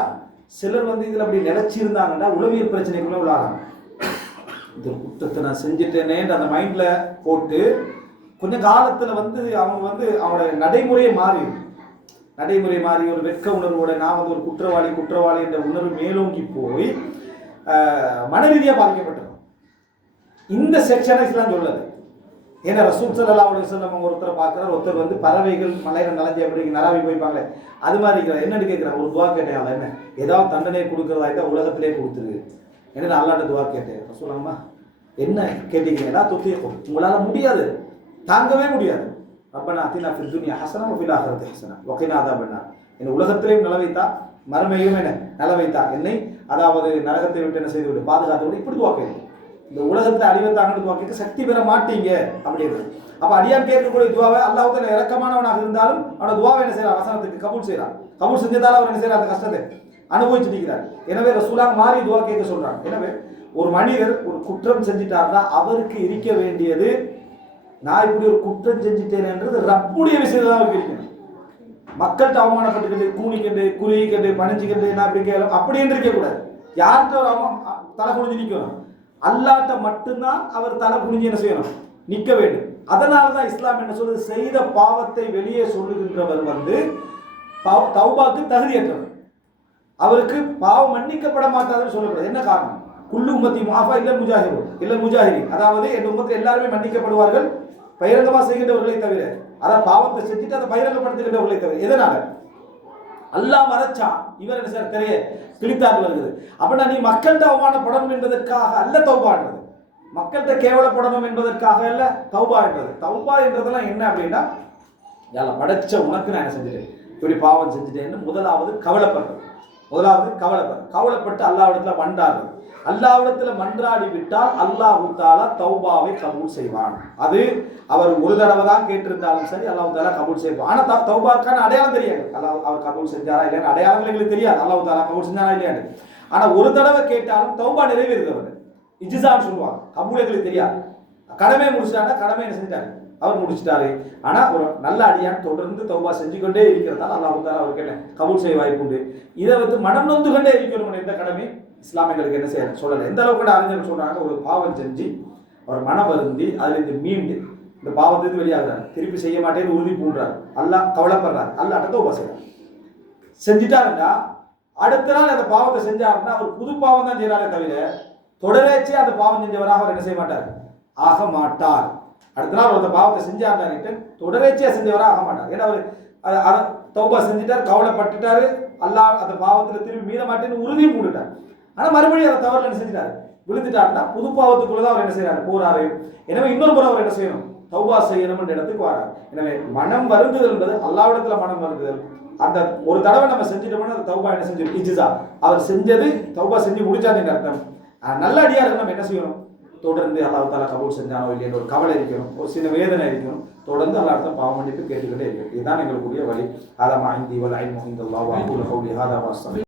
சிலர் இதுல அப்படி நினைச்சிருந்தாங்கன்னா உளவியல் பிரச்சனைக்குள்ள உள்ளாங்க. இந்த குற்றத்தை நான் செஞ்சுட்டேனேன்னு அந்த மைண்ட்ல போட்டு கொஞ்சம் காலத்துல அவங்க அவங்களோட நடைமுறையை மாறி ஒரு வெட்க உணர்வோட நான் ஒரு குற்றவாளி என்ற உணர்வு மேலோங்கி போய் மன ரீதியாக பாதிக்கப்பட்டிருக்கும். இந்த செக்ஷனை தான் சொல்லுது. ஏன்னா ரசூல் ஸல்லல்லாஹு அலைஹி வஸல்லம் ஒருத்தரை பார்க்குறாரு, ஒருத்தர் பறவைகள் மலையில நலஞ்சி அப்படி நராவி போய்ப்பாங்களே அது மாதிரி இருக்கிறார். என்னன்னு கேட்குறான், ஒரு துவா கேட்டேன், அவன் என்ன ஏதாவது தண்டனையை கொடுக்குறதா இருந்தால் உலகத்திலே கொடுத்துரு என்ன அல்லாட்ட துவா கேட்டேன். ரசூலுல்லாஹ் என்ன கேட்டீங்க, ஏதாவது தொத்தியக்கும் உங்களால் முடியாது, தாங்கவே முடியாது. ரப்பனா ஆத்தினா ஃபித் துன்யா ஹஸனா வ ஃபில் ஆখিরাতি ஹஸனா வ கினா அஸாபன்னார். என்ன உலகத்திலேயும் நல வைத்தா மறுமையும் என்ன நல வைத்தா, என்னை அதாவது நரகத்தை விட்டு என்ன செய்து விட்டு பாதுகாத்து விட்டு இப்படி துவா கேட்கும். இந்த உலகத்தை அழிவத்தாங்கன்னு துவா கேட்க சக்தி பெற மாட்டீங்க அப்படின்றது. அப்போ அடியான் கேட்கக்கூடிய துவாவை அல்லாஹ் தஆலா இரக்கமானவனாக இருந்தாலும் அவனோட துவாவை என்ன செய்யறான், வசனத்துக்கு கபூல் செய்யறான். கபூல் செஞ்சதால அவர் என்ன செய்யறார், அந்த கஷ்டத்தை அனுபவிச்சு நிற்கிறார். எனவே ரசூலாங்க மாறி துவா கேட்க சொல்றாங்க. எனவே ஒரு மனிதர் ஒரு குற்றம் செஞ்சிட்டாருன்னா அவருக்கு இருக்க வேண்டியது, நான் இப்படி ஒரு குற்றம் செஞ்சுட்டேன்ன்றது ரப்புடைய விஷயத்துல தான் இருக்கணும். மக்கள்கிட்ட அவமானப்பட்டுக்கிட்டு கூணிக்கிட்டு குறுகிக்கிட்டு பணிஞ்சுக்கிட்டு நான் அப்படி கேட்கலாம் அப்படின்னு இருக்கக்கூடாது. யார்கிட்ட ஒரு தலை குனிஞ்சு நிற்கணும், அல்லாட்ட மட்டும்தான் அவர் தலை குனிஞ்சு என்ன செய்யணும், நிற்க வேண்டும். அதனால தான் இஸ்லாம் என்ன சொல்றது, செய்த பாவத்தை வெளியே சொல்லுகின்றவர் தௌபாக்கு தகுதியற்றவர், அவருக்கு பாவம் மன்னிக்கப்பட மாட்டாதுன்னு சொல்லப்படுது. என்ன காரணம், குல்லு உம்மத்தி முஆஃபா இல்லல் முஜாஹிரீன், அதாவது என் உம்மத்தில் எல்லாருமே மன்னிக்கப்படுவார்கள் பகிரங்கமாக செய்கின்றவர்களை தவிர, அதாவது பாவத்தை செஞ்சுட்டு அதை பகிரங்கப்படுத்துகின்றவர்களை தவிர. எதனால, அல்லாஹ் மறைச்சா இவர் என்ன சார் தெரிய கிழித்தாண்டு வருகிறது. அப்படின்னா நீ மக்கள்கிட்ட அவமானப்படணும் என்பதற்காக அல்ல தௌபான்றது, மக்கள்கிட்ட கேவலப்படணும் என்பதற்காக அல்ல தௌபா என்றது. தௌபா என்றதெல்லாம் என்ன அப்படின்னா, யாரை படைச்ச உனக்கு நான் என்ன செஞ்சுட்டேன், இப்படி பாவம் செஞ்சுட்டேன்னு முதலாவது கவலைப்படுறது. கவலைப்பட்டு அல்லாஹ்விடத்துல மன்றாடுறது. அல்லாஹ்விடத்துல மன்றாடி விட்டால் அல்லாஹ் தஆலா தௌபாவை கபூல் செய்வான். அது அவர் ஒரு தடவை தான் கேட்டிருந்தாலும் சரி அல்லாஹ் தஆலா கபூல் செய்வான். ஆனா தௌபாக்கான அடையாளம் தெரியாது, அல்லாஹ் அவர் கபூல் செஞ்சாரா இல்லையா அடையாளங்கள் எங்களுக்கு தெரியாது, அல்லாஹ் தஆலா கபூல் செஞ்சாரா இல்லையான்னு. ஆனா ஒரு தடவை கேட்டாலும் தௌபா நிறைவேறுகிறவர் இஜ்ஸான்னு சொல்லுவாங்க. கபூல் எங்களுக்கு தெரியாது, கடமை முடிச்சிட்டாங்க, கடமை என்ன செஞ்சிட்டாரு அவர் முடிச்சிட்டாரு. ஆனா ஒரு நல்ல அடியான் தொடர்ந்து தௌபா செஞ்சு கொண்டே இருக்கிறதால அல்லாஹ் தஆலா அவருக்கு என்ன கபூல் செய்ய வாய்ப்பு உண்டு. இதை மனம் நொந்து கொண்டே இருக்கணும் எந்த கடமை இஸ்லாமியர்களுக்கு என்ன செய்ய சொல்லலை. எந்த அளவுக்கு அறிஞர்கள் சொல்றாங்க, ஒரு பாவம் செஞ்சு அவர் மனம் வருந்தி அதிலிருந்து மீண்டு இந்த பாவத்திலிருந்து வெளியாகிறார், திருப்பி செய்ய மாட்டேன்னு உறுதி பூண்டார், அல்லாஹ் கவலைப்படுறார், அல்லாஹ் தௌபா செய்யறார். செஞ்சுட்டாருன்னா அடுத்த நாள் அந்த பாவத்தை செஞ்சாருன்னா அவர் புது பாவம் தான் செய்யறாரே தவிர தொடரேச்சே அந்த பாவம் செஞ்சவராக அவர் என்ன செய்ய மாட்டார், ஆக மாட்டார். அடுத்த நாள் அந்த பாவத்தை செஞ்சாருன்னு தொடரேச்சியா செஞ்சவராக ஆக மாட்டார். ஏன்னா அவர் தௌபா செஞ்சுட்டார், கவலைப்பட்டுட்டாரு, அல்லாஹ் அந்த பாவத்தில் திரும்பி மீற மாட்டேன்னு உறுதியும் போட்டுட்டார். ஆனால் மறுபடியும் அதை தவறுல என்ன செஞ்சுட்டாரு, விழுந்துட்டாருன்னா புது பாவத்துக்குள்ளதான் அவர் என்ன செய்யறாரு, போறாரு. எனவே இன்னொரு முறை அவர் என்ன செய்யணும், தௌபா செய்யணும் என்ற இடத்துக்கு வரார். எனவே மனம் வருந்துதல் என்பது அல்லாஹ்விடத்துல மனம் வருந்துதல். அந்த ஒரு தடவை நம்ம செஞ்சுட்டோம்னா அந்த தௌபா என்ன செஞ்சு இஜ்ஸா, அவர் செஞ்சது தௌபா செஞ்சு முடிச்சாருன்னு அர்த்தம். நல்ல அடியாருக்கு நம்ம என்ன செய்யணும், தொடர்ந்து அல்லாஹ் தஆலா கபூல் செஞ்சானோ இல்லையோ ஒரு கவலை இருக்கணும், ஒரு சின்ன வேதனை இருக்கணும், தொடர்ந்து அல்லாஹ்விடம் பாவம் மன்னிப்பு கேட்டுக்கிட்டே இருக்கணும். இதுதான் எங்களுக்குரிய வழி. ஹாதா மா இந்தி வல் இல்மு இன்தல்லாஹ் வ அகூலு கௌலி ஹாதா வ அஸ்தக்ஃபிருல்லாஹ்.